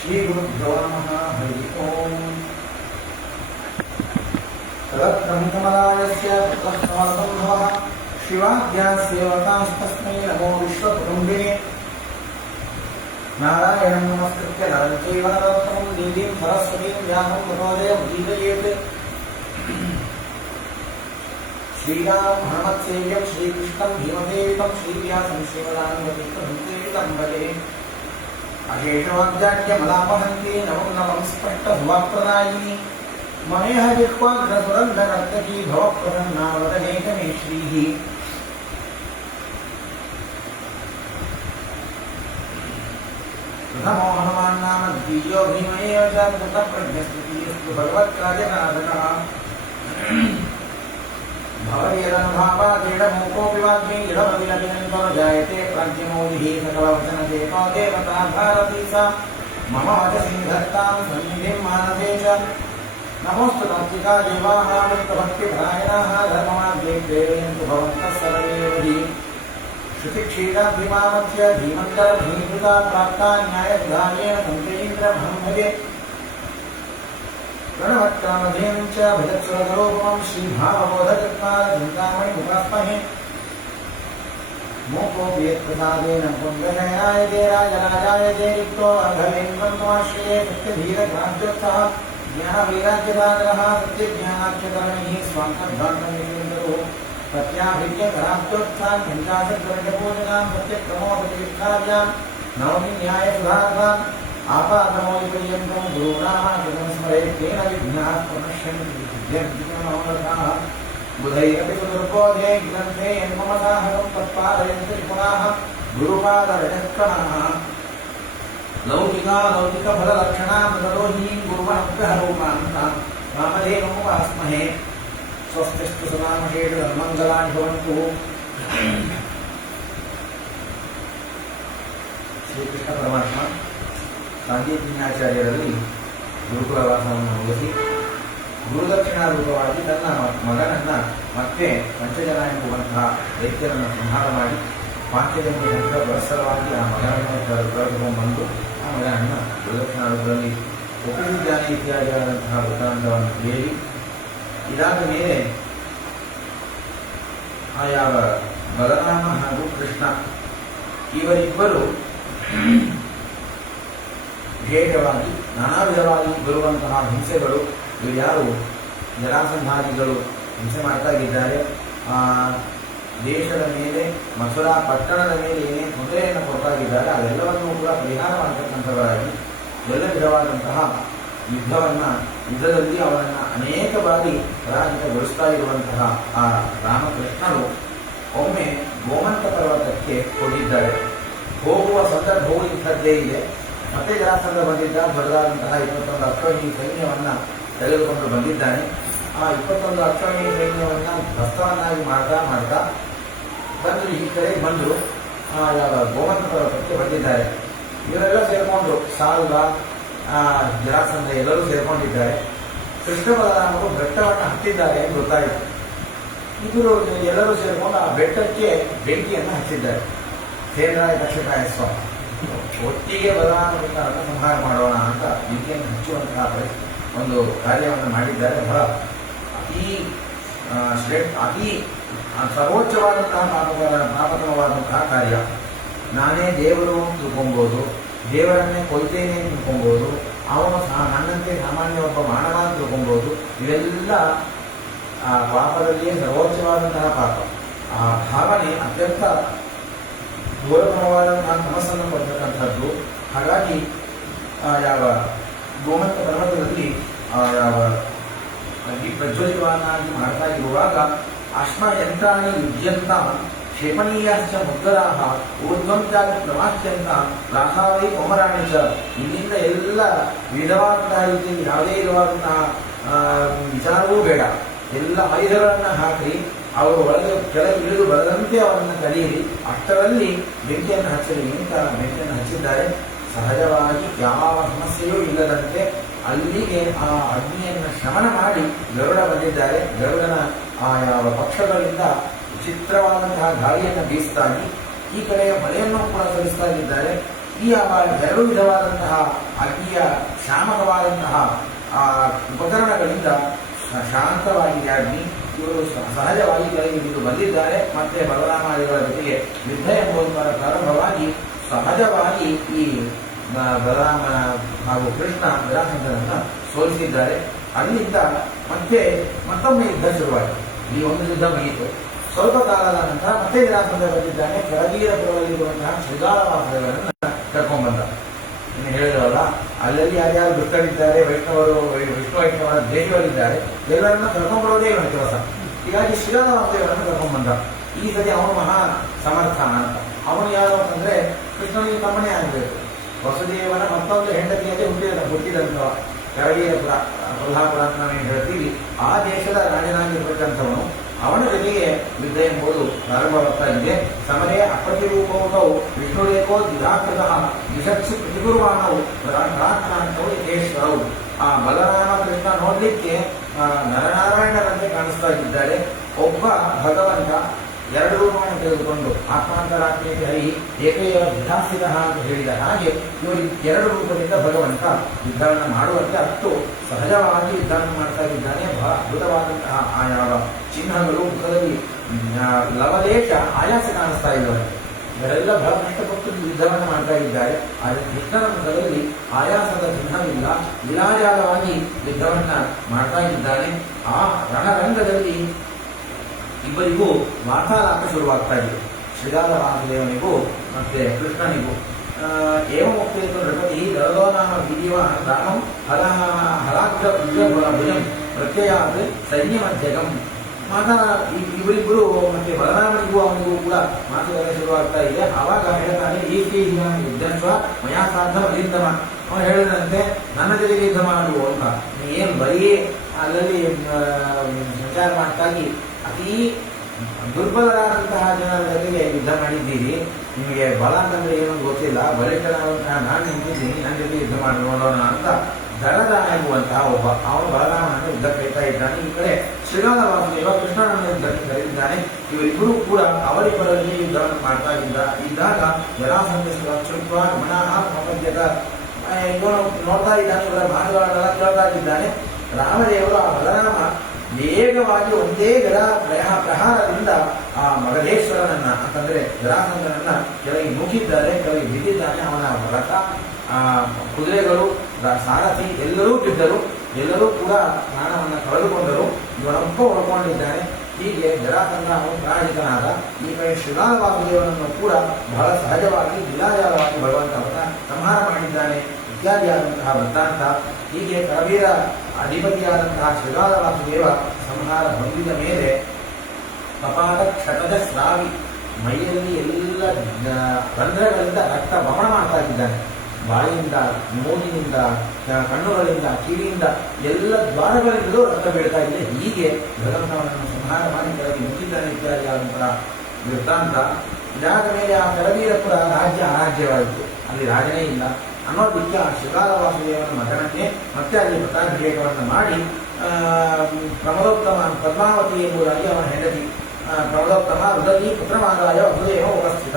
श्रीगुरुभ्यो नमः। हरि ओम्। तदत्रमितमदायस्य ततःसमर्थम्भवः शिवाद्यासेवतास्तस्मै नमो विश्वकुटुम्बिने। नारायणं नमस्कृत्य नरं चैव नरोत्तमं देवीं सरस्वतीं व्यासं ततो जयमुदीरयेत्। श्रीराम हनुमत्सेव्यं श्रीकृष्णं भीमसेवितं श्रीव्यासं श्रीमदानन्दतीर्थं भजे। अशेषवाग्जाड्यमलापहन्ति नमं नमं स्पष्टभुवाप्रदायिनी ममेह जिह्वाग्रसुरन्धनर्तकी भवप्रसन्नावदनेक मे श्रीः। प्रथमो हनुमान् नाम द्वितीयो भीमैव च कृतप्रज्ञस्तृतीयस्तु भगवत्कार्यसाधकः। भवयदनुभावादेडमूकोऽपि वाग्मी इडमविलपिनन्तो जायते प्राज्ञमौलिः सकलवचनचेतो देवता भारती सा मम वचसि धत्तां सन्निधिं मानसे च। नमोऽस्तु तात्विका देवाः मृतभक्तिपरायणाः धर्ममार्गे प्रेरयन्तु भवन्तः सर्वे। श्रुतिक्षीराभिमामध्य धीमन्तरभीकृता प्राप्ता न्यायविधानेन सन्तेन्द्रमहं भजे। प्रणवत्कामधेयं च भजत्सुरगरोपमं श्रीभावबोधचत्वारचिन्तामणिमुपास्महे। मोकोऽपि यत्प्रसादेन पुण्यशयनायते राजराजायते रिक्तो अर्धवेन्द्रं त्वाश्रये सत्यधीरग्राह्योत्सः ज्ञानवैराग्यसागरः सत्यज्ञानाख्यकरणैः स्वान्तध्वान्तमेन्द्रोः प्रत्याभिज्ञकराब्दोत्थान् पञ्चाशद्वर्षपूजनां सत्यक्रमोपतीर्थाभ्यां नवमी न्यायसुधार्थान् आपादमौलिपर्यन्तं गुरूणामाकृतं स्मरेत् तेन विघ्नाः प्रणश्यन्ति सिद्ध्यन्तिमनोरथाः। बुधैरपि सुदुर्बोधे ग्रन्थे यन्ममदाहकं तत्पादयन्ति पुनः गुरुपादरजत्कणाः। लौकिकालौकिकफललक्षणां तदोहीं गुरुवनग्रहरूपान्तां रामदेवमुपास्महे। स्वस्तिस्तु सदामशेषधर्मङ्गलानि भवन्तु। ಶ್ರೀಕೃಷ್ಣ ಪರಮಾತ್ಮ ಸಾಂದೀಪನ್ಯಾಚಾರ್ಯರಲ್ಲಿ ಗುರುಕುಲವಾಸವನ್ನು ಮುಗಿಸಿ ಗುರುದಕ್ಷಿಣಾ ರೂಪವಾಗಿ ತನ್ನ ಮಗನನ್ನು ಮತ್ತೆ ಪಂಚಜನ ಎಂಬುವಂತಹ ದೈತ್ಯರನ್ನು ಸಂಹಾರ ಮಾಡಿ ಪಾಂಚಜನ್ಯಂತ್ರ ಪರಸ್ಪರವಾಗಿ ಆ ಮಗನನ್ನು ಕರೆದುಕೊಂಡ್ಬಂದು ಆ ಮಗನನ್ನು ಗುರುದಕ್ಷಿಣಾ ರೂಪದಲ್ಲಿ ಒಪ್ಪಿಸಿದ್ದಾನೆ ಇತ್ಯಾದಿಯಾದಂತಹ ವೃತ್ತಾಂತವನ್ನು ಹೇಳಿ ಇದಾದ ಮೇಲೆ ಆ ಯಾವ ಬಲರಾಮ ಹಾಗೂ ಕೃಷ್ಣ ಇವರಿಬ್ಬರು ವಿಶೇಷವಾಗಿ ನಾನಾ ವಿಧವಾಗಿ ಬರುವಂತಹ ಹಿಂಸೆಗಳು ಇವರು ಯಾರು ಜರಾಸಂಧಾದಿಗಳು ಹಿಂಸೆ ಮಾಡ್ತಾ ಇದ್ದಾರೆ. ಆ ದೇಶದ ಮೇಲೆ ಮಥುರಾ ಪಟ್ಟಣದ ಮೇಲೆ ಏನೇ ತೊಂದರೆಯನ್ನು ಕೊಡ್ತಾ ಇದ್ದಾರೆ ಅದೆಲ್ಲವನ್ನೂ ಕೂಡ ಪರಿಹಾರ ಮಾಡತಕ್ಕಂಥವರಾಗಿ ಎಲ್ಲ ವಿಧವಾದಂತಹ ಯುದ್ಧದಲ್ಲಿ ಅವರನ್ನು ಅನೇಕ ಬಾರಿ ಪರಾಜಿತಗೊಳಿಸ್ತಾ ಇರುವಂತಹ ಆ ರಾಮಕೃಷ್ಣರು ಒಮ್ಮೆ ಗೋಮಂತ ಪರ್ವತಕ್ಕೆ ಹೋಗಿದ್ದಾರೆ. ಹೋಗುವ ಸಂದರ್ಭವೂ ಇಂಥದ್ದೇ ಇದೆ. ಮತ್ತೆ ಜರಾಸಂಧ ಬಂದಿದ್ದ ದೊಡ್ಡದಾದಂತಹ 21 ಅಶ್ವನಿ ಸೈನ್ಯವನ್ನು ತೆಗೆದುಕೊಂಡು ಬಂದಿದ್ದಾನೆ. ಆ 21 ಅಶ್ವನಿ ಸೈನ್ಯವನ್ನು ಭಸ್ತವನ್ನಾಗಿ ಮಾಡ್ತಾ ಬಂದರು. ಈ ಕಡೆ ಬಂದರು ಯಾವ ಗೋಮಂತ ಪರ್ವತಕ್ಕೆ ಬಂದಿದ್ದಾರೆ. ಇವರೆಲ್ಲ ಸೇರಿಕೊಂಡು ಸಾಲ್ವ ಜರಾಸಂಧ ಎಲ್ಲರೂ ಸೇರಿಕೊಂಡಿದ್ದಾರೆ. ಕೃಷ್ಣ ಬಲರಾಮರು ಬೆಟ್ಟವನ್ನು ಹತ್ತಿದ್ದಾರೆ ಎಂದು ಗೊತ್ತಾಯಿತು. ಇವರು ಎಲ್ಲರೂ ಸೇರಿಕೊಂಡು ಆ ಬೆಟ್ಟಕ್ಕೆ ಬೆಂಕಿಯನ್ನು ಹಚ್ಚಿದ್ದಾರೆ. ಸೇನಾಯ ದಕ್ಷಕಾಯ ಸ್ವಾಮಿ ಒಟ್ಟಿಗೆ ಬಲರಾಮರನ್ನು ಸಂಹಾರ ಮಾಡೋಣ ಅಂತ ಬೆಂಕಿಯನ್ನು ಹಚ್ಚುವಂತಹ ಒಂದು ಕಾರ್ಯವನ್ನು ಮಾಡಿದ್ದಾರೆ. ಬಹಳ ಅತಿ ಸರ್ವೋಚ್ಚವಾದಂತಹ ಪಾಪಕರವಾದಂತಹ ಕಾರ್ಯ. ನಾನೇ ದೇವರು ಅಂತ ತಿಳ್ಕೊಬೋದು, ದೇವರನ್ನೇ ಕೊಲ್ತೇನೆ ಅಂತ ತಿಳ್ಕೊಬೋದು, ಅವನು ನನ್ನಂತೆ ಸಾಮಾನ್ಯ ಒಬ್ಬ ಮಾನವ ಅಂತ ತಿಳ್ಕೊಬೋದು. ಇವೆಲ್ಲ ಆ ಪಾಪದಲ್ಲಿಯೇ ಸರ್ವೋಚ್ಚವಾದಂತಹ ಪಾಪ. ಆ ಭಾವನೆ ಅತ್ಯಂತ ಘೋರತಮವಾದಂತಹ ತಮಸ್ಸನ್ನು ಕೊಡ್ತಕ್ಕಂಥದ್ದು. ಹಾಗಾಗಿ ಯಾವ ಗೋಮಂತ ಪರ್ವತದಲ್ಲಿ ಯಾವ ಅಗ್ನಿ ಪ್ರಜ್ವಲಿತವನ್ನಾಗಿ ಮಾಡ್ತಾ ಇರುವಾಗ ಅಶ್ಮಯಂತ್ರಾಣಿ ಯುಜ್ಯಂತ ಕ್ಷೇಪಣೀಯಾಶ್ಚ ಮುದ್ಗರಾಹ ಊರ್ಧ್ವಂತ್ಯಾಗಿ ಪ್ರವಾಚ್ಯಂತ ರಾಸಾವೈ ಕೊಮರಾಣಿ ಚ. ಇಲ್ಲಿಂದ ಎಲ್ಲ ವಿಧವಾದಂತಹ ರೀತಿಯಲ್ಲಿ ಯಾವುದೇ ವಿಧವಾದಂತಹ ವಿಚಾರವೂ ಬೇಡ. ಎಲ್ಲ ಆಯುಧಗಳನ್ನು ಹಾಕಿ ಅವರು ಒಳಗೆ ಕೆಳಗೆ ಇಳಿದು ಬರದಂತೆ ಅವರನ್ನು ಕಲಿಯಿರಿ. ಅಷ್ಟರಲ್ಲಿ ಬೆಂಕಿಯನ್ನು ಹಚ್ಚಲಿ ಅಂತ ಬೆಂಕಿಯನ್ನು ಹಚ್ಚಿದ್ದಾರೆ. ಸಹಜವಾಗಿ ಯಾವ ಸಮಸ್ಯೆಯೂ ಇಲ್ಲದಂತೆ ಅಲ್ಲಿಗೆ ಆ ಅಗ್ನಿಯನ್ನು ಶಮನ ಮಾಡಿ ಗರುಡ ಬಂದಿದ್ದಾರೆ. ಗರುಡನ ಆ ಯಾವ ಪಕ್ಷಗಳಿಂದ ವಿಚಿತ್ರವಾದಂತಹ ಗಾಳಿಯನ್ನು ಬೀಸ್ತಾಗಿ ಈ ಕಡೆಯ ಮಳೆಯನ್ನು ಕೂಡ ಸುರಿಸ್ತಾ ಇದ್ದಾರೆ. ಈ ಎರಡು ವಿಧವಾದಂತಹ ಅಗ್ನಿಯ ಶಾಮಕವಾದಂತಹ ಉಪಕರಣಗಳಿಂದ ಶಾಂತವಾಗಿದೆ ಅಗ್ನಿ. ಇವರು ಸಹಜವಾಗಿ ಕೆಳಗೆ ಇಳಿದು ಬಂದಿದ್ದಾರೆ. ಮತ್ತೆ ಬಲರಾಮಾದಿಗಳ ಜೊತೆಗೆ ಯುದ್ಧ ಎಂಬುದರ ಪ್ರಾರಂಭವಾಗಿ ಸಹಜವಾಗಿ ಈ ಬಲರಾಮ ಹಾಗೂ ಕೃಷ್ಣ ಜರಾಸಂಧನನ್ನು ಸೋಲಿಸಿದ್ದಾರೆ. ಅಲ್ಲಿಂದ ಮತ್ತೊಮ್ಮೆ ಯುದ್ಧ ಶುರುವಾಯಿತು. ಈ ಒಂದು ಯುದ್ಧ ಮುಗಿಯಿತು. ಸ್ವಲ್ಪ ಕಾಲದ ನಂತರ ಮತ್ತೆ ಜರಾಸಂಧ ಬಂದಿದ್ದಾನೆ. ಕೆಳಗೀರಪುರದಲ್ಲಿರುವಂತಹ ಶೃಗಾಲವಾಸಗಳನ್ನು ಕರ್ಕೊಂಡ್ಬಂದ. ಇನ್ನು ಹೇಳಿದವಲ್ಲ, ಅಲ್ಲಲ್ಲಿ ಯಾರ್ಯಾರು ದುಷ್ಟರಿದ್ದಾರೆ, ವಿಷ್ಣು ವೈಷ್ಣವರ ದೇಶವರಿದ್ದಾರೆ, ಎಲ್ಲರನ್ನ ಕರ್ಕೊಂಡ್ಬರೋದೇ ಇವನ ಕೆಲಸ. ಹೀಗಾಗಿ ಶ್ರೀರಾಮದೇವರನ್ನು ಕರ್ಕೊಂಡ್ಬಂದ. ಈ ಸತಿ ಅವನು ಮಹಾ ಸಮರ್ಥ ಅಂತ. ಅವನು ಯಾರು ಅಂತಂದ್ರೆ ಕೃಷ್ಣನಿಗೆ ತಮ್ಮನೇ ಆಗಬೇಕು. ವಸುದೇವನ ಮತ್ತೊಂದು ಹೆಂಡತಿಯಲ್ಲಿ ಹುಟ್ಟಿದಂಥವ ಕೆಳಗೀರಪುರ, ಕೊಲ್ಹಾಪುರ ಅಂತ ನಾವೇನು ಹೇಳ್ತೀವಿ, ಆ ದೇಶದ ರಾಜನಾಗಿರ್ತಕ್ಕಂಥವನು. ಅವನ ಜೊತೆಗೆ ಯುದ್ಧ ಎಂಬುದು ಪ್ರಾರಂಭವಾಗ್ತಾ ಇದೆ. ಸಮರೇ ಅಪ್ರತಿರೂಪೌತವು ವಿಷ್ಣುರೇಕೋ ದ್ವಿಧಾಕೃತ ದ್ವಿಷಕ್ಷಿ ಪ್ರತಿಗುರುವಾಣವು ರಾತ್ರಾಂತವು ಯಥೇಶ್ವರವು. ಆ ಬಲರಾಮ ಕೃಷ್ಣ ನೋಡ್ಲಿಕ್ಕೆ ನರನಾರಾಯಣರಂತೆ ಕಾಣಿಸ್ತಾ ಇದ್ದಾರೆ. ಒಬ್ಬ ಭಗವಂತ ಎರಡು ರೂಪವನ್ನು ತೆಗೆದುಕೊಂಡು ಆತ್ಮಾಂತರಾತ್ಮಕ್ಕೆ ಹರಿ ಏಕೈವ ದ್ವಿಧಾಸ್ಥಿತ ಅಂತ ಹೇಳಿದ ಹಾಗೆ ಇವರು ಎರಡು ರೂಪದಿಂದ ಭಗವಂತ ಯುದ್ಧವನ್ನು ಮಾಡುವಂತೆ ಅಷ್ಟು ಸಹಜವಾಗಿ ಯುದ್ಧವನ್ನು ಮಾಡ್ತಾ ಇದ್ದಾನೆ. ಬಹಳ ಅದ್ಭುತವಾದಂತಹ ಆಯಾವ ಚಿಹ್ನಗಳು ಮುಖದಲ್ಲಿ ಲವಲೇಶ ಆಯಾಸ ಕಾಣಿಸ್ತಾ ಇದ್ದಾರೆ. ಇವರೆಲ್ಲ ಬಹಳ ಕಷ್ಟಪಟ್ಟು ಯುದ್ಧವನ್ನು ಮಾಡ್ತಾ ಇದ್ದಾರೆ. ಆದರೆ ಕೃಷ್ಣನ ಮುಖದಲ್ಲಿ ಆಯಾಸದ ಚಿಹ್ನವಿಲ್ಲ. ವಿಲಾಜಾಲವಾಗಿ ಯುದ್ಧವನ್ನ ಮಾಡ್ತಾ ಇದ್ದಾನೆ. ಆ ರಣರಂಗದಲ್ಲಿ ಇಬ್ಬರಿಗೂ ವಾರ್ತಾಲಾಪ ಶುರುವಾಗ್ತಾ ಇದೆ. ಶ್ರೀರಾಮ ವಾಸುದೇವನಿಗೂ ಮತ್ತೆ ಕೃಷ್ಣನಿಗೂ. ಏವ ಮುಕ್ತೇತು ನೃಪತಿ ದರದೋ ನಾಮ ವಿಧಿವ ರಾಮಂ ಹಲಾಗ್ರ ಭುಜಂ ಪ್ರತ್ಯಯಾತ್ ಸೈನ್ಯಮಧ್ಯಗಂ. ಇವರಿಬ್ಬರು ಮತ್ತೆ ಬಲರಾಮನಿಗೂ ಅವನಿಗೂ ಕೂಡ ಮಾತುಕತೆ ಶುರುವಾಗ್ತಾ ಇದೆ. ಆವಾಗ ಹೇಳ್ತಾನೆ, ಈ ಯುದ್ಧಸ್ವ ಮಯಾ ಸಾಧನ ಅಲಿಂದಮ. ಅವನು ಹೇಳಿದಂತೆ ನನ್ನ ಜೊತೆಗೆ ಯುದ್ಧ ಮಾಡುವ ಅಂತ. ಏನು ಬರೀ ಅಲ್ಲಲ್ಲಿ ಸಂಚಾರ ಮಾಡ್ತಾಗಿ ಅತೀ ದುರ್ಬಲರಾದಂತಹ ಜನರ ಜೊತೆಗೆ ಯುದ್ಧ ಮಾಡಿದ್ದೀರಿ. ನಿಮಗೆ ಬಲ ಅಂತಂದ್ರೆ ಏನೋ ಗೊತ್ತಿಲ್ಲ. ಬಲಿಷ್ಠನಾದಂತಹ ನಾನು ನಿಂತಿದ್ದೀನಿ, ನನ್ನ ಜೊತೆ ಯುದ್ಧ ಮಾಡಿ ನೋಡೋಣ ಅಂತ ದಳದ ಎಂಬುವಂತಹ ಒಬ್ಬ ಅವನು ಬಲರಾಮನನ್ನು ಯುದ್ಧ ಕರೀತಾ ಇದ್ದಾನೆ. ಈ ಕಡೆ ಶ್ರೀರಾಮ ವಾಸುದೇವ ಕೃಷ್ಣನನ್ನು ಯುದ್ಧಕ್ಕೆ ಕರೆದಿದ್ದಾನೆ. ಇವರಿಬ್ಬರು ಕೂಡ ಅವರಿಬ್ಬರಲ್ಲಿ ಯುದ್ಧವನ್ನು ಮಾಡ್ತಾ ಇದ್ದಾಗ ಜರಾಸಂಧ ಚುಟ್ವ ಗಮನಾಹ ಪ್ರಪಂಚದ ಇವನು ನೋಡ್ತಾ ಇದ್ದಾನೆ. ಇವರ ಮಾತುಗಳನ್ನೆಲ್ಲ ಕೇಳ್ತಾ ಇದ್ದಾನೆ. ರಾಮದೇವರು ಆ ಬಲರಾಮ ವೇಗವಾಗಿ ಒಂದೇ ಪ್ರಹಾರದಿಂದ ಆ ಮಗಧೇಶ್ವರನನ್ನ ಅಂತಂದ್ರೆ ಜರಾಸಂಧನನ್ನ ಕೆಳಗೆ ನೂಕಿದ್ದಾರೆ, ಕೆಳಗೆ ಬಿದ್ದಿದ್ದಾನೆ. ಅವನ ರಥ, ಕುದುರೆಗಳು, ಸಾರಥಿ ಎಲ್ಲರೂ ಬಿದ್ದರು. ಎಲ್ಲರೂ ಕೂಡ ಪ್ರಾಣವನ್ನು ಕಳೆದುಕೊಂಡರು. ಇವನೊಬ್ಬ ಉಳ್ಕೊಂಡಿದ್ದಾನೆ. ಹೀಗೆ ಜರಾಸಂಧ ಅವನು ಪರಾಜಿತನಾದ. ಈ ಕಡೆ ಶ್ರೀರಾಮ ವಾಸುದೇವನನ್ನು ಕೂಡ ಬಹಳ ಸಹಜವಾಗಿ ಲೀಲಾಜಾಲವಾಗಿ ಭಗವಂತ ಸಂಹಾರ ಮಾಡಿದ್ದಾನೆ ಇತ್ಯಾದಿಯಾದಂತಹ ವೃತ್ತಾಂತ. ಹೀಗೆ ಕರವೀರ ಅಧಿಪತಿಯಾದಂತಹ ಶ್ರೀರಾಮ ವಾಸುದೇವ ಸಂಹಾರ ಹೊಂದಿದ ಮೇಲೆ ಕಪಾಲ ಕ್ಷಟದ ಸ್ರಾವಿ ಮೈಯಲ್ಲಿ ಎಲ್ಲ ರಂಧ್ರಗಳಿಂದ ರಕ್ತ ವಮನ ಮಾಡ್ತಾ ಇದ್ದಾನೆ. ಬಾಯಿಯಿಂದ, ಮೂಗಿನಿಂದ, ಕಣ್ಣುಗಳಿಂದ, ಕಿವಿಯಿಂದ ಎಲ್ಲ ದ್ವಾರಗಳಿಂದಲೂ ರಕ್ತ ಬೀಳ್ತಾ ಇದೆ. ಹೀಗೆ ಭಗವಂತನನ್ನು ಸಂಹಾರ ಮಾಡಿ ಕೆಳಗೆ ಮುಗಿದ್ದಾನೆ ಇತ್ಯಾದಿಯಾದಂತಹ ವೃತ್ತಾಂತ. ಇದಾದ ಮೇಲೆ ಆ ಕರವೀರಪುರ ರಾಜ್ಯ ಅರಾಜ್ಯವಾಯಿತು. ಅಲ್ಲಿ ರಾಜನೇ ಇಲ್ಲ ಅನ್ನೋದಕ್ಕೆ ಆ ಶ್ರೀರಾಮ ವಾಸುದೇವನ ಮಗನನ್ನೇ ಮತ್ತೆ ಅಲ್ಲಿ ಪಟ್ಟಾಭಿಷೇಕವನ್ನು ಮಾಡಿ ಪ್ರಮದೋತ್ತಮ ಪದ್ಮಾವತಿ ಎಂಬುದಾಗಿ ಅವನ ಹೆಂಡತಿ ಪ್ರಮದೋತ್ತಮ ಹೃದಯಿ ಪುತ್ರಮಾದಾಯ ಹೃದಯ ಉಪಸ್ಥಿತ.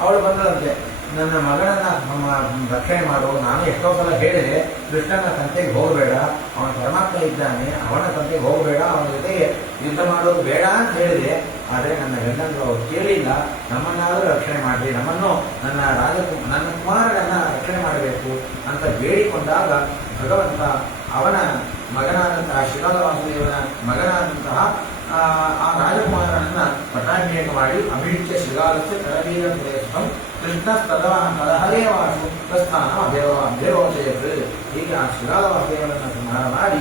ಅವಳು ಬಂದಳಂತೆ, ನನ್ನ ಮಗನನ್ನ ರಕ್ಷಣೆ ಮಾಡು. ನಾನು ಎಷ್ಟೋ ಸಲ ಹೇಳಿದೆ, ಕೃಷ್ಣನ ತಂಟೆಗೆ ಹೋಗಬೇಡ, ಅವನ ಪರಮಾತ್ಮ ಇದ್ದಾನೆ, ಅವನ ತಂಟೆಗೆ ಹೋಗಬೇಡ, ಅವನ ಜೊತೆಗೆ ಯುದ್ಧ ಮಾಡೋದು ಬೇಡ ಅಂತ ಹೇಳಿದೆ. ಆದರೆ ನನ್ನ ಗಂಡಂದ್ರು ಅವ್ರು ಕೇಳಿಲ್ಲ. ನಮ್ಮನ್ನಾದರೂ ರಕ್ಷಣೆ ಮಾಡಲಿ, ನಮ್ಮನ್ನು ನನ್ನ ಕುಮಾರನನ್ನ ರಕ್ಷಣೆ ಮಾಡಬೇಕು ಅಂತ ಬೇಡಿಕೊಂಡಾಗ ಭಗವಂತ ಅವನ ಮಗನಾದಂತಹ ಶ್ರೀರಾಮ ವಾಸುದೇವನ ಮಗನಾದಂತಹ ಆ ರಾಜಕುಮಾರನನ್ನ ಪಟ್ಟಾಭಿಷೇಕ ಮಾಡಿ ಅಭಿಷಿಕ್ಯ ಶ್ರೀಗಾಲಸ್ಯ ಕರವೀರ ಪ್ರದೇಶಂ ಕೃಷ್ಣ ತದಹರೇ ವಾಸು ಪ್ರಸ್ಥಾನ ಅಭ್ಯರೋಚಯತ್. ಹೀಗೆ ಆ ಶ್ರೀರಾಮ ವಾಸುದೇವನನ್ನು ಸಂಹಾರ ಮಾಡಿ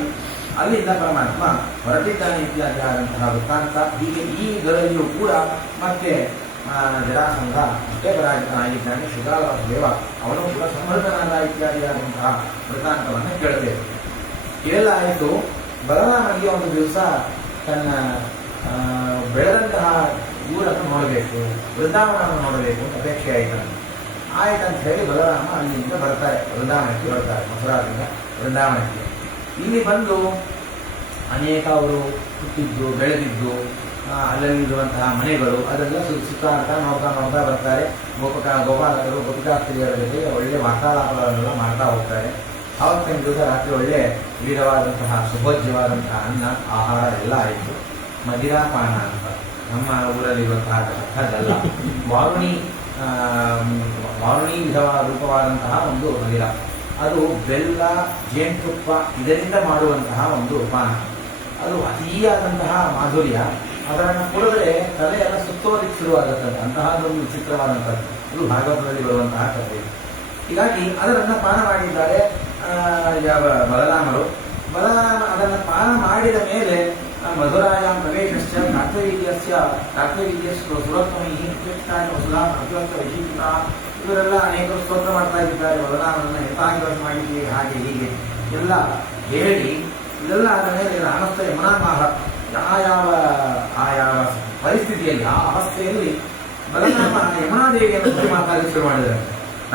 ಅಲ್ಲಿಂದ ಪರಮಾತ್ಮ ಹೊರಟಿದ್ದಾನೆ ಇತ್ಯಾದಿಯಾದಂತಹ ವೃತ್ತಾಂತ. ಹೀಗೆ ಈ ಇದರಲ್ಲಿಯೂ ಕೂಡ ಮತ್ತೆ ಜರಾಸಂಧ ಅಷ್ಟೇ ಪರಾಜಿತನಾಗಿದ್ದಾನೆ. ಶ್ರೀರಾಮ ವಾಸುದೇವ ಅವನು ಕೂಡ ಸಮೃದ್ಧನಾದ ಇತ್ಯಾದಿಯಾದಂತಹ ವೃತ್ತಾಂತವನ್ನು ಕೇಳುತ್ತೇವೆ. ಇವೆಲ್ಲ ಆಯಿತು. ಬಲರಾಮನಿಗೆ ಒಂದು ದಿವಸ ತನ್ನ ಬೆಳೆದಂತಹ ಊರನ್ನು ನೋಡಬೇಕು, ವೃಂದಾವನವನ್ನು ನೋಡಬೇಕು ಅಂತ ಅಪೇಕ್ಷೆ ಆಯ್ತಂತ ಹೇಳಿ ಬಲರಾಮ ಅಲ್ಲಿಂದ ಬರ್ತಾರೆ, ವೃಂದಾವನಕ್ಕೆ ಬರ್ತಾರೆ. ಮಥುರಾದಿಂದ ವೃಂದಾವನಕ್ಕೆ ಇಲ್ಲಿ ಬಂದು ಅನೇಕ ಅವರು ಹುಟ್ಟಿದ್ದು ಬೆಳೆದಿದ್ದು ಅಲ್ಲಲ್ಲಿರುವಂತಹ ಮನೆಗಳು ಅದೆಲ್ಲ ಸುತ್ತಾಡ್ತಾ ನೋಡ್ತಾ ಬರ್ತಾರೆ. ಗೋಪಾಲಕರು ಗೋಪಿಕಾಸ್ತ್ರೀಯರ ಜೊತೆ ಒಳ್ಳೆ ವಾರ್ತಾಲಾಪಗಳನ್ನೆಲ್ಲ ಮಾಡ್ತಾ ಹೋಗ್ತಾರೆ. ಆವತ್ತಿನ ದಿವಸ ರಾತ್ರಿ ಒಳ್ಳೆ ವಿಧವಾದಂತಹ ಸುಭೋಜ್ಯವಾದಂತಹ ಅನ್ನ ಆಹಾರ ಎಲ್ಲ ಆಯಿತು. ಮದಿರಾಪಾನ ಅಂತ ನಮ್ಮ ಊರಲ್ಲಿರುವಂತಹ ಕಥದಲ್ಲ, ವಾರುಣಿ ವಿಧವಾದ ರೂಪವಾದಂತಹ ಒಂದು ಮದಿರ. ಅದು ಬೆಲ್ಲ, ಜೇನುತುಪ್ಪ ಇದರಿಂದ ಮಾಡುವಂತಹ ಒಂದು ಪಾನ. ಅದು ಅತಿಯಾದಂತಹ ಮಾಧುರ್ಯ. ಅದನ್ನು ಕುಡಿದ್ರೆ ತಲೆಯೆಲ್ಲ ಸುತ್ತೋದಕ್ಕೆ ಶುರುವಾಗುತ್ತದೆ. ಅಂತಹದೊಂದು ವಿಚಿತ್ರವಾದಂಥದ್ದು. ಇದು ಭಾಗವತದಲ್ಲಿ ಬರುವಂತಹ ಕಥೆ. ಹೀಗಾಗಿ ಅದನ್ನು ಪಾನ ಮಾಡಿದ್ದಾರೆ ಬಲರಾಮರು. ಅದನ್ನು ಪಾನ ಮಾಡಿದ ಮೇಲೆ ಮಧುರಾಯ ಪ್ರವೇಶಶ್ಚ ಕಾರ್ತವೀರ್ಯಸ್ಯ ಸುರತ್ಮೈ ವಸುಧಾ ಇವರೆಲ್ಲ ಅನೇಕರು ಸ್ತೋತ್ರ ಮಾಡ್ತಾ ಇದ್ದಾರೆ. ಬಲರಾಮನನ್ನು ಯಥಾಗಿವಾಸ ಮಾಡಿದ್ದೀವಿ ಹಾಗೆ ಹೀಗೆ ಎಲ್ಲ ಹೇಳಿ ಇದೆಲ್ಲ ಆದ ಮೇಲೆ ರಾಮಸ್ಥ ಯಮುನಾಮಾಹ ಆಯಾವ ಪರಿಸ್ಥಿತಿಯಲ್ಲಿ ಆ ಅವಸ್ಥೆಯಲ್ಲಿ ಬಲರಾಮ ಯಮುನಾದೇವಿಯನ್ನು ಮಾತಾಡಲಿಕ್ಕೆ ಶುರು ಮಾಡಿದ್ದಾರೆ.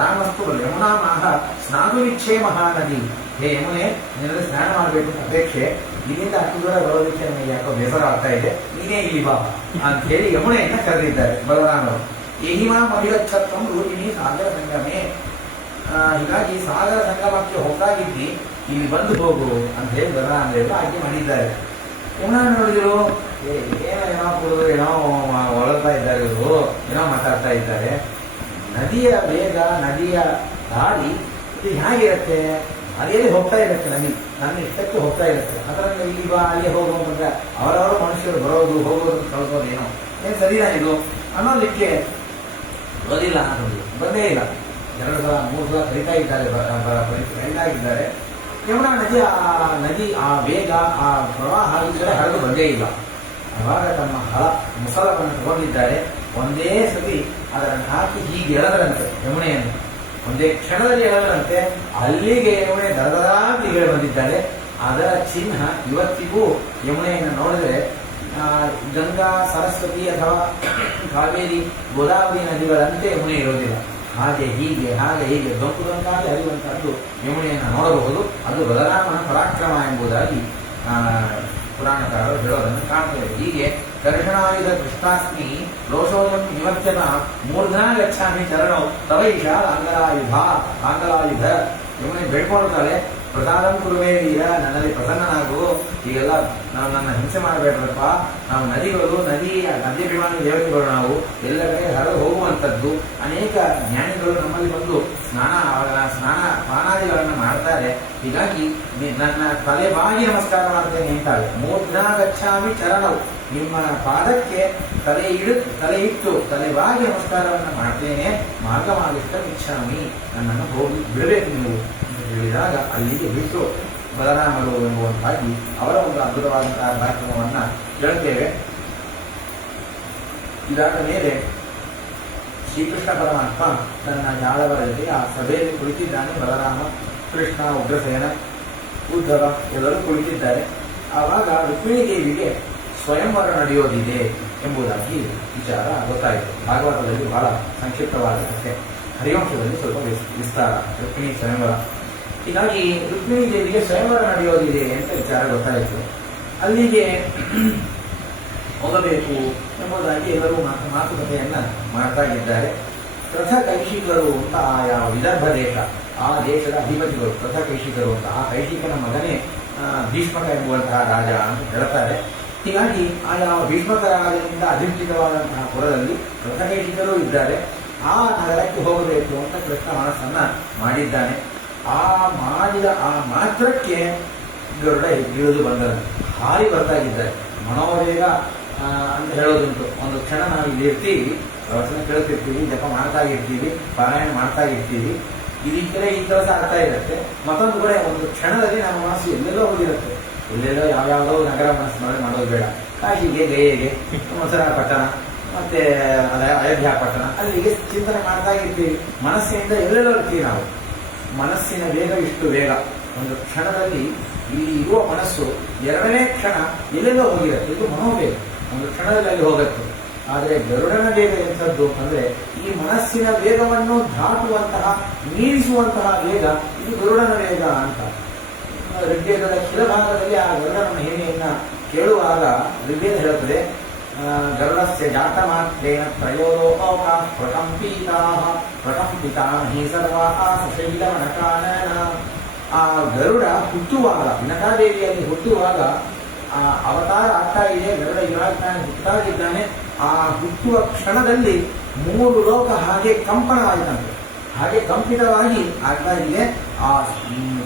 ರಾಮಸ್ತು ಯಮುನಾಮಾಹ ಸ್ನಾತುವಿಚ್ಛೇ ಮಹಾನದಿ. ಹೇ ಯಮುನೆ, ನಿನ್ನಲ್ಲಿ ಸ್ನಾನ ಮಾಡಬೇಕು ಅಪೇಕ್ಷೆ, ಇಲ್ಲಿಂದ ಅಷ್ಟು ದೂರ ಬರೋದಕ್ಕೆ ನನಗೆ ಯಾಕೋ ಬೇಸರ ಆಗ್ತಾ ಇದೆ, ನೀನೇ ಇಲ್ಲಿ ಬಾ ಅಂತ ಹೇಳಿ ಯಮುನೆಯನ್ನ ಕರೆದಿದ್ದಾರೆ ಬಲರಾಮರು. ಏಹಿಮಾ ಮಹಿಳಚ್ಛತ್ವಂ ರೂಪಿಣಿ ಸಾಗರ ಸಂಗಮೇ. ಹೀಗಾಗಿ ಸಾಗರ ಸಂಗಮಕ್ಕೆ ಹೋಗ್ತಾಗಿದ್ದಿ, ಇಲ್ಲಿ ಬಂದು ಹೋಗು ಅಂತ ಹೇಳಿ ಬಲರಾಮದೇವರು ಆಜ್ಞೆ ಮಾಡಿದ್ದಾರೆ. ಯಮುನಾ ನೋಡಿದ್ರು, ಏನೋ ಕುಡಿದು ಏನೋ ಹೊರಡ್ತಾ ಇದ್ದಾರೆ, ಇವರು ಏನೋ ಮಾತಾಡ್ತಾ ಇದ್ದಾರೆ. ನದಿಯ ವೇಗ, ನದಿಯ ದಾರಿ ಇದು ಹೇಗಿರುತ್ತೆ, ಅದೇಲಿ ಹೋಗ್ತಾ ಇರುತ್ತೆ. ನನ್ನ ಇಷ್ಟಕ್ಕೆ ಹೋಗ್ತಾ ಇರುತ್ತೆ. ಅದರಲ್ಲಿ ಇಲ್ಲಿ ಬಾ ಅಲ್ಲಿ ಹೋಗೋ ಅಂದ್ರೆ ಅವರವರು ಮನುಷ್ಯರು ಬರೋದು ಹೋಗೋದು ಕಳ್ಸೋದು ಏನು ಸರಿನಾ ಇದು ಅನ್ನೋದಕ್ಕೆ ಬರೋದಿಲ್ಲ. ಅನ್ನೋದು ಬಂದೇ ಇಲ್ಲ. 2 ಸಲ 3 ಸಲ ಕರಿತಾ ಇದ್ದಾರೆ. ಯಮುನಾ ನದಿ ಆ ವೇಗ, ಆ ಪ್ರವಾಹ ಈ ಕಡೆ ಹರಿದು ಬಂದೇ ಇಲ್ಲ. ಆವಾಗ ತಮ್ಮ ಮುಸಲವನ್ನು ತಗೊಂಡಿದ್ದಾರೆ. ಒಂದೇ ಸತಿ ಅದನ್ನು ಹಾಕಿ ಹೀಗೆ ಎಳೆದರಂತೆ ಯಮುನೆಯನ್ನು. ಒಂದೇ ಕ್ಷಣದಲ್ಲಿ ಎಳೆದರಂತೆ. ಅಲ್ಲಿಗೆ ಯಮುನೆ ದರದರಾಗಿ ಹೇಳಿ ಬಂದಿದ್ದಾರೆ. ಅದರ ಚಿಹ್ನ ಇವತ್ತಿಗೂ ಯಮುನೆಯನ್ನು ನೋಡಿದ್ರೆ ಗಂಗಾ, ಸರಸ್ವತಿ ಅಥವಾ ಕಾವೇರಿ, ಗೋದಾವರಿ ನದಿಗಳಂತೆ ಯಮುನೆ ಇರೋದಿಲ್ಲ. ಹಾಗೆ ಹೀಗೆ ದೊಂಕಾಗಿ ಹರಿಯುವಂತಹದ್ದು ಯಮುನೆಯನ್ನು ನೋಡಬಹುದು. ಅದು ಬಲರಾಮನ ಪರಾಕ್ರಮ ಎಂಬುದಾಗಿ ಪುರಾಣಕಾರರು ಹೇಳೋದನ್ನು ಕಾಣ್ತೇವೆ. ಹೀಗೆ ಕರ್ಷಣಾಯುಧ ಕೃಷ್ಣಾಸ್ಮಿ ರೋಷೋಯಂ ನಿವರ್ತ್ಯನ ಮೂರ್ಧನ ಗಚ್ಚಾಮಿ ಚರಣೋ ತವೈಷ ಆಂಗಲಾಯುಧ. ಯಮುನೆ ಬೇಡ್ಕೊಳ್ತಾಳೆ, ಪ್ರಸಾದಂ ಕುರುವೇ ವೀರ, ನನ್ನಲ್ಲಿ ಪ್ರಸನ್ನನಾಗು. ಹೀಗೆಲ್ಲ ನಾವು ನನ್ನ ಹಿಂಸೆ ಮಾಡಬೇಡ್ರಪ್ಪ. ನಾವು ನದ್ಯಾಭಿಮಾನಿ ದೇವತೆಗಳು, ನಾವು ಎಲ್ಲ ಕಡೆ ಹರಿದು ಹೋಗುವಂಥದ್ದು. ಅನೇಕ ಜ್ಞಾನಿಗಳು ನಮ್ಮಲ್ಲಿ ಬಂದು ಸ್ನಾನ ಪಾನಾದಿಗಳನ್ನು ಮಾಡ್ತಾರೆ. ಹೀಗಾಗಿ ನನ್ನ ತಲೆ ಬಾಗಿ ನಮಸ್ಕಾರ ಮಾಡ್ತೇನೆ ಅಂತಾಳೆ. ಮೂರ್ಧನ ಗಚ್ಚಾಮಿ ಚರಣವು, ನಿಮ್ಮ ಪಾದಕ್ಕೆ ತಲೆ ಇಟ್ಟು ತಲೆ ಬಾಗಿ ನಮಸ್ಕಾರವನ್ನು ಮಾಡ್ತೇನೆ. ಮಾರ್ಗಮಾಗಿಷ್ಟ ಇಚ್ಛಾಮಿ, ನನ್ನನ್ನು ಹೋಗಿ ಬಿಡಬೇಕು ನೀವು ಹೇಳಿದಾಗ ಅಲ್ಲಿಗೆ ಬಿಟ್ಟು ಬಲರಾಮರು ಎಂಬುವಂತಾಗಿ ಅವರ ಒಂದು ಅದ್ಭುತವಾದಂತಹ ಕಾರ್ಯಕ್ರಮವನ್ನು ಕೇಳುತ್ತೇವೆ. ಇದಾದ ಮೇಲೆ ಶ್ರೀಕೃಷ್ಣ ಪರಮಾತ್ಮ ತನ್ನ ಯಾದವರ ಜೊತೆ ಆ ಸಭೆಯಲ್ಲಿ ಕುಳಿತಿದ್ದಾನೆ. ಬಲರಾಮ, ಕೃಷ್ಣ, ಉಗ್ರಸೇನ, ಉದ್ಧವ ಎಲ್ಲರೂ ಕುಳಿತಿದ್ದಾರೆ. ಆವಾಗ ರುಕ್ಮಿಣಿ ದೇವಿಗೆ ಸ್ವಯಂವರ ನಡೆಯೋದಿದೆ ಎಂಬುದಾಗಿ ವಿಚಾರ ಗೊತ್ತಾಯಿತು. ಭಾಗವತದಲ್ಲಿ ಬಹಳ ಸಂಕ್ಷಿಪ್ತವಾದ ಕಥೆ, ಹರಿವಂಶದಲ್ಲಿ ಸ್ವಲ್ಪ ವಿಸ್ತಾರ. ರುಕ್ಮಿಣಿ ಸ್ವಯಂವರ. ಹೀಗಾಗಿ ರುಕ್ಮಿಣಿ ದೇವಿಗೆ ಸ್ವಯಂವರ ನಡೆಯೋದಿದೆ ಅಂತ ವಿಚಾರ ಗೊತ್ತಾಯಿತು. ಅಲ್ಲಿಗೆ ಹೋಗಬೇಕು ಎಂಬುದಾಗಿ ಎಲ್ಲರೂ ಮಾತುಕತೆಯನ್ನ ಮಾಡ್ತಾ ಇದ್ದಾರೆ. ಕೈಶಿಕರು ಅಂತ ಆಯಾ ವಿದರ್ಭ ದೇಶ, ಆ ದೇಶದ ಅಧಿಪತಿಗಳು ಕೈಶಿಕರು ಅಂತ. ಆ ಕೈಶಿಕನ ಮಗನೇ ಭೀಷ್ಮಕ ಎಂಬುವಂತಹ ರಾಜ ಅಂತ ಹೇಳ್ತಾರೆ. ಹೀಗಾಗಿ ಆಯಾ ಭೀಷ್ಮಕ ರಾಜನಿಂದ ಅಧಿಷ್ಠಿತವಾದಂತಹ ಪುರದಲ್ಲಿ ಕೈಶಿಕರು ಇದ್ದಾರೆ. ಆ ನಗರಕ್ಕೆ ಹೋಗಬೇಕು ಅಂತ ಕೃಷ್ಣ ಮನಸ್ಸನ್ನ ಮಾಡಿದ್ದಾನೆ. ಆ ಮಾಡಿದ ಆ ಮಾತ್ರಕ್ಕೆ ಗರುಡ ಇಳಿದು ಬಂದರು, ಹಾರಿ ಬರ್ತಾ ಇದ್ದಾರೆ. ಮನೋವೇಗ ಅಂತ ಹೇಳೋದುಂಟು. ಒಂದು ಕ್ಷಣ ನಾವು ಇಲ್ಲಿ ಇರ್ತೀವಿ, ಪ್ರವಚನ ಕೇಳ್ತಿರ್ತೀವಿ, ಜಪ ಮಾಡ್ತಾ ಇರ್ತೀವಿ, ಪಾರಾಯಣ ಮಾಡ್ತಾ ಇರ್ತೀವಿ, ಈ ಕೆಲಸ ಆಗ್ತಾ ಇರುತ್ತೆ. ಮತ್ತೊಂದು ಕಡೆ ಒಂದು ಕ್ಷಣದಲ್ಲಿ ನಮ್ಮ ಮನಸ್ಸು ಎಲ್ಲೆಲ್ಲೋ ಹೋಗಿರುತ್ತೆ. ಎಲ್ಲೆಲ್ಲೋ ಯಾವ್ಯಾವುದೋ ನಗರ ಮನಸ್ಸಿನೊಳಗೆ ಮಾಡೋದು ಬೇಡ. ಕಾಶಿಗೆ, ಗಯೆಗೆ, ಮೊಸರಾ ಪಟ್ಟಣ, ಮತ್ತೆ ಅಯೋಧ್ಯ ಪಟ್ಟಣ, ಅಲ್ಲಿಗೆ ಚಿಂತನೆ ಮಾಡ್ತಾ ಇರ್ತೀವಿ. ಮನಸ್ಸಿನಿಂದ ಎಲ್ಲೆಲ್ಲೋ ಇರ್ತೀವಿ ನಾವು. ಮನಸ್ಸಿನ ವೇಗ ಇಷ್ಟು ವೇಗ. ಒಂದು ಕ್ಷಣದಲ್ಲಿ ಇಲ್ಲಿ ಇರುವ ಮನಸ್ಸು 2ನೇ ಕ್ಷಣ ಎಲ್ಲೆಲ್ಲೋ ಹೋಗಿರುತ್ತೆ. ಇದು ಮನೋವೇಗ, ಒಂದು ಕ್ಷಣದಲ್ಲಿ ಅಲ್ಲಿ ಹೋಗುತ್ತೆ. ಆದರೆ ಗರುಡನ ವೇಗ ಎಂಥದ್ದು ಅಂದರೆ ಈ ಮನಸ್ಸಿನ ವೇಗವನ್ನು ದಾಟುವಂತಹ, ಮೀರಿಸುವಂತಹ ವೇಗ ಇದು ಗರುಡನ ವೇಗ ಅಂತ. ಋಗ್ವೇದದ ಕೆಲ ಭಾಗದಲ್ಲಿ ಆ ಗರುಡನ ಮಹಿಮೆಯನ್ನ ಕೇಳುವಾಗ ಋಗ್ವೇದ ಹೇಳುತ್ತದೆ, ಗರುಡಸ್ಯ ಜಾತಮಾತ್ರೇಣ ತ್ರಯೋಲೋಕಾಃ ಪ್ರಕಂಪಿತಾಃ ಸರ್ವಾಃ ಸಶೈಲವನಕಾನನ. ಆ ಗರುಡ ಹುಟ್ಟುವಾಗ, ನಕಾದೇವಿಯಲ್ಲಿ ಹುಟ್ಟುವಾಗ ಅವತಾರ ಆಗ್ತಾ ಇದೆ, ಗರುಡ ಇವಾಗ್ತಾನೆ ಹುಟ್ಟಾಗಿದ್ದಾನೆ. ಆ ಹುಟ್ಟುವ ಕ್ಷಣದಲ್ಲಿ 3 ಲೋಕ ಹಾಗೆ ಕಂಪನವಾಯಿತಂತೆ. ಹಾಗೆ ಕಂಪಿತವಾಗಿ ಆಗ್ತಾ ಇದೆ. ಆ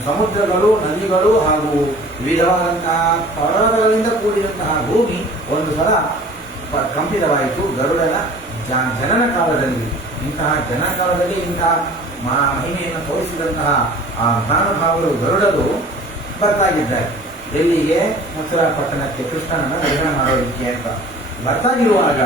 ಸಮುದ್ರಗಳು, ನದಿಗಳು ಹಾಗೂ ವಿವಿಧವಾದಂತಹ ಪರ್ವತಗಳಿಂದ ಕೂಡಿದಂತಹ ಭೂಮಿ ಒಂದು ಸಲ ಕಂಪಿತವಾಯಿತು ಗರುಡನ ಜನನ ಕಾಲದಲ್ಲಿ. ಇಂತಹ ಜನನ ಕಾಲದಲ್ಲಿ ಇಂತಹ ಮಹಿಮೆಯನ್ನು ತೋರಿಸಿದಂತಹ ಆ ಮಹಾನುಭಾವರು ಗರುಡರು ಬರ್ತಾಗಿದ್ದಾರೆ. ಎಲ್ಲಿಗೆ? ಮಥುರಾ ಪಟ್ಟಣಕ್ಕೆ ಕೃಷ್ಣನನ್ನು ದರ್ಶನ ಮಾಡೋದಕ್ಕೆ ಅಂತ ಬರ್ತಾಗಿರುವಾಗ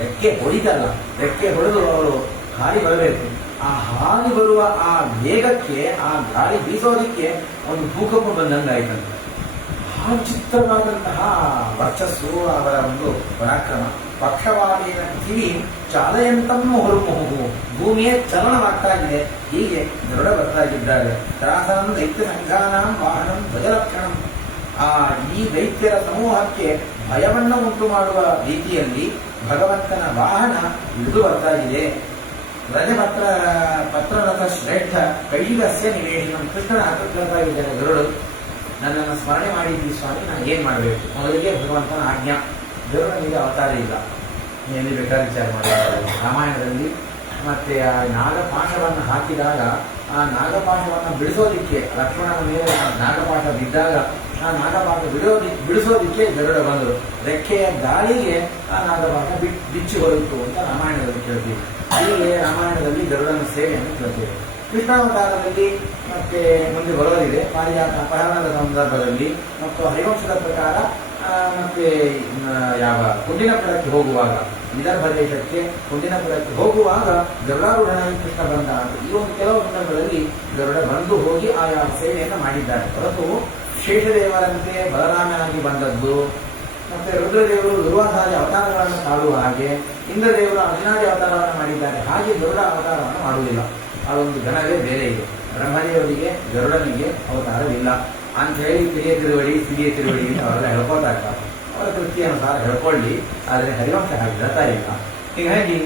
ರೆಕ್ಕೆ ಹೊಡಿತಲ್ಲ, ರೆಕ್ಕೆ ಹೊಡೆದು ಅವರು ಹಾರಿ ಬರಬೇಕು. ಆ ಹಾರಿ ಬರುವ ಆ ವೇಗಕ್ಕೆ, ಆ ಗಾಳಿ ಬೀಸೋದಕ್ಕೆ ಒಂದು ಭೂಕಂಪ ಬಂದಂಗಾಯ್ತಂತೆ. ಆ ಚಿತ್ರವಾದಂತಹ ವರ್ಚಸ್ಸು, ಅವರ ಒಂದು ಪರಾಕ್ರಮ. ಪಕ್ಷವಾದಿಯ ಕಿವಿ ಚಾಲಯಂತಂ ಹೊರಮುಹು, ಭೂಮಿಯೇ ಚಲನವಾಗ್ತಾ ಇದೆ. ಹೀಗೆ ಗರುಡ ಬರ್ತಾಗಿದ್ದಾರೆ. ತ್ರಾಸಂ ದೈತ್ಯ ಸಂಘಾನಾಂ ವಾಹನಂ ಧ್ವಜಲಕ್ಷಣಂ. ಈ ದೈತ್ಯರ ಸಮೂಹಕ್ಕೆ ಭಯವನ್ನು ಉಂಟು ಮಾಡುವ ರೀತಿಯಲ್ಲಿ ಭಗವಂತನ ವಾಹನ ಇಳಿದು ಬರ್ತಾಗಿದೆ. ಪತ್ರರಥ ಶ್ರೇಷ್ಠ ಕೈಲಸ್ಯ ನಿವೇಶನ. ಕೃಷ್ಣನ ಹತ್ತಿರ ಇದ್ದಾರೆ ಗರುಡು. ನನ್ನನ್ನು ಸ್ಮರಣೆ ಮಾಡಿದ್ವಿ ಸ್ವಾಮಿ, ನಾನು ಏನ್ ಮಾಡಬೇಕು? ಮೊದಲಿಗೆ ಭಗವಂತನ ಆಜ್ಞಾ. ಗರುಡನಿಗೆ ಅವತಾರ ಇಲ್ಲ, ಎಲ್ಲಿ ಬೇಕಾದ್ರೆ ವಿಚಾರ ಮಾಡಬಹುದು. ರಾಮಾಯಣದಲ್ಲಿ ಮತ್ತೆ ಆ ನಾಗಪಾಶವನ್ನು ಹಾಕಿದಾಗ ಆ ನಾಗಪಾಶವನ್ನು ಬಿಡಿಸೋದಿಕ್ಕೆ, ಲಕ್ಷ್ಮಣನ ಮೇಲೆ ನಾಗಪಾಶ ಬಿದ್ದಾಗ ಆ ನಾಗಪಾಶ ಬಿಡಿಸೋದಿಕ್ಕೆ ಗರುಡ ಬಂದರು. ರೆಕ್ಕೆಯ ಗಾಳಿಗೆ ಆ ನಾಗಪಾಶ ಬಿಚ್ಚಿ ಹೋಯಿತು ಅಂತ ರಾಮಾಯಣದಲ್ಲಿ ಕೇಳ್ತೀವಿ. ಹೀಗೆ ರಾಮಾಯಣದಲ್ಲಿ ಗರುಡನ ಸೇವೆಯನ್ನು ಕೇಳ್ತೇವೆ. ಕೃಷ್ಣಾವತಾರದಲ್ಲಿ ಮತ್ತೆ ಮುಂದೆ ಬರೋದಿದೆ. ಪಾರಿಜಾತ ಅಪಹರಣದ ಸಂದರ್ಭದಲ್ಲಿ ಮತ್ತು ಹರಿವಂಶದ ಪ್ರಕಾರ ಮತ್ತೆ ಕುಂಡಿನಪುರಕ್ಕೆ ಹೋಗುವಾಗ, ವಿದರ್ಭ ದೇಶಕ್ಕೆ ಕುಂಡಿನಪುರಕ್ಕೆ ಹೋಗುವಾಗ ಗರುಡಾರೂಢನಾಗಿ ಕೃಷ್ಣ ಬಂದ. ಈ ಒಂದು ಕೆಲವು ಸಂದರ್ಭದಲ್ಲಿ ಗರುಡ ಬಂದು ಹೋಗಿ ಆಯಾ ಸೇವೆಯನ್ನು ಮಾಡಿದ್ದಾರೆ. ಹೊರತು ಶೇಷದೇವರಂತೆ ಬಲರಾಮನಾಗಿ ಬಂದದ್ದು, ಮತ್ತೆ ರುದ್ರದೇವರು ದುರ್ವಾಸಾದಿ ಅವತಾರಗಳನ್ನು ತಾಳುವ ಹಾಗೆ, ಇಂದ್ರದೇವರು ಅರ್ಜುನಾದಿ ಅವತಾರವನ್ನು ಮಾಡಿದ್ದಾರೆ. ಹಾಗೆ ಗರುಡ ಅವತಾರವನ್ನು ಮಾಡುವುದಿಲ್ಲ. ಆ ಒಂದು ಗಣವೇ ಬೇರೆ ಇದೆ. ಬ್ರಹ್ಮದೇವರಿಗೆ ಗರುಡನಿಗೆ ಅವತಾರವಿಲ್ಲ ಅಂತ ಹೇಳಿ ಕಿರಿಯ ತಿರುವಡಿ, ಸಿರಿಯ ತಿರುವಡಿ ಅಂತ ಅವರೆಲ್ಲ ಹೇಳ್ಕೊತಾ ಇರ್ತಾರೆ. ಅವರ ಕೃತಿ ಅನುಸಾರ ಹೇಳ್ಕೊಳ್ಳಿ, ಆದರೆ ಹರಿವಂಶ ಹಾಗೆ ಹೇಳ್ತಾ ಇಲ್ಲ. ಹೀಗಾಗಿ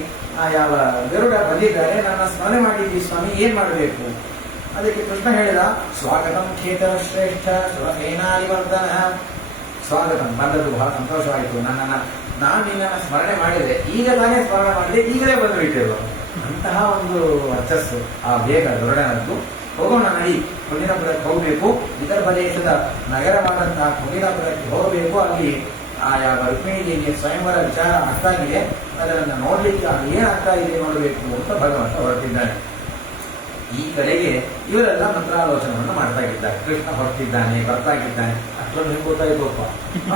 ಯಾವ ಗರುಡ ಬಂದಿದ್ದಾರೆ, ನನ್ನ ಸ್ಮರಣೆ ಮಾಡಿದ್ವಿ ಸ್ವಾಮಿ, ಏನ್ ಮಾಡಬೇಕು? ಅದಕ್ಕೆ ಕೃಷ್ಣ ಹೇಳಿದ, ಸ್ವಾಗತಂ ಖೇತರ ಶ್ರೇಷ್ಠ ಸುರಸೇನಾಧಿವರ್ಧನ. ಸ್ವಾಗತಂ, ಬಂದದ್ದು ಬಹಳ ಸಂತೋಷವಾಯಿತು. ನಾನು ನಿನ್ನನ್ನು ಸ್ಮರಣೆ ಮಾಡಿದೆ, ಈಗ ತಾನೇ ಸ್ಮರಣೆ ಮಾಡಿದೆ, ಈಗಲೇ ಬಂದು ಬಿಟ್ಟಿರುವ ಅಂತಹ ಒಂದು ವರ್ಚಸ್ಸು, ಆ ಬೇಗ ಗರುಡನದ್ದು. ಹೋಗೋಣ ನಡಿ, ಕುಂಡಿನಪುರಕ್ಕೆ ಹೋಗಬೇಕು. ವಿದರ್ಭ ದೇಶದ ನಗರವಾದಂತಹ ಕುಂಡಿನಪುರಕ್ಕೆ ಹೋಗಬೇಕು. ಅಲ್ಲಿ ಆ ಯಾವ ರುಕ್ಮಿಣಿಗೆ ಸ್ವಯಂವರ ವಿಚಾರ ಆಗ್ತಾಗಿದೆ, ಅದನ್ನು ನೋಡ್ಲಿಕ್ಕೆ ಏನಾಗ್ತಾ ಇದೆ ನೋಡಬೇಕು ಅಂತ ಭಗವಂತ ಹೊರಟಿದ್ದಾನೆ. ಈ ಕಡೆಗೆ ಇವರೆಲ್ಲ ಮಂತ್ರಾಲೋಚನವನ್ನು ಮಾಡ್ತಾ ಇದ್ದಾರೆ. ಕೃಷ್ಣ ಹೊರಟಿದ್ದಾನೆ, ಬರ್ತಾಗಿದ್ದಾನೆ. ಅಷ್ಟೊಂದು ಹೆಂಗೆ ಗೊತ್ತಾಯ್ತಪ್ಪ,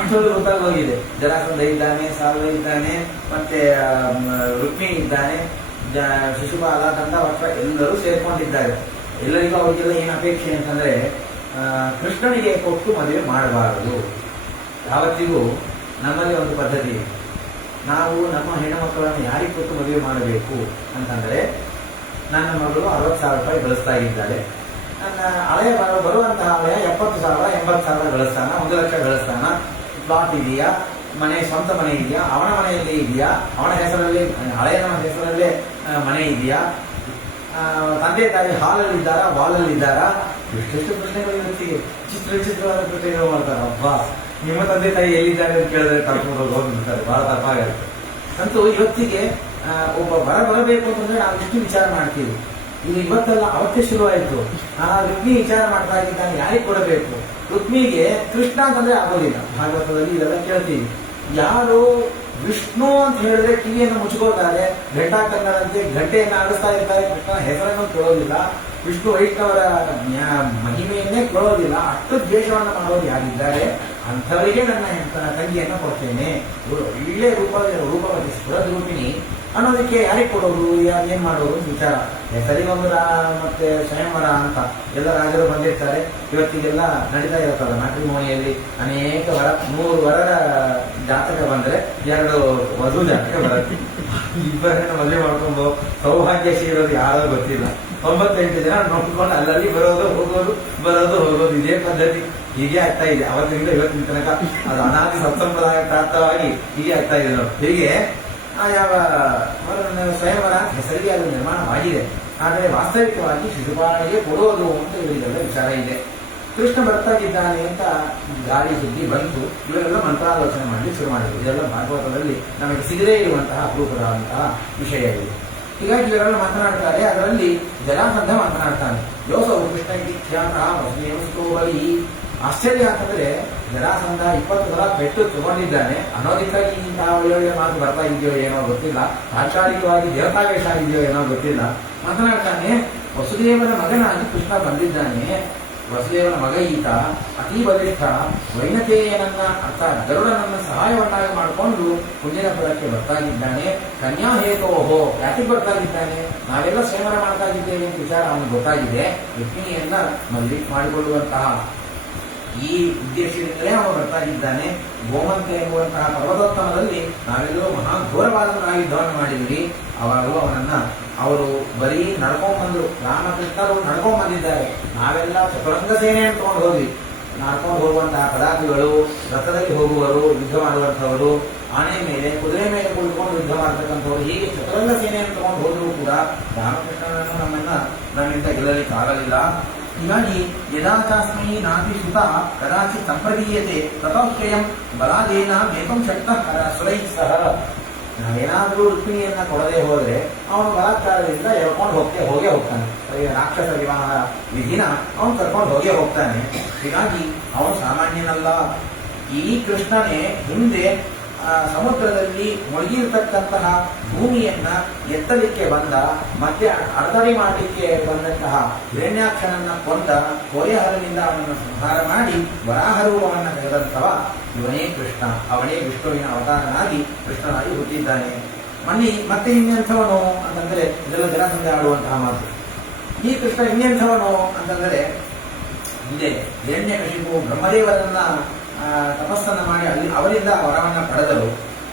ಅಷ್ಟೊಂದು ಗೊತ್ತಾಗಿ ಹೋಗಿದೆ. ಜರಾಸಂಧ ಇದ್ದಾನೆ, ಸಾಲ್ವ ಇದ್ದಾನೆ, ಮತ್ತೆ ರುಕ್ಮಿಣಿ ಇದ್ದಾನೆ, ಶಿಶುಪಾಲ, ದಂಡವಕ್ರ ಎಲ್ಲರೂ ಸೇರ್ಕೊಂಡಿದ್ದಾರೆ. ಎಲ್ಲರಿಗೂ ಅವರಿಗೆಲ್ಲ ಏನು ಅಪೇಕ್ಷೆ ಅಂತಂದ್ರೆ, ಕೃಷ್ಣನಿಗೆ ಕೊಟ್ಟು ಮದುವೆ ಮಾಡಬಾರದು. ಯಾವತ್ತಿಗೂ ನಮ್ಮಲ್ಲಿ ಒಂದು ಪದ್ಧತಿ, ನಾವು ನಮ್ಮ ಹೆಣ್ಣು ಮಕ್ಕಳನ್ನು ಯಾರಿಗೆ ಕೊಟ್ಟು ಮದುವೆ ಮಾಡಬೇಕು ಅಂತಂದ್ರೆ, ನನ್ನ ಮಗಳು 60,000 ರೂಪಾಯಿ ಗಳಿಸ್ತಾ ಇದ್ದಾಳೆ, ನನ್ನ ಹಳೆಯ ಬರುವಂತಹ ಹಳೆಯ 70,000 80,000 ಗಳಿಸ್ತಾನ, 1 ಲಕ್ಷ ಗಳಿಸ್ತಾನ, ಪ್ಲಾಟ್ ಇದೆಯಾ, ಸ್ವಂತ ಮನೆ ಇದೆಯಾ, ಅವನ ಮನೆಯಲ್ಲಿ ಇದೆಯಾ, ಅವನ ಹೆಸರಲ್ಲಿ ಹಳೆಯನ ಹೆಸರಲ್ಲೇ ಮನೆ ಇದೆಯಾ, ತಂದೆ ತಾಯಿ ಹಾಲಲ್ಲಿದ್ದಾರಾ, ಬಾಲಲ್ಲಿದ್ದಾರಾ, ಎಷ್ಟೆಷ್ಟು ಪ್ರಶ್ನೆಗಳು ಇವತ್ತಿಗೆ ಚಿತ್ರವಾದ ಪ್ರಶ್ನೆಗಳು ಮಾಡ್ತಾರೆ. ಅಬ್ಬಾ, ನಿಮ್ಮ ತಂದೆ ತಾಯಿ ಎಲ್ಲಿದ್ದಾರೆ ಅಂತ ಕೇಳಿದ್ರೆ ಕರ್ಕೊಂಡು ಹೋಗ್ಬಿಡ್ತಾರೆ, ಬಹಳ ತಪ್ಪಾಗುತ್ತೆ. ಅಂತೂ ಇವತ್ತಿಗೆ ಒಬ್ಬ ಬರಬೇಕು ಅಂತಂದ್ರೆ ನಾವು ಇಷ್ಟು ವಿಚಾರ ಮಾಡ್ತೀವಿ. ಇದು ಇವತ್ತೆಲ್ಲ ಅವತ್ತೇ ಶುರುವಾಯಿತು. ರುಕ್ಮಿ ವಿಚಾರ ಮಾಡ್ತಾ ಇದ್ದಾನೆ, ಯಾರಿಗೆ ಕೊಡಬೇಕು? ರುಕ್ಮಿಗೆ ಕೃಷ್ಣ ಅಂತಂದ್ರೆ ಆಗೋದಿಲ್ಲ. ಭಾಗವತದಲ್ಲಿ ಇದೆಲ್ಲ ಕೇಳ್ತೀವಿ. ಯಾರು ವಿಷ್ಣು ಅಂತ ಹೇಳಿದ್ರೆ ಕಿವಿಯನ್ನು ಮುಚ್ಕೋತಾರೆ, ಘಂಟಾ ಕನ್ನಡಂತೆ ಗಂಟೆಯನ್ನು ಆಡಿಸ್ತಾ ಇರ್ತಾರೆ, ಕೃಷ್ಣನ ಹೆಸರನ್ನು ಕೇಳೋದಿಲ್ಲ, ವಿಷ್ಣು ವೈಷ್ಣವರ ಮಹಿಮೆಯನ್ನೇ ಕೇಳೋದಿಲ್ಲ. ಅಷ್ಟು ದ್ವೇಷವನ್ನು ಮಾಡೋರು ಯಾರಿದ್ದಾರೆ ಅಂಥವರಿಗೆ ನನ್ನ ತಂಗಿಯನ್ನು ಕೊಡ್ತೇನೆ. ಒಳ್ಳೆ ರೂಪವತಿ ಸ್ಫುರದ ರೂಪಿಣಿ ಅನ್ನೋದಕ್ಕೆ ಯಾರಿಗೆ ಕೊಡೋದು, ಏನ್ ಮಾಡೋದು ವಿಚಾರ. ಹೆಸರಿಗೊಂದು ಮತ್ತೆ ಸ್ವಯಂವರ ಅಂತ ಎಲ್ಲ ರಾಜರು ಬಂದಿರ್ತಾರೆ. ಇವತ್ತಿಗೆಲ್ಲ ನಡೀತಾ ಇರ್ತಾರೆ ಮ್ಯಾಟ್ರಿಮೋನಿಯಲ್ಲಿ. ಅನೇಕ 100 ವರರ ಜಾತಕ ಬಂದ್ರೆ 2 ವಧು ಜಾತಕ ಬರುತ್ತೆ. ಇಬ್ಬರನ್ನ ಮದುವೆ ಮಾಡ್ಕೊಂಡು ಸೌಭಾಗ್ಯಶೀಲರು ಯಾರೋ ಗೊತ್ತಿಲ್ಲ. 98 ಜನ ನೋಡ್ಕೊಂಡು ಅಲ್ಲಲ್ಲಿ ಬರೋದು ಹೋಗೋದು ಇದೇ ಪದ್ಧತಿ. ಹೀಗೆ ಆಗ್ತಾ ಇದೆ ಅವತ್ತಿನಿಂದ ಇವತ್ತಿನ ತನಕ. ಅದು ಅನಾದಿ ಸತ್ಸಂಪ್ರದಾಯ ಪ್ರಾಪ್ತವಾಗಿ ಹೀಗೆ ಆಗ್ತಾ ಇದೆ ನೋಡಿ. ಹೀಗೆ ಯಾವ ಸ್ವಯಂವರ ಹೆಸರಿಗೆ ಅದು ನಿರ್ಮಾಣವಾಗಿದೆ. ಆದರೆ ವಾಸ್ತವಿಕವಾಗಿ ಶಿಶುಪಾಲನೆಗೆ ಕೊಡೋದು ಅಂತ ಇವರಿಗೆಲ್ಲ ವಿಚಾರ ಇದೆ. ಕೃಷ್ಣ ಬರ್ತಾ ಇದ್ದಾನೆ ಅಂತ ಗಾಳಿ ಸುದ್ದಿ ಬಂತು. ಇವರೆಲ್ಲ ಮಂತ್ರಾಲೋಚನೆ ಮಾಡಲಿಕ್ಕೆ ಶುರು ಮಾಡಿದ್ರು. ಇದೆಲ್ಲ ಭಾಗವತದಲ್ಲಿ ನಮಗೆ ಸಿಗದೇ ಇರುವಂತಹ ಅಪರೂಪದಂತಹ ವಿಷಯ ಇದೆ. ಹೀಗಾಗಿ ಇವರೆಲ್ಲ ಮಾತನಾಡ್ತಾರೆ. ಅದರಲ್ಲಿ ಜಲಾಸಂಧ ಮಾತನಾಡ್ತಾನೆ. ಯೋಸವು ಕೃಷ್ಣ ಖ್ಯಾತ ಬಲಿ. ಆಶ್ಚರ್ಯ ಅಂತಂದ್ರೆ ಜಲಾಸಂಧ 20 ಸಲ ಪೆಟ್ಟು ತಗೊಂಡಿದ್ದಾನೆ. ಅನೋದಿಕ್ಕಾಗಿ ಇಂತಹ ಒಳ್ಳೆ ಮಾತು ಬರ್ತಾ ಇದೆಯೋ ಏನೋ ಗೊತ್ತಿಲ್ಲ. ತಾತ್ಕಾಲಿಕವಾಗಿ ದೇವತಾವೇಶ ಇದೆಯೋ ಏನೋ ಗೊತ್ತಿಲ್ಲ. ಮಾತನಾಡ್ತಾನೆ, ವಸುದೇವನ ಮಗನಾಗಿ ಕೃಷ್ಣ ಬಂದಿದ್ದಾನೆ. ವಸುದೇವನ ಮಗ ಈತ ಅತೀ ಬಲಿಷ್ಠ. ವೈನತೇಯನನ್ನ ಅರ್ಥಾತ್ ಗರುಡನನ್ನ ಸಹಾಯವನ್ನಾಗಿ ಮಾಡಿಕೊಂಡು ಪುಣ್ಯನಪುರಕ್ಕೆ ಬರ್ತಾಗಿದ್ದಾನೆ. ಕನ್ಯಾ ಹೇತೋಹೋ, ಯಾಕೆ ಬರ್ತಾಗಿದ್ದಾನೆ? ನಾವೆಲ್ಲ ಸೇವನ ಮಾಡ್ತಾ ಇದ್ದೇವೆ ಅಂತ ವಿಚಾರ ಅವನಿಗೆ ಗೊತ್ತಾಗಿದೆ. ರುಕ್ಮಿಣಿಯನ್ನ ಮದುವೆ ಮಾಡಿಕೊಳ್ಳುವಂತಹ ಈ ಉದ್ದೇಶದಿಂದಲೇ ಅವನು ಬರ್ತಾಗಿದ್ದಾನೆ. ಗೋಮಂತ ಎನ್ನುವಂತಹ ಪರ್ವತೋತ್ತಮದಲ್ಲಿ ನಾವೆಲ್ಲರೂ ಮಹಾಘೋರವಾದಂತಹ ಯುದ್ಧವನ್ನು ಮಾಡಿದ್ವಿ. ಅವಾಗಲೂ ಅವನನ್ನ ಅವರು ಬರೀ ನಡ್ಕೊಂಡ್ಬಂದ್ರು. ರಾಮಕೃಷ್ಣರು ನಡ್ಕೊಂಡ್ಬಂದಿದ್ದಾರೆ. ನಾವೆಲ್ಲ ಚತುರಂಗ ಸೇನೆ ಅಂದ್ಕೊಂಡು ಹೋದ್ವಿ. ನಡ್ಕೊಂಡು ಹೋಗುವಂತಹ ಪದಾರ್ಥಗಳು, ರಥದಲ್ಲಿ ಹೋಗುವರು, ಯುದ್ಧ ಮಾಡುವಂಥವರು, ಆನೆ ಮೇಲೆ ಕುದುರೆ ಮೇಲೆ ಕುಳಿತುಕೊಂಡು ಯುದ್ಧ ಮಾಡತಕ್ಕಂಥವ್ರು, ಹೀಗೆ ಚತುರಂಗ ಸೇನೆ ಅಂದ್ಕೊಂಡು ಹೋದರೂ ಕೂಡ ರಾಮಕೃಷ್ಣನನ್ನು ನಮ್ಮಿಂದ ಗೆಲ್ಲಲಿಕ್ಕೆ ಆಗಲಿಲ್ಲ. ಹೀಗಾಗಿ ಯದಾಚಾಸ್ಮೈ ನಾಪಿ ಸುತ ಕದಾಚಿತ್ ಸಂಪ್ರದೀಯತೆ ತಥೋಶ್ಚಯಂ ಬಲಾದೇನ ಮೇಕಂ ಶಕ್ತಃ ಸುರೈ ಸಹ. ನಾವೇನಾದರೂ ರುಕ್ಮಿಣಿಯನ್ನ ಕೊಡದೆ ಹೋದ್ರೆ ಅವನು ಬಲಾತ್ಕಾರದಿಂದ ಎಳ್ಕೊಂಡು ಹೋಗೇ ಹೋಗ್ತಾನೆ. ರಾಕ್ಷಸ ವಿವಾಹ ವಿಧಿನ ಅವನು ಕರ್ಕೊಂಡು ಹೋಗ್ತಾನೆ. ಹೀಗಾಗಿ ಅವನು ಸಾಮಾನ್ಯನಲ್ಲ. ಈ ಕೃಷ್ಣನೇ ಹಿಂದೆ ಸಮುದ್ರದಲ್ಲಿ ಮುಳುಗಿರ್ತಕ್ಕಂತಹ ಭೂಮಿಯನ್ನ ಎತ್ತಲಿಕ್ಕೆ ಬಂದ, ಮತ್ತೆ ಅಡತಡಿ ಮಾಡಲಿಕ್ಕೆ ಬಂದಂತಹ ಹಿರಣ್ಯಾಕ್ಷನನ್ನ ಕೊಂದ, ಕೋಯಹರನಿಂದ ಅವನನ್ನು ಸಂಹಾರ ಮಾಡಿ ವರಾಹರೂಪವನ್ನು ತೆಗೆದಂತಹ ಇವನೇ ಕೃಷ್ಣ. ಅವನೇ ವಿಷ್ಣುವಿನ ಅವತಾರನಾಗಿ ಕೃಷ್ಣನಾಗಿ ಹುಟ್ಟಿದ್ದಾನೆ. ಮತ್ತೆ ಇನ್ನೆಂಥವನು ಅಂತಂದ್ರೆ ಇದೆಲ್ಲ ಜನಸಂಖ್ಯೆ ಆಡುವಂತಹ ಮಾತು. ಈ ಕೃಷ್ಣ ಇನ್ನೆಂಥವನು ಅಂತಂದರೆ ಹಿಂದೆ ಹಿರಣ್ಯಕಶಿಪು ಬ್ರಹ್ಮದೇವರನ್ನ ತಪಸ್ಸನ್ನು ಮಾಡಿ ಅವರಿಂದ ವರವನ್ನು ಪಡೆದರು.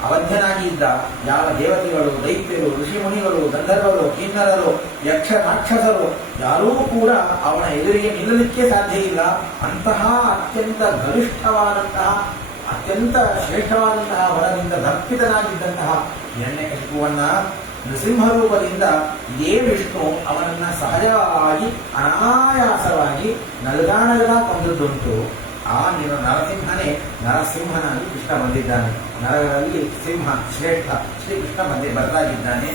ಅವಧ್ಯನಾಗಿ ಇದ್ದ ಯಾವ ದೇವತೆಗಳು, ದೈತ್ಯರು, ಋಷಿಮುನಿಗಳು, ಗಂಧರ್ವರು, ಕಿನ್ನರರು, ಯಕ್ಷ ರಾಕ್ಷಸರು ಯಾರೂ ಕೂಡ ಅವನ ಎದುರಿಗೆ ನಿಲ್ಲಲಿಕ್ಕೆ ಸಾಧ್ಯ ಇಲ್ಲ. ಅಂತಹ ಅತ್ಯಂತ ಗರಿಷ್ಠವಾದಂತಹ, ಅತ್ಯಂತ ಶ್ರೇಷ್ಠವಾದಂತಹ ವರದಿಂದ ದರ್ಪಿತನಾಗಿದ್ದಂತಹ ಹಿರಣ್ಯಕಶಿಪುವನ್ನ ನೃಸಿಂಹರೂಪದಿಂದ ಇದೇ ವಿಷ್ಣು ಅವನನ್ನ ಸಹಜವಾಗಿ ಅನಾಯಾಸವಾಗಿ ನಲಗಾನಗದ ಕೊಂದದ್ದುಂಟು. ಆ ನರಸಿಂಹನೇ ನರಸಿಂಹನಾಗಿ ಕೃಷ್ಣ ಬಂದಿದ್ದಾನೆ. ನರಗಳಲ್ಲಿ ಸಿಂಹ ಶ್ರೇಷ್ಠ ಶ್ರೀಕೃಷ್ಣ ಬರ್ತಾಗಿದ್ದಾನೆ.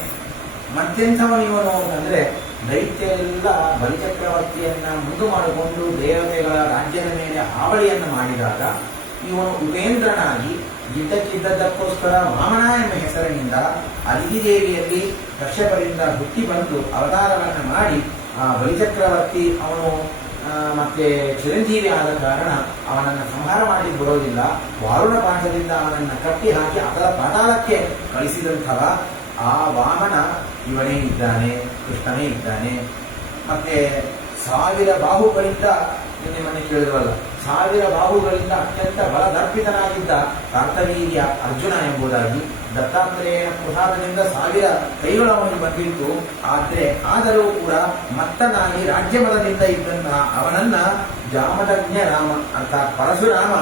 ಮತ್ತೆಂಥವನು ಇವನು ಅಂತಂದ್ರೆ ದೈತ್ಯರೆಲ್ಲ ಬಲಿಚಕ್ರವರ್ತಿಯನ್ನ ಮುಂದು ಮಾಡಿಕೊಂಡು ದೇವತೆಗಳ ರಾಜ್ಯದ ಮೇಲೆ ಹಾವಳಿಯನ್ನು ಮಾಡಿದಾಗ ಇವನು ಉಪೇಂದ್ರನಾಗಿ ಇದ್ದಕ್ಕಿದ್ದಕ್ಕೋಸ್ಕರ ವಾಮನ ಎಂಬ ಹೆಸರಿನಿಂದ ಅದಿತಿದೇವಿಯಲ್ಲಿ ಕಶ್ಯಪರಿಂದ ಹುಟ್ಟಿ ಬಂದು ಅವತಾರವನ್ನು ಮಾಡಿ ಆ ಬಲಿಚಕ್ರವರ್ತಿ ಅವನು ಮತ್ತೆ ಚಿರಂಜೀವಿ ಆದ ಕಾರಣ ಅವನನ್ನು ಸಂಹಾರ ಮಾಡಿ ಬರೋದಿಲ್ಲ. ವಾರುಣ ಪಾಠದಿಂದ ಅವನನ್ನು ಕಟ್ಟಿ ಹಾಕಿ ಅದರ ಪಾತಾಳಕ್ಕೆ ಕಳಿಸಿದಂತಹ ಆ ವಾಮನ ಇವನೇ ಇದ್ದಾನೆ, ಕೃಷ್ಣನೇ ಇದ್ದಾನೆ. ಮತ್ತೆ 1000 ಬಾಹುಗಳಿಂದ ನಿನ್ನೆ ಮನೆ ಕೇಳಿದ್ವಲ್ಲ, 1000 ಬಾಹುಗಳಿಂದ ಅತ್ಯಂತ ಬಲದರ್ಪಿತನಾಗಿದ್ದ ಕಾರ್ತವೀರ್ಯ ಅರ್ಜುನ ಎಂಬುದಾಗಿ ದತ್ತಾತ್ರೇಯನ ಪ್ರಸಾದದಿಂದ 1000 ಕೈಗಳು ಅವನಿಗೆ ಬಂದಿತ್ತು. ಆದರೂ ಕೂಡ ಮತ್ತನಾಗಿ ರಾಜ್ಯಬಲದಿಂದ ಇದ್ದಂತಹ ಅವನನ್ನ ಜಾಮದಜ್ಞ ರಾಮ ಅರ್ಥಾತ್ ಪರಶುರಾಮ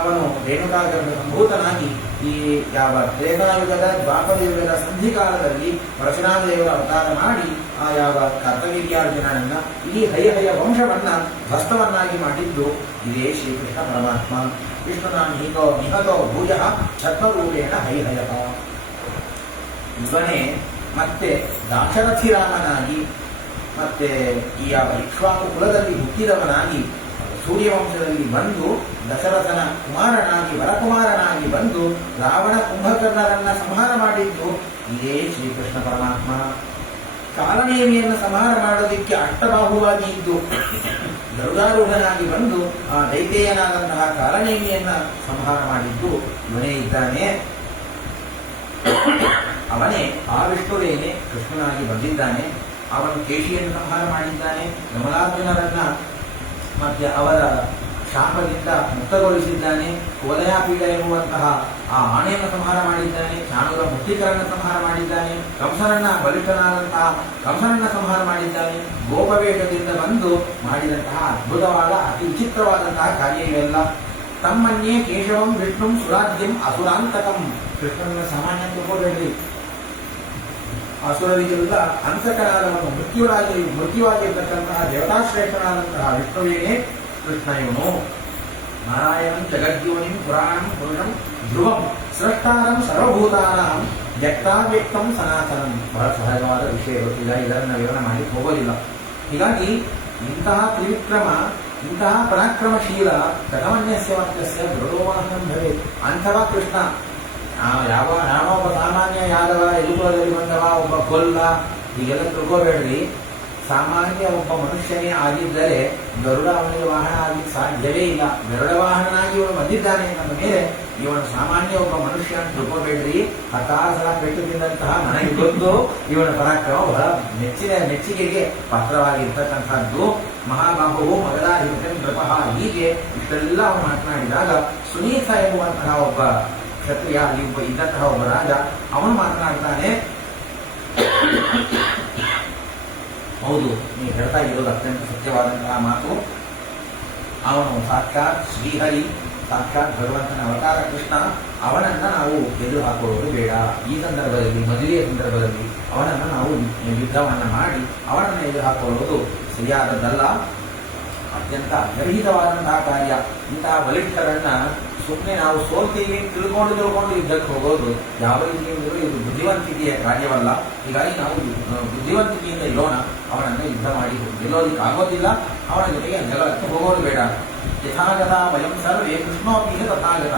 ಅವನು ರೇಣುಕಾಗರ್ಭ ಸಂಭೂತನಾಗಿ ಈ ಯಾವ ತ್ರೇತಾಯುಗದ ದ್ವಾಪರ ಯುಗದ ಸಂಧಿಕಾಲದಲ್ಲಿ ಪರಶುರಾಮ ದೇವರ ಅವತಾರ ಮಾಡಿ ಆ ಯಾವ ಕರ್ತವೀರ್ಯಾರ್ಜುನನನ್ನ ಈ ಹಯ ವಂಶವನ್ನ ಧ್ವಸ್ತವನ್ನಾಗಿ ಮಾಡಿದ್ದು ಇದೇ ಶ್ರೀಕೃಷ್ಣ ಪರಮಾತ್ಮ. ವಿಷ್ಣುನ ನಿಹತೋ ಭೂಜ ಛತ್ಮರೂಪೇಣ ಹೈಹಯತ. ಇವನೇ ಮತ್ತೆ ದಾಶರಥಿರಾಮನಾಗಿ ಮತ್ತೆ ಈ ಯಾವ ಇಕ್ಷ್ವಾಕು ಕುಲದಲ್ಲಿ ಹುಟ್ಟಿದವನಾಗಿ ಸೂರ್ಯವಂಶದಲ್ಲಿ ಬಂದು ದಶರಥನ ಕುಮಾರನಾಗಿ ವರಕುಮಾರನಾಗಿ ಬಂದು ರಾವಣ ಕುಂಭಕರ್ಣರನ್ನ ಸಂಹಾರ ಮಾಡಿದ್ದು ಇದೇ ಶ್ರೀಕೃಷ್ಣ ಪರಮಾತ್ಮ. ಕಾಲನೇಮಿಯನ್ನು ಸಂಹಾರ ಮಾಡೋದಿಕ್ಕೆ ಅಷ್ಟಬಾಹುವಾಗಿ ಇದ್ದು ಗರುಡಾರೂಢನಾಗಿ ಬಂದು ಆ ದೈತ್ಯನಾದಂತಹ ಕಾಲನೇಮಿಯನ್ನ ಸಂಹಾರ ಮಾಡಿದ್ದು ಇವನೇ ಇದ್ದಾನೆ. ಅವನೇ ಆ ವಿಷ್ಣುವೇನೆ ಕೃಷ್ಣನಾಗಿ ಬಂದಿದ್ದಾನೆ. ಅವನು ಕೇಶಿಯನ್ನು ಸಂಹಾರ ಮಾಡಿದ್ದಾನೆ. ಯಮಲಾರ್ಜುನರನ್ನ ಮತ್ತೆ ಅವರ ಶಾಪದಿಂದ ಮುಕ್ತಗೊಳಿಸಿದ್ದಾನೆ. ಕೋಲಯಾಪೀಡ ಎನ್ನುವಂತಹ ಆ ಆನೆಯನ್ನು ಸಂಹಾರ ಮಾಡಿದ್ದಾನೆ. ಚಾಣೂರ ಮುಟ್ಟಿಕರನ್ನು ಸಂಹಾರ ಮಾಡಿದ್ದಾನೆ. ಬಲಿಷ್ಠನಾದಂತಹ ಕಂಸನನ್ನ ಸಂಹಾರ ಮಾಡಿದ್ದಾನೆ. ಗೋಪವೇಷದಿಂದ ಬಂದು ಮಾಡಿದಂತಹ ಅದ್ಭುತವಾದ ಅತಿ ವಿಚಿತ್ರವಾದಂತಹ ಕಾರ್ಯ ಇವೆಲ್ಲ. ತಮ್ಮನ್ನೇ ಕೇಶವಂ ವಿಷ್ಣುಂ ಸುರಾಜ್ಯಂ ಅಸುರಾಂತಕಂ. ಕೃಷ್ಣನ ಸಾಮಾನ್ಯ ತಿಳ್ಕೊಬೇಡ್ರಿ. ಅಸುರರಿಗೆಲ್ಲ ಅಂತಕನಾದವನು ಮೃತ್ಯುವಾಗಿರ್ತಕ್ಕಂತಹ ದೇವತಾಶ್ರೇಷ್ಠನಾದಂತಹ ವಿಷ್ಣುವೇನೇ ಕೃಷ್ಣ ಇವನು. ನಾರಾಯಣಂ ಜಗದ್ಯೋನಿಂ ಪುರಾಣಂ ಪುರುಷಂ ಧ್ರುವಂ ಸ್ರಷ್ಟಾರಂ ಸರ್ವಭೂತಾನಾಂ ವ್ಯಕ್ತಾವ್ಯಕ್ತಂ ಸನಾತನಂ. ಬಹಳ ಸಹಜವಾದ ವಿಷಯಗಳು. ಈಗ ಇದನ್ನು ವಿವರಣೆ ಮಾಡಿ ಹೋಗೋದಿಲ್ಲ. ಹೀಗಾಗಿ ಇಂತಹ ತ್ರಿವಿಕ್ರಮ, ಇಂತಹ ಪರಾಕ್ರಮಶೀಲ ಕಥಮನ್ಯಸ್ಯ ವಾಕ್ಯಸ್ಯ ದೃಢೋವಾಹನಂ ಭವೇತ್. ಅಂಥವ ಕೃಷ್ಣ. ಯಾವ ಒಬ್ಬ ಸಾಮಾನ್ಯ ಯಾದವ, ಯದುಕುಲದಲ್ಲಿ ಬಂದವ, ಒಬ್ಬ ಕೊಲ್ಲ, ಹೀಗೆಲ್ಲ ತಿಳ್ಕೋಬೇಡ್ರಿ. ಸಾಮಾನ್ಯ ಒಬ್ಬ ಮನುಷ್ಯನೇ ಆಗಿದ್ದರೆ ಗರುಡ ಅವನಿಗೆ ವಾಹನ ಆಗಲಿಕ್ಕೆ ಸಾಧ್ಯವೇ ಇಲ್ಲ. ಗರುಡ ವಾಹನನಾಗಿ ಇವನು ಬಂದಿದ್ದಾನೆ ಅಂದ ಮೇಲೆ ಇವನು ಸಾಮಾನ್ಯ ಒಬ್ಬ ಮನುಷ್ಯ ಅಂತ ತಿಳ್ಕೋಬೇಡ್ರಿ. ಹತ್ತಾರು ಸಲ ಪೆಟ್ಟು ತಿಂದಂತಹ ನನಗೆ ಗೊತ್ತು ಇವನ ಪರಾಕ್ರಮ ಬಹಳ ಮೆಚ್ಚುಗೆಗೆ ಪಾತ್ರವಾಗಿರ್ತಕ್ಕಂಥದ್ದು. ಮಹಾಬಾಹುವು ಮಗದಾಧಿಪತಿ ನೃಪಃ. ಹೀಗೆ ಇಷ್ಟೆಲ್ಲ ಅವನು ಮಾತನಾಡಿದಾಗ ಸುನೀತ ಎಂಬುವಂತಹ ಒಬ್ಬ ಕ್ಷತ್ರಿಯ, ಅಲ್ಲಿ ಇದ್ದಂತಹ ಒಬ್ಬ ರಾಜ, ಅವನು ಮಾತನಾಡ್ತಾನೆ, ಹೌದು ನೀವು ಹೇಳ್ತಾ ಇರೋದು ಅತ್ಯಂತ ಸತ್ಯವಾದಂತಹ ಮಾತು. ಅವನು ಸಾಕ್ಷಾತ್ ಶ್ರೀಹರಿ, ಸಾಕ್ಷಾತ್ ಭಗವಂತನ ಅವತಾರ ಕೃಷ್ಣ. ಅವನನ್ನ ನಾವು ಎದುರು ಹಾಕೊಳ್ಳೋದು ಬೇಡ. ಈ ಸಂದರ್ಭದಲ್ಲಿ, ಮದುವೆಯ ಸಂದರ್ಭದಲ್ಲಿ ಅವನನ್ನು ನಾವು ಯುದ್ಧವನ್ನ ಮಾಡಿ ಅವನನ್ನು ಎದುರು ಹಾಕೊಳ್ಳೋದು ಸರಿಯಾದದ್ದಲ್ಲ. ಅತ್ಯಂತ ಗರ್ಹಿತವಾದಂತಹ ಕಾರ್ಯ. ಇಂತಹ ಬಲಿಷ್ಠರನ್ನ ಸುಮ್ಮನೆ ನಾವು ಸೋಲ್ತೀವಿ ತಿಳ್ಕೊಂಡು ಯುದ್ಧಕ್ಕೆ ಹೋಗೋದು ಯಾವ ರೀತಿಯಿಂದಲೂ ಇದು ಬುದ್ಧಿವಂತಿಕೆಯ ಕಾರ್ಯವಲ್ಲ. ಹೀಗಾಗಿ ನಾವು ಬುದ್ಧಿವಂತಿಕೆಯಿಂದ ಇರೋಣ. ಅವನನ್ನು ಯುದ್ಧ ಮಾಡಿ ಗೆಲ್ಲೋದಿಕ್ಕೆ ಆಗೋದಿಲ್ಲ. ಅವನ ಜೊತೆಗೆ ಜಗಳಕ್ಕೆ ಹೋಗೋದು ಬೇಡ. ಯಥಾಗತ ವಯಂ ಸರ್ವೇ ಕೃಷ್ಣೋಪಿ ತಥಾಗತ.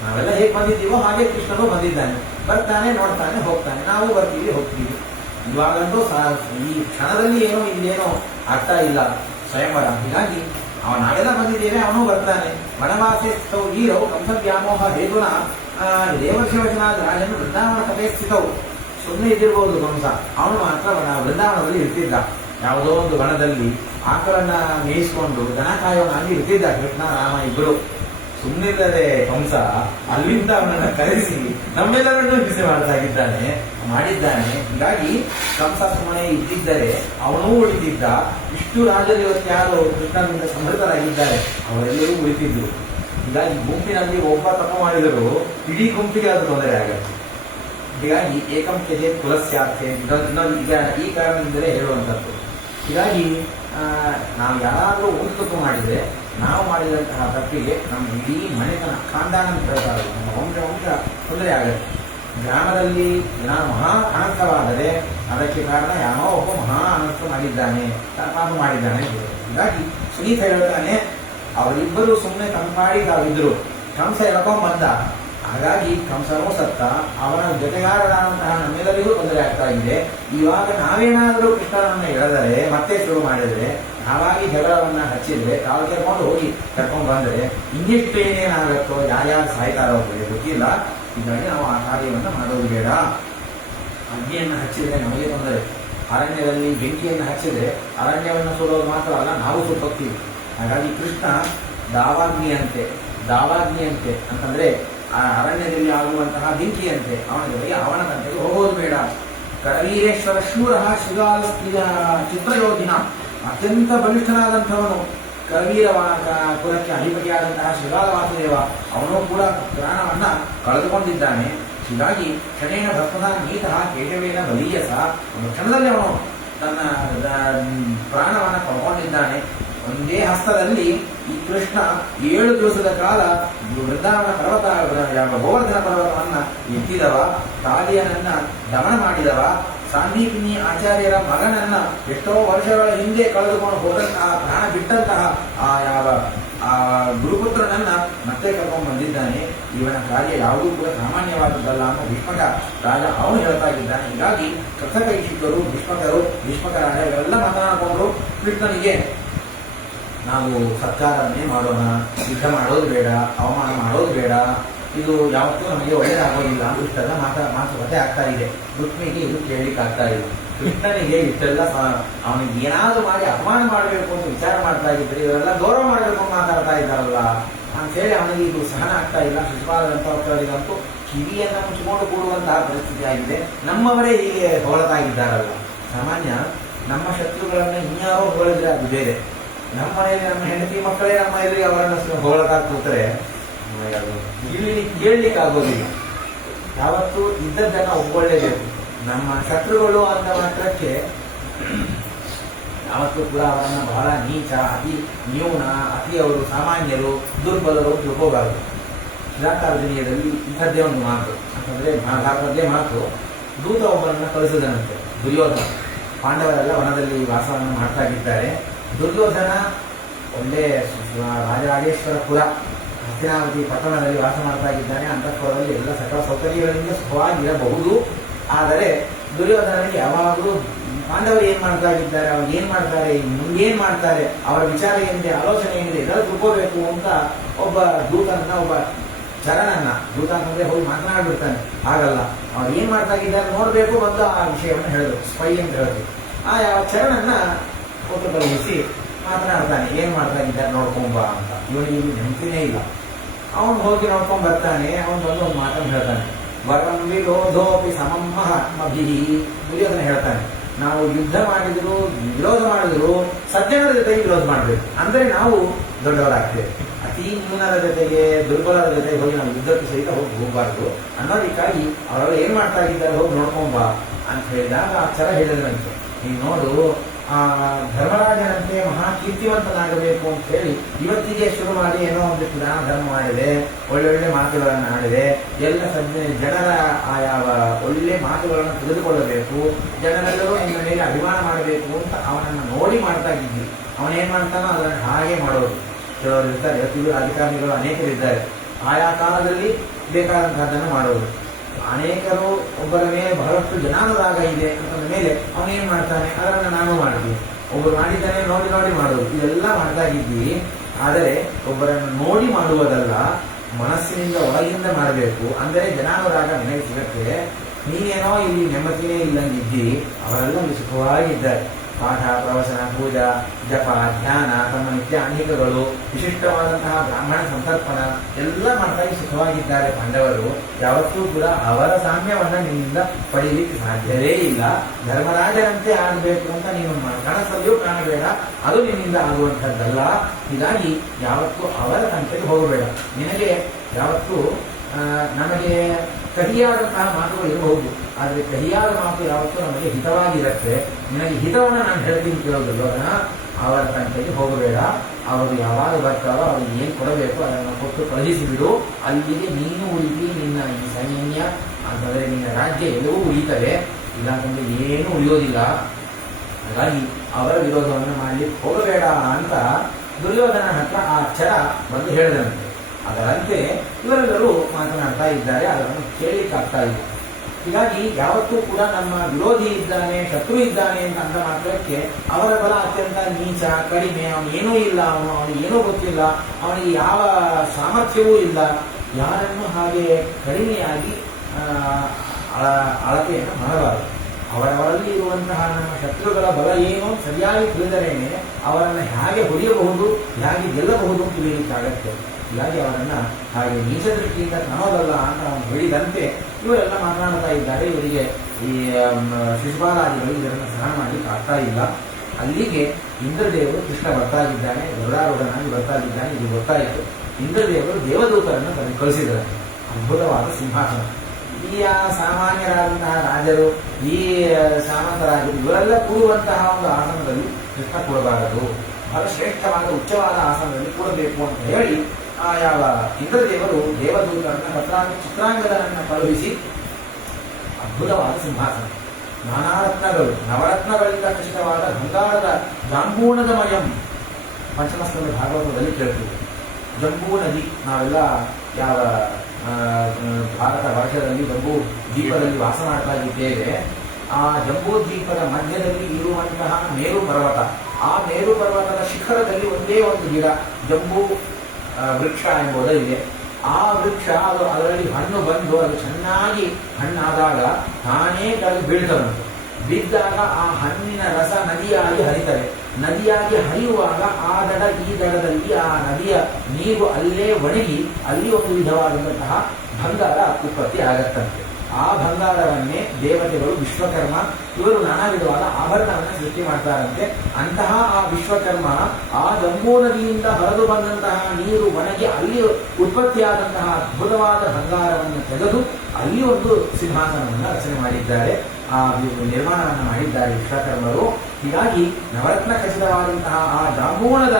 ನಾವೆಲ್ಲ ಹೇಗೆ ಬಂದಿದ್ದೀವೋ ಹಾಗೆ ಕೃಷ್ಣನು ಬಂದಿದ್ದಾನೆ. ಬರ್ತಾನೆ, ನೋಡ್ತಾನೆ, ಹೋಗ್ತಾನೆ. ನಾವು ಬರ್ತೀವಿ, ಹೋಗ್ತೀವಿ. ಇವಾಗಂತೂ ಈ ಕ್ಷಣದಲ್ಲಿ ಏನೋ ಇಲ್ಲೇನೋ ಆಗ್ತಾ ಇಲ್ಲ ಸ್ವಯಂವರ. ಹೀಗಾಗಿ ನಾವೆಲ್ಲ ಬಂದಿದ್ದೇವೆ, ಅವನು ಬರ್ತಾನೆ. ವನವಾಸೆ ಸ್ಥಿತವು ಈರವು ಕಂಸ ವ್ಯಾಮೋಹ ಹೇತುನ ದೇವರ್ಷಿ ವಚನಾದ ರಾಜನು ವೃಂದಾವನ ಕಥೆ ಸ್ಥಿತವು. ಸುಮ್ಮನೆ ಇದ್ದಿರ್ಬೋದು ಕಂಸ, ಅವನು ಮಾತ್ರ ವೃಂದಾವನದಲ್ಲಿ ಇರ್ತಿದ್ದ. ಯಾವುದೋ ಒಂದು ವನದಲ್ಲಿ ಆಕಳನ್ನ ಮೇಯಿಸಿಕೊಂಡು ದನ ಕಾಯೋನಾಗಿ ಇರ್ತಿದ್ದ ಕೃಷ್ಣ ರಾಮ ಇಬ್ಬರು. ಸುಮ್ಮನಿಲ್ಲದೆ ಕಂಸ ಅಲ್ಲಿಂದ ಅವನನ್ನ ಕರೆಸಿ ನಮ್ಮೆಲ್ಲರನ್ನೂ ಹಿಂಸೆ ಮಾಡಿದ್ದಾನೆ. ಹೀಗಾಗಿ ಕಂಸ ಸುಮ್ಮನೆ ಇದ್ದಿದ್ದರೆ ಅವನೂ ಉಳಿದಿದ್ದ. ಇಷ್ಟು ರಾಜರು ಇವತ್ತ್ಯಾರು ಕೃಷ್ಣನಿಂದ ಸಮೃದ್ಧರಾಗಿದ್ದಾರೆ ಅವರೆಲ್ಲರೂ ಉಳಿತಿದ್ರು. ಹೀಗಾಗಿ ಗುಂಪಿನಲ್ಲಿ ಒಬ್ಬ ತಪ್ಪು ಮಾಡಿದರೂ ಇಡೀ ಗುಂಪಿಗೆ ಅದು ತೊಂದರೆ ಆಗುತ್ತೆ. ಹೀಗಾಗಿ ಏಕಂ ಕೆಜೆ ತುಳಸ್ಯಾರ್ಥೆ ಈಗ ಈ ಕಾರಣದಿಂದಲೇ ಹೇಳುವಂಥದ್ದು. ಹೀಗಾಗಿ ನಾವು ಯಾರಾದರೂ ಒಂದು ತಪ್ಪು ಮಾಡಿದರೆ ನಾವು ಮಾಡಿದಂತಹ ತಪ್ಪಿಗೆ ನಮ್ಮ ಇಡೀ ಮನೆತನ ಖಾಂದಾನ ಅಂತ ಹೇಳ್ತಾರೆ, ನಮ್ಮ ವಂಶ ತೊಂದರೆ ಆಗುತ್ತೆ. ಗ್ರಾಮದಲ್ಲಿ ನಾನು ಮಹಾ ಅನರ್ಥವಾದರೆ ಅದಕ್ಕೆ ಕಾರಣ ಯಾರೋ ಒಬ್ಬ ಮಹಾ ಅನರ್ಥ ಮಾಡಿದ್ದಾನೆ, ಮಾಡಿದ್ದಾನೆ. ಹೀಗಾಗಿ ಸುನೀತ ಹೇಳ್ತಾನೆ, ಅವರಿಬ್ಬರು ಸುಮ್ಮನೆ ತಂಪಾಡಿ ತಾವಿದ್ರು. ಕಂಸ ಎಳ್ಕೊಂಡ್ ಬಂದ. ಹಾಗಾಗಿ ಕಂಸನೂ ಸತ್ತ. ಅವನ ಜೊತೆಗಾರರಾದಂತಹ ನಮ್ಮೆಲ್ಲರಿಗೂ ತೊಂದರೆ ಆಗ್ತಾ ಇದೆ. ಇವಾಗ ನಾವೇನಾದರೂ ಕೃಷ್ಣನನ್ನು ಎಳೆದರೆ ಮತ್ತೆ ಶುರು ಮಾಡಿದರೆ, ನಾವಾಗಿ ಜಗಳವನ್ನ ಹಚ್ಚಿದ್ರೆ, ಕಾಲು ಕೆರ್ಕೊಂಡು ಹೋಗಿ ಕರ್ಕೊಂಡು ಬಂದರೆ ಇನ್ನಿಷ್ಟು ಏನೇನಾಗುತ್ತೋ, ಯಾರ್ಯಾರು ಸಾಯ್ತಾರೋ ಅವರಿಗೆ ಗೊತ್ತಿಲ್ಲ. ಹೀಗಾಗಿ ನಾವು ಆ ಕಾರ್ಯವನ್ನು ಮಾಡೋದು ಬೇಡ. ಅಗ್ನಿಯನ್ನು ಹಚ್ಚಿದ್ರೆ ನಮಗೆ ತೊಂದರೆ. ಅರಣ್ಯದಲ್ಲಿ ಬೆಂಕಿಯನ್ನು ಹಚ್ಚಿದ್ರೆ ಅರಣ್ಯವನ್ನು ಸುಡೋದು ಮಾತ್ರ ಅಲ್ಲ, ನಾವು ಸುಟ್ಟೋಗ್ತೀವಿ. ಹಾಗಾಗಿ ಕೃಷ್ಣ ದಾವಾಗ್ನಿಯಂತೆ ಅಂತಂದ್ರೆ ಆ ಅರಣ್ಯದಲ್ಲಿ ಆಗುವಂತಹ ಬೆಂಕಿಯಂತೆ ಅವನ ಜೊತೆಗೆ ಅವನ ತಂಟೆಗೆ ಹೋಗೋದು ಬೇಡ. ಕರವೀರೇಶ್ವರ ಶೂರ ಶೃಗಾಲ ಚಿತ್ರಯೋಧಿನ, ಅತ್ಯಂತ ಬಲಿಷ್ಠನಾದಂಥವನು. ಕರವೀರ ಪುರಕ್ಕೆ ಅಧಿಪತಿಯಾದಂತಹ ಶೃಗಾಲ ವಾಸುದೇವ, ಅವನು ಕೂಡ ಪ್ರಾಣವನ್ನ ಕಳೆದುಕೊಂಡಿದ್ದಾನೆ. ಹೀಗಾಗಿ ಕ್ಷಣೇನ ಭಕ್ತದ ನೀತಃ ಕೇಶವೇನ ಬಲೀಯಸ, ಒಂದು ಕ್ಷಣದಲ್ಲಿ ಅವನು ತನ್ನ ಪ್ರಾಣವನ್ನ ಕಳ್ಕೊಂಡಿದ್ದಾನೆ. ಒಂದೇ ಹಸ್ತದಲ್ಲಿ ಈ ಕೃಷ್ಣ 7 ದಿವಸದ ಕಾಲ ವೃಂದಾವನ ಪರ್ವತ, ಗೋವರ್ಧನ ಪರ್ವತವನ್ನ ಎತ್ತಿದವ, ಕಾಲಿಯನನ್ನ ದಮನ ಮಾಡಿದವ, ಸಾಂದೀಪಿನಿ ಆಚಾರ್ಯರ ಮಗನನ್ನ ಎಷ್ಟೋ ವರ್ಷಗಳ ಹಿಂದೆ ಕಳೆದುಕೊಂಡು ಹೋದಂತಹ, ಪ್ರಾಣ ಬಿಟ್ಟಂತಹ ಆ ಗುರುಪುತ್ರನನ್ನ ಮತ್ತೆ ಕರ್ಕೊಂಡು ಬಂದಿದ್ದಾನೆ. ಇವನ ಕಾರ್ಯ ಯಾವುದೂ ಕೂಡ ಸಾಮಾನ್ಯವಾದದ್ದಲ್ಲ ಅನ್ನೋ ಭೀಷ್ಮಕ ರಾಜ ಅವನು ಹೇಳ್ತಾ ಇದ್ದಾನೆ. ಹೀಗಾಗಿ ಕಥಕೈಷಿಕರು, ಭೀಷ್ಮಕ ರಾಜ ಇವರೆಲ್ಲ ಮಾತನಾಡಿಕೊಂಡ್ರು, ಕೃಷ್ಣನಿಗೆ ನಾವು ಸತ್ಕಾರವನ್ನೇ ಮಾಡೋಣ, ಯುದ್ಧ ಮಾಡೋದು ಬೇಡ, ಅವಮಾನ ಮಾಡೋದು ಬೇಡ, ಇದು ಯಾವತ್ತೂ ನಮಗೆ ಒಳ್ಳೆಯದಾಗೋದಿಲ್ಲ. ಇಷ್ಟೆಲ್ಲ ಮಾತುಕತೆ ಆಗ್ತಾ ಇದೆ. ರುಕ್ಮಿಗೆ ಇದು ಕೇಳಲಿಕ್ಕೆ ಆಗ್ತಾ ಇದೆ. ಕೃಷ್ಣನಿಗೆ ಇಷ್ಟೆಲ್ಲ ಅವನಿಗೆ ಏನಾದ್ರು ಮಾಡಿ ಅಪಮಾನ ಮಾಡಬೇಕು ಅಂತ ವಿಚಾರ ಮಾಡ್ತಾ ಇದ್ರೆ ಇವರೆಲ್ಲ ಗೌರವ ಮಾಡಬೇಕು ಅಂತ ಮಾತಾಡ್ತಾ ಇದ್ದಾರಲ್ಲ ಅಂತ ಹೇಳಿ ಅವನಿಗೆ ಇದು ಸಹನ ಆಗ್ತಾ ಇಲ್ಲ. ಶಿಶುಪಾಲರಂತವರಿಗಂತೂ ಕಿವಿಯನ್ನ ಮುಚ್ಚಿಕೊಂಡು ಕೂಡುವಂತಹ ಪರಿಸ್ಥಿತಿ ಆಗಿದೆ. ನಮ್ಮವರೇ ಹೀಗೆ ಹೊಗಳತಾ ಇದ್ದಾರಲ್ಲ. ಸಾಮಾನ್ಯ ನಮ್ಮ ಶತ್ರುಗಳನ್ನ ಇನ್ಯಾರೋ ಹೊಗಳಿದ್ರೆ ಅದು ಬೇರೆ. ನಮ್ಮ ಮನೆಯಲ್ಲಿ ನಮ್ಮ ಹೆಂಡತಿ ಮಕ್ಕಳೇ ನಮ್ಮ ಎದುರಿಗೆ ಅವರನ್ನು ಹೊಗಳತಾ ಕೂತ್ರೆ ಇಲ್ಲಿ ಕೇಳಲಿಕ್ಕೆ ಆಗೋದಿಲ್ಲ. ಯಾವತ್ತೂ ಇದ್ದದ್ದನ್ನ ಒಪ್ಕೊಳ್ಳೇಬೇಕು. ನಮ್ಮ ಶತ್ರುಗಳು ಅಂತ ಮಾತ್ರಕ್ಕೆ ಯಾವತ್ತೂ ಕೂಡ ಅವರನ್ನ ಬಹಳ ನೀಚ, ಅತಿ ನ್ಯೂನ, ಅತಿ ಅವರು ಸಾಮಾನ್ಯರು, ದುರ್ಬಲರು ತಿಳ್ಕೋಬಾರದು. ಕಿರಾತಾರ್ಜುನೀಯದಲ್ಲಿ ಇಂಥದ್ದೇ ಒಂದು ಮಾತು ಅಂತಂದ್ರೆ ಮಹಾಭಾರತದ್ದೇ ಮಾತು. ದೂತ ಒಬ್ಬರನ್ನ ಕಳಿಸಿದನಂತೆ ದುರ್ಯೋಧನ. ಪಾಂಡವರೆಲ್ಲ ವನದಲ್ಲಿ ವಾಸವನ್ನು ಮಾಡ್ತಾ ಇದ್ದಾರೆ. ದುರ್ಯೋಧನ ಒಳ್ಳೆ ರಾಜರಾಜೇಶ್ವರಪುರ ಹಸ್ತಿನಾವತಿ ಪಟ್ಟಣದಲ್ಲಿ ವಾಸ ಮಾಡ್ತಾ ಇದ್ದಾನೆ. ಅಂತಃಪುರದಲ್ಲಿ ಎಲ್ಲ ಸಕಲ ಸೌಕರ್ಯಗಳಿಂದ ಸುಖವಾಗಿರಬಹುದು. ಆದರೆ ದುರ್ಯೋಧನನಿಗೆ ಯಾವಾಗಲೂ ಪಾಂಡವರು ಏನ್ ಮಾಡ್ತಾ ಇದ್ದಾರೆ, ಅವ್ರು ಏನ್ ಮಾಡ್ತಾರೆ, ಮುಂದೇನ್ ಮಾಡ್ತಾರೆ, ಅವರ ವಿಚಾರ ಏನಿದೆ, ಆಲೋಚನೆ ಏನಿದೆ, ಇದೆಲ್ಲ ತಿಳ್ಕೋಬೇಕು ಅಂತ ಒಬ್ಬ ದೂತನನ್ನ, ಒಬ್ಬ ಚರಣನ್ನ, ದೂತ ಅಂತಂದ್ರೆ ಹೋಗಿ ಮಾತನಾಡ್ಬಿಡ್ತಾನೆ. ಹಾಗಲ್ಲ, ಅವ್ರು ಏನ್ ಮಾಡ್ತಾ ಇದ್ದಾರೆ ನೋಡ್ಬೇಕು ಅಂತ ಆ ವಿಷಯವನ್ನು ಹೇಳಿದ್ರು. ಸ್ಪೈ ಅಂತ ಹೇಳಿದ್ರು. ಆ ಯಾವ ಚರಣನ್ನ ಫೋಟೋ ಕಳುಹಿಸಿ ಮಾತನಾಡ್ತಾನೆ. ಏನ್ ಮಾಡ್ತಾ ಇದ್ದಾರೆ ನೋಡ್ಕೊಂಬ ಅಂತ. ಇವನಿಗೆ ನೆನಪಿನೇ ಇಲ್ಲ. ಅವನು ಹೋಗಿ ನೋಡ್ಕೊಂಡ್ ಬರ್ತಾನೆ. ಅವನು ಬಂದು ಒಂದು ಮಾತನ್ನು ಹೇಳ್ತಾನೆ. ವರಂ ವಿರೋಧೋಪಿ ಸಮಂ ಮಹಾತ್ಮಭಿಃ. ದುರ್ಯೋಧನ ಹೇಳ್ತಾನೆ, ನಾವು ಯುದ್ಧ ಮಾಡಿದ್ರು, ವಿರೋಧ ಮಾಡಿದ್ರು ಸಜ್ಜನರ ಜೊತೆಗೆ ವಿರೋಧ ಮಾಡಬೇಕು, ಅಂದ್ರೆ ನಾವು ದೊಡ್ಡವರಾಗ್ತೇವೆ. ಅತಿ ನ್ಯೂನರ ಜೊತೆಗೆ, ದುರ್ಬಲರ ಜೊತೆಗೆ ಹೋಗಿ ನಾವು ಯುದ್ಧಕ್ಕೆ ಸಹಿತ ಹೋಗಬಾರ್ದು ಅನ್ನೋದಕ್ಕಾಗಿ ಅವರೆಲ್ಲ ಏನ್ ಮಾಡ್ತಾ ಇದ್ದಾರೆ ಹೋಗಿ ನೋಡ್ಕೊಂಬ ಅಂತ ಹೇಳಿದಾಗ ಆ ಛಲ ಹೇಳಿದ್ರಂತೆ. ನೀನು ನೋಡು, ಧರ್ಮರಾಜನಂತೆ ಮಹಾ ಕೀರ್ತಿವಂತನಾಗಬೇಕು ಅಂತ ಹೇಳಿ ಇವತ್ತಿಗೆ ಶುರು ಮಾಡಿ ಏನೋ ಒಂದಿಷ್ಟು ದಾನ ಧರ್ಮ ಮಾಡಿದೆ, ಒಳ್ಳೊಳ್ಳೆ ಮಾತುಗಳನ್ನು ಆಡಿದೆ, ಎಲ್ಲ ಜನರ ಯಾವ ಒಳ್ಳೆ ಮಾತುಗಳನ್ನು ತೆಗೆದುಕೊಳ್ಳಬೇಕು, ಜನರೆಲ್ಲರೂ ನಿನ್ನ ಮೇಲೆ ಅಭಿಮಾನ ಮಾಡಬೇಕು ಅಂತ ಅವನನ್ನು ನೋಡಿ ಮಾಡ್ತಾ ಇದ್ವಿ. ಅವನೇನ್ ಮಾಡ್ತಾನೋ ಅದನ್ನು ಹಾಗೆ ಮಾಡೋದು. ಕೆಲವರು ಇರ್ತಾರೆ, ಇವತ್ತಿಗೂ ಅಧಿಕಾರಿಗಳು ಅನೇಕರಿದ್ದಾರೆ. ಆಯಾ ಕಾಲದಲ್ಲಿ ಬೇಕಾದಂತಹದ್ದನ್ನು ಮಾಡೋದು. ಅನೇಕರು ಒಬ್ಬರ ಮೇಲೆ ಬಹಳಷ್ಟು ಜನಾನುರಾಗ ಇದೆ ಅಂತ ಮೇಲೆ ಅವನೇನ್ ಮಾಡ್ತಾನೆ, ಅದನ್ನು ನಾನು ಮಾಡ್ತೀನಿ. ಒಬ್ಬರು ಮಾಡಿದ್ದಾನೆ ನೋಡಿ ನೋಡಿ ಮಾಡೋದು, ಇದೆಲ್ಲ ಮಾಡ್ತಾ ಇದ್ವಿ. ಆದರೆ ಒಬ್ಬರನ್ನು ನೋಡಿ ಮಾಡುವುದಲ್ಲ, ಮನಸ್ಸಿನಿಂದ ಒಳಗಿಂದ ಮಾಡಬೇಕು. ಅಂದರೆ ಜನಾನುರಾಗ ನಿನಗೆ ಸಿಗತ್ತೆ. ನೀನೇನೋ ಇಲ್ಲಿ ನೆಮ್ಮದಿನೇ ಇಲ್ಲಂಗಿದ್ದಿ, ಅವರೆಲ್ಲ ಒಂದು ಸುಖವಾಗಿದ್ದಾರೆ. ಪಾಠ, ಪ್ರವಚನ, ಪೂಜಾ, ಜಪ, ಧ್ಯಾನ, ತಮ್ಮ ನಿತ್ಯ ಅನೇಕಗಳು, ವಿಶಿಷ್ಟವಾದಂತಹ ಬ್ರಾಹ್ಮಣ ಸಂತರ್ಪಣ ಎಲ್ಲ ಮಾಡ್ತಾ ಸುಖವಾಗಿದ್ದಾರೆ ಪಾಂಡವರು. ಯಾವತ್ತೂ ಕೂಡ ಅವರ ಸಾಮ್ಯವನ್ನ ನಿನ್ನಿಂದ ಪಡೀಲಿಕ್ಕೆ ಸಾಧ್ಯವೇ ಇಲ್ಲ. ಧರ್ಮರಾಜರಂತೆ ಆಗಬೇಕು ಅಂತ ನೀನು ಕನಸಲ್ಲಿಯೂ ಕಾಣಬೇಡ, ಅದು ನಿನ್ನಿಂದ ಆಗುವಂಥದ್ದಲ್ಲ. ಹೀಗಾಗಿ ಯಾವತ್ತೂ ಅವರ ಸಂಖ್ಯೆಗೆ ಹೋಗಬೇಡ. ನಿನಗೆ ಯಾವತ್ತೂ ನಮಗೆ ಕಹಿಯಾದಂತಹ ಮಾತುಗಳು ಇರಬಹುದು, ಆದರೆ ಕಹಿಯಾದ ಮಾತು ಯಾವತ್ತೂ ನಮಗೆ ಹಿತವಾಗಿರುತ್ತೆ. ನಿನಗೆ ಹಿತವನ್ನು ನಾನು ಹೇಳ್ತೀನಿ ಕೇಳೋದಿಲ್ಲ. ಅವರ ತಂಟೆಗೆ ಹೋಗಬೇಡ. ಅವರು ಯಾವಾಗ ಬರ್ತಾರೋ ಅವ್ರಿಗೆ ಏನು ಕೊಡಬೇಕು ಅದನ್ನು ಕೊಟ್ಟು ಕಳುಹಿಸಿಬಿಡು. ಅಲ್ಲಿಗೆ ನೀನು ಉಳಿದಿ, ನಿನ್ನ ಈ ಸೈನ್ಯ ಅಂತಂದ್ರೆ ನಿನ್ನ ರಾಜ್ಯ ಎಲ್ಲವೂ ಉಳಿತವೆ. ಇಲ್ಲಾಂತಂದ್ರೆ ಏನು ಉಳಿಯೋದಿಲ್ಲ. ಹಾಗಾಗಿ ಅವರ ವಿರೋಧವನ್ನು ಮಾಡಲಿಕ್ಕೆ ಹೋಗಬೇಡ ಅಂತ ದುರ್ಯೋಧನ ಹತ್ರ ಆ ಛಲ ಬಂದು ಹೇಳಿದಂತೆ. ಅದರಂತೆ ಇವರೆಲ್ಲರೂ ಮಾತನಾಡ್ತಾ ಇದ್ದಾರೆ. ಅದನ್ನು ಕೇಳಲಿಕ್ಕಾಗ್ತಾ ಇಲ್ಲ. ಹೀಗಾಗಿ ಯಾವತ್ತೂ ಕೂಡ ನಮ್ಮ ವಿರೋಧಿ ಇದ್ದಾನೆ, ಶತ್ರು ಇದ್ದಾನೆ ಅಂತ ಅಂದ ಮಾತ್ರಕ್ಕೆ ಅವರ ಬಲ ಅತ್ಯಂತ ನೀಚ, ಕಡಿಮೆ, ಅವನೇನೂ ಇಲ್ಲ, ಅವನಿಗೆ ಏನೂ ಗೊತ್ತಿಲ್ಲ, ಅವನಿಗೆ ಯಾವ ಸಾಮರ್ಥ್ಯವೂ ಇಲ್ಲ, ಯಾರನ್ನು ಹಾಗೆ ಕಡಿಮೆಯಾಗಿ ಅಳತೆಯನ್ನು ಮಾಡಬಾರದು. ಅವರವರಲ್ಲಿ ಇರುವಂತಹ ನಮ್ಮ ಶತ್ರುಗಳ ಬಲ ಏನು ಸರಿಯಾಗಿ ತಿಳಿದರೇನೆ ಅವರನ್ನು ಹೇಗೆ ಹೊಡೆಯಬಹುದು, ಹೇಗೆ ಗೆಲ್ಲಬಹುದು ತಿಳಿಯಲಿಕ್ಕಾಗತ್ತೆ. ಹೀಗಾಗಿ ಅವರನ್ನ ಹಾಗೆ ನೀಚ ದೃಷ್ಟಿಯಿಂದ ಕಾಣೋದಲ್ಲ ಅಂತ ಅವನು ಹೇಳಿದಂತೆ ಇವರೆಲ್ಲ ಮಾತನಾಡ್ತಾ ಇದ್ದಾರೆ. ಇವರಿಗೆ ಈ ಶಿಶುಪಾಲಾದಿಗಳು ಇದನ್ನು ಸಹನ ಮಾಡಲಿಕ್ಕೆ ಆಗ್ತಾ ಇಲ್ಲ. ಅಲ್ಲಿಗೆ ಇಂದ್ರದೇವರು ಕೃಷ್ಣ ಬರ್ತಾ ಇದ್ದಾನೆ, ಗರುಡಾರೂಢನಾಗಿ ಬರ್ತಾ ಇದ್ದಾನೆ. ಇದು ಗೊತ್ತಾಯಿತು. ಇಂದ್ರದೇವರು ದೇವದೂತರನ್ನು ತನಗೆ ಕಳಿಸಿದ್ದಾರೆ. ಅದ್ಭುತವಾದ ಸಿಂಹಾಸನ. ಈ ಸಾಮಾನ್ಯರಾದಂತಹ ರಾಜರು, ಈ ಸಾಮಂತರಾಜರು ಇವರೆಲ್ಲ ಕೂರುವಂತಹ ಒಂದು ಆಸನದಲ್ಲಿ ಕೃಷ್ಣ ಕೂಡಬಾರದು, ಬಹಳ ಶ್ರೇಷ್ಠವಾದ ಉಚ್ಚವಾದ ಆಸನದಲ್ಲಿ ಕೂಡಬೇಕು ಅಂತ ಹೇಳಿ ಯಾವ ಇಂದ್ರದೇವರು ದೇವದೂತರನ್ನ ಚಿತ್ರಾಂಗದರನ್ನು ಕಳುಹಿಸಿ ಅದ್ಭುತವಾದ ಸಿಂಹಾಸನ, ನಾನಾರತ್ನಗಳು, ನವರತ್ನಗಳಿಂದ ಖಚಿತವಾದ ಬಂಗಾರದ ಜಾಂಬೂನದ ಮಯಂ. ಪಂಚಮಸ್ಕಂದ ಭಾಗವತದಲ್ಲಿ ಕೇಳ್ತೀವಿ. ಜಂಬೂ ನದಿ, ನಾವೆಲ್ಲ ಯಾವ ಭಾರತ ವರ್ಷದಲ್ಲಿ ಜಂಬೂ ದ್ವೀಪದಲ್ಲಿ ವಾಸ ಮಾಡ್ತಾ ಇದ್ದೇವೆ. ಆ ಜಂಬೂ ದ್ವೀಪದ ಮಧ್ಯದಲ್ಲಿ ಇರುವಂತಹ ಮೇರು ಪರ್ವತ, ಆ ಮೇರು ಪರ್ವತದ ಶಿಖರದಲ್ಲಿ ಒಂದೇ ಒಂದು ಗಿಡ ಜಂಬೂ ವೃಕ್ಷ ಎಂಬುದು ಇದೆ. ಆ ವೃಕ್ಷ ಅದರಲ್ಲಿ ಹಣ್ಣು ಬಂದು ಅದು ಚೆನ್ನಾಗಿ ಹಣ್ಣಾದಾಗ ತಾನೇ ಕೆಳಗೆ ಬೀಳ್ತದಂತೆ. ಬಿದ್ದಾಗ ಆ ಹಣ್ಣಿನ ರಸ ನದಿಯಾಗಿ ಹರಿತದೆ. ನದಿಯಾಗಿ ಹರಿಯುವಾಗ ಆ ದಡ ಈ ದಡದಲ್ಲಿ ಆ ನದಿಯ ನೀರು ಅಲ್ಲೇ ಒಣಗಿ ಅಲ್ಲಿ ಒಂದು ವಿಧವಾದಂತಹ ಬಂಗಾರ ಉತ್ಪತ್ತಿ ಆಗತ್ತಂತೆ. ಆ ಬಂಗಾರವನ್ನೇ ದೇವತೆಗಳು ವಿಶ್ವಕರ್ಮ ಇವರು ನಾನಾ ವಿಧವಾದ ಆಭರಣವನ್ನು ಸೃಷ್ಟಿ ಮಾಡ್ತಾರಂತೆ. ಅಂತಹ ಆ ವಿಶ್ವಕರ್ಮ ಆ ಗಂಗೋ ನದಿಯಿಂದ ಹೊರದು ಬಂದಂತಹ ನೀರು ಒಣಗಿ ಅಲ್ಲಿ ಉತ್ಪತ್ತಿಯಾದಂತಹ ಅದ್ಭುತವಾದ ಬಂಗಾರವನ್ನು ತೆಗೆದು ಅಲ್ಲಿ ಒಂದು ಸಿಂಹಾಸನವನ್ನು ರಚನೆ ಮಾಡಿದ್ದಾರೆ, ಆ ನಿರ್ಮಾಣವನ್ನು ಮಾಡಿದ್ದಾರೆ ವಿಶ್ವಕರ್ಮರು. ಹೀಗಾಗಿ ನವರತ್ನ ಖಚಿತವಾದಂತಹ ಆ ಜಾಂಬೂನದ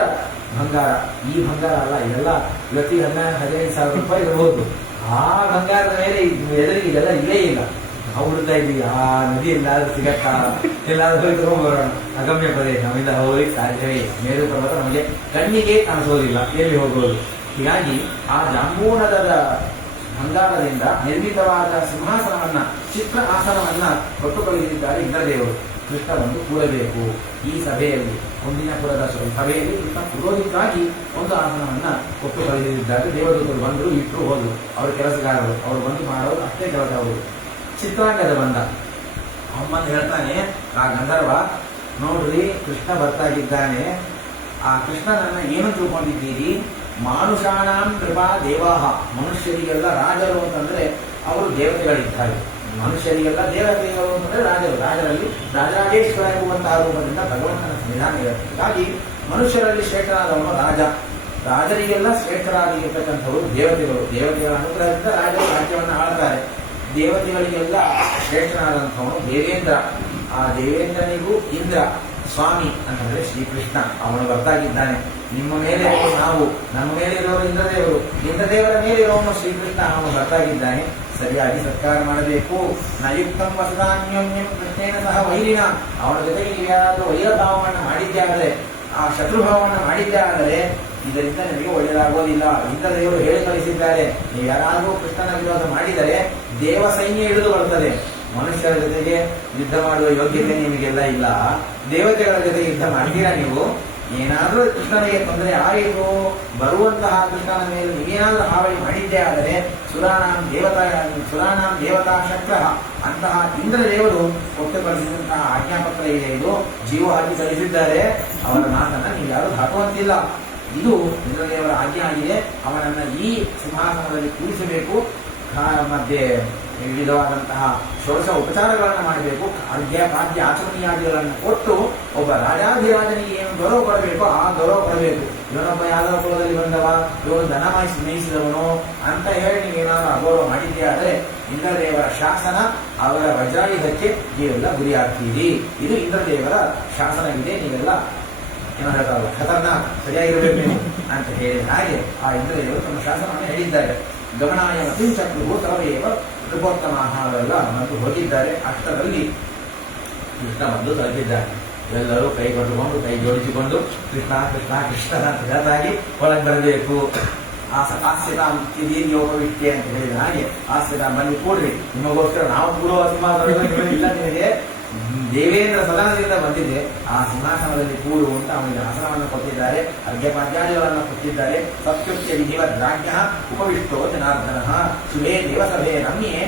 ಬಂಗಾರ, ಈ ಬಂಗಾರ ಅಲ್ಲ, ಇದೆಲ್ಲ ಇವತ್ತಿಗೆ 15,000 ರೂಪಾಯಿ ಇರಬಹುದು. ಆ ಬಂಗಾರದ ಮೇಲೆ ಎದುರಿಗೆ ಇದೆಲ್ಲ ಇಲ್ಲೇ ಇಲ್ಲ. ನಾವು ಹುಡುಕ್ತಾ ಇದ್ದೀವಿ ಆ ನದಿ ಎಲ್ಲಾದ್ರೂ ಸಿಗತ್ತಾ, ಎಲ್ಲಾದ್ರೂ ಹೋಗಿ ತಗೊಂಡ್ಬರೋಣ. ಅಗಮ್ಯ ಪ್ರದೇಶ, ನಮ್ಮಿಂದ ಹೋಗ್ಲಿಕ್ಕೆ ಸಾಧ್ಯವೇ ಇಲ್ಲ. ಮೇರು ಪರ್ವತ ನಮಗೆ ಕಣ್ಣಿಗೆ ಕಾಣಿಸೋದಿಲ್ಲ, ಎಲ್ಲಿ ಹೋಗೋದು. ಹೀಗಾಗಿ ಆ ಜಾಂಬೂನದ ಬಂಗಾರದಿಂದ ನಿರ್ಮಿತವಾದ ಸಿಂಹಾಸನವನ್ನ, ಚಿತ್ರ ಆಸನವನ್ನ ಕೊಟ್ಟು ಕಳುಹಿಸಿದ್ದಾರೆ ಇಂದ್ರದೇವರು. ಕೃಷ್ಣ ಬಂದು ಕೂರಬೇಕು ಈ ಸಭೆಯಲ್ಲಿ, ಒಂದಿನಪುರದ ಸಭೆಯಲ್ಲಿ ಕೃಷ್ಣ ಕೂರೋದಕ್ಕಾಗಿ ಒಂದು ಆಸನವನ್ನ ಕೊಟ್ಟು ಕಳುಹಿಸಿದ್ದಾರೆ. ದೇವದೂತರು ಬಂದರು, ಇಟ್ಟರು, ಹೋದ್ರು. ಅವರ ಕೆಲಸಗಾರರು, ಅವರು ಬಂದು ಮಾಡೋರು ಅಷ್ಟೇ ಕೆಲಸ. ಅವರು ಚಿತ್ರಾಂಗದ ಬಂದ ಅಮ್ಮಂದು ಹೇಳ್ತಾನೆ ಆ ಗಂಧರ್ವ, ನೋಡ್ರಿ ಕೃಷ್ಣ ಬರ್ತಾ ಇದ್ದಾನೆ. ಆ ಕೃಷ್ಣನನ್ನ ಏನು ತಿಳ್ಕೊಂಡಿದ್ದೀರಿ? ಮಾನುಷಾಣಾಂ ಕೃಪಾ ದೇವಾಹ, ಮನುಷ್ಯರಿಗೆಲ್ಲ ರಾಜರು ಅಂತಂದ್ರೆ ಅವರು ದೇವತೆಗಳಿದ್ದಾರೆ. ಮನುಷ್ಯರಿಗೆಲ್ಲ ದೇವತೆಗಳು ಅಂತಂದ್ರೆ ರಾಜರು. ರಾಜರಲ್ಲಿ ರಾಜರಾಜೇಶ್ವರ ಎಂಬುವಂತಹ ರೂಪದಿಂದ ಭಗವಂತನ ಸಂವಿಧಾನ ಇರುತ್ತೆ. ಹೀಗಾಗಿ ಮನುಷ್ಯರಲ್ಲಿ ಶ್ರೇಷ್ಠರಾದವನು ರಾಜ, ರಾಜರಿಗೆಲ್ಲ ಶ್ರೇಷ್ಠರಾಗಿರ್ತಕ್ಕಂಥವರು ದೇವತೆಗಳು. ದೇವತೆಗಳ ಅನುಗ್ರಹದಿಂದ ರಾಜರು ರಾಜ್ಯವನ್ನು ಆಳ್ತಾರೆ. ದೇವತೆಗಳಿಗೆಲ್ಲ ಶ್ರೇಷ್ಠನಾದಂಥವನು ದೇವೇಂದ್ರ. ಆ ದೇವೇಂದ್ರನಿಗೂ ಇಂದ್ರ ಸ್ವಾಮಿ ಅಂತಂದ್ರೆ ಶ್ರೀಕೃಷ್ಣ. ಅವನು ಬರ್ತಾಗಿದ್ದಾನೆ. ನಿಮ್ಮ ಮೇಲೆ ನಾವು, ನಮ್ಮ ಮೇಲೆ ಇರೋರು ಇಂದ್ರದೇವರು, ಇಂದ್ರದೇವರ ಮೇಲೆ ಇರೋನು ಶ್ರೀಕೃಷ್ಣ. ಅವನು ಬರ್ತಾಗಿದ್ದಾನೆ. ಸರಿಯಾಗಿ ಸತ್ಕಾರ ಮಾಡಬೇಕು. ನಯುಕ್ತಂ ವಸದಾನ್ಯೋನ್ಯಂ ಕೃಷ್ಣೇನ ಸಹ ವೈರಿನ, ಅವನ ಜೊತೆಗೆ ನೀವು ಯಾರಾದರೂ ವೈರಭಾವವನ್ನು ಮಾಡಿದ್ದೇ ಆದರೆ, ಆ ಶತ್ರುಭಾವವನ್ನು ಮಾಡಿದ್ದೇ ಆದರೆ ಇದರಿಂದ ನಿಮಗೆ ಒಳ್ಳೆಯದಾಗೋದಿಲ್ಲ. ಇಂದ್ರದೇವರು ಹೇಳಿ ಕಳಿಸಿದ್ದಾರೆ, ನೀವು ಯಾರಾದರೂ ಕೃಷ್ಣನ ವಿರೋಧ ಮಾಡಿದರೆ ದೇವ ಸೈನ್ಯ ಇಳಿದು ಬರ್ತದೆ. ಮನುಷ್ಯರ ಜೊತೆಗೆ ಯುದ್ಧ ಮಾಡುವ ಯೋಗ್ಯತೆ ನಿಮಗೆಲ್ಲ ಇಲ್ಲ. ದೇವತೆಗಳ ಜೊತೆ ಯುದ್ಧ ಮಾಡ್ತೀರಾ ನೀವು? ಏನಾದರೂ ಕೃಷ್ಣನಿಗೆ ತೊಂದರೆ ಆಯಿತು, ಬರುವಂತಹ ಕೃಷ್ಣನ ಮೇಲೆ ನೀವೇನಾದರೂ ಹಾವಳಿ ಮಾಡಿದ್ದೇ ಆದರೆ ಸುರಾಣಾಂ ದೇವತಾ ಶಕ್ರ ಅಂತಹ ಇಂದ್ರದೇವರು ಕೊಟ್ಟು ಕಳಿಸಿದಂತಹ ಆಜ್ಞಾಪತ್ರ ಇದೆ. ಇದು ಜೀವ ಹಾಕಿ ಕಳಿಸಿದ್ದಾರೆ. ಅವರ ಮಾತನ್ನ ನೀವು ಯಾರು ದಾಟುವಂತಿಲ್ಲ. ಇದು ಇಂದ್ರದೇವರ ಆಜ್ಞೆ ಆಗಿದೆ. ಅವನನ್ನ ಈ ಸಿಂಹಾಸನದಲ್ಲಿ ಕೂರಿಸಬೇಕು. ಮಧ್ಯೆ ವಿವಿಧವಾದಂತಹ ಷೋಡಶ ಉಪಚಾರಗಳನ್ನು ಮಾಡಬೇಕು. ಅರ್ಘ್ಯ ಪಾದ್ಯ ಆಚರಣೀಯಾದಿಗಳನ್ನು ಕೊಟ್ಟು ಒಬ್ಬ ರಾಜಾಧಿರಾಜನಿಗೆ ಏನು ಗೌರವ ಕೊಡಬೇಕು ಆ ಗೌರವ ಕೊಡಬೇಕು. ಇವನೊಬ್ಬ ಯಾದವ ಕುಲದಲ್ಲಿ ಬಂದವ, ಇವನು ದನ ಮೇಯಿಸಿದವನು ಅಂತ ಹೇಳಿ ನೀವೇನಾದರೂ ಅಗೌರವ ಮಾಡಿದ್ದೇ ಆದರೆ ಇಂದ್ರದೇವರ ಶಾಸನ, ಅವರ ವಜ್ರಾಯುಧಕ್ಕೆ ನೀವೆಲ್ಲ ಗುರಿಯಾಗ್ತೀರಿ. ಇದು ಇಂದ್ರದೇವರ ಶಾಸನವಿದೆ. ನೀವೆಲ್ಲ ಏನೋ ಹೇಳ್ತಾರಲ್ಲ, ಖತರ್ನಾಕ್, ಸರಿಯಾಗಿರಬೇಕು ಅಂತ ಹೇಳಿದ ಹಾಗೆ ಆ ಇಂದ್ರದೇವರು ತಮ್ಮ ಶಾಸನವನ್ನು ಹೇಳಿದ್ದಾರೆ. ಗಮನಾಯ ಮತಿಂಚಕ್ರು ತರವೇವ ತ್ರಿಪೋತ್ತಮ ಅವರೆಲ್ಲ ಬಂದು ಹೋಗಿದ್ದಾರೆ. ಅಷ್ಟರಲ್ಲಿ ಕೃಷ್ಣ ಬಂದು ತಲುಪಿದ್ದಾರೆ. ಎಲ್ಲರೂ ಕೈ ಕೊಟ್ಟುಕೊಂಡು, ಕೈ ಜೋಡಿಸಿಕೊಂಡು ಕೃಷ್ಣ ಕೃಷ್ಣ ಕೃಷ್ಣ ಅಂತ ಹೇಳ್ತಾಗಿ ಒಳಗೆ ಬರಬೇಕು. ಆಸ್ಯತಾಂ ದೀರ್ಘೋಪವಿಷ್ಟೆ ಅಂತ ಹೇಳಿದ ಹಾಗೆ ಆಸ್ಯತಾಂ ಬನ್ನಿ ಕೂಡ್ರಿ, ನಿಮಗೋಸ್ಕರ ನಾವು ಕೂಡುವ ಸಿಂಹಾಸನ ಇಲ್ಲ, ನಿಮಗೆ ದೇವೇಂದ್ರ ಸದನದಿಂದ ಬಂದಿದೆ. ಆ ಸಿಂಹಾಸನದಲ್ಲಿ ಕೂಡು ಅಂತ ಅವನಿಗೆ ಆಸನವನ್ನು ಕೊಟ್ಟಿದ್ದಾರೆ. ಅರ್ಘ್ಯಪಾದ್ಯಾದಿಗಳನ್ನು ಕೊಟ್ಟಿದ್ದಾರೆ. ಸತ್ಕೃತ್ಯ ವಿಧಿವದ್ ರಾಜ್ಞ ಉಪವಿಷ್ಟೋ ಜನಾರ್ದನ ಶುಭೇ ದೇವಸಭೆ ರಮ್ಯೆ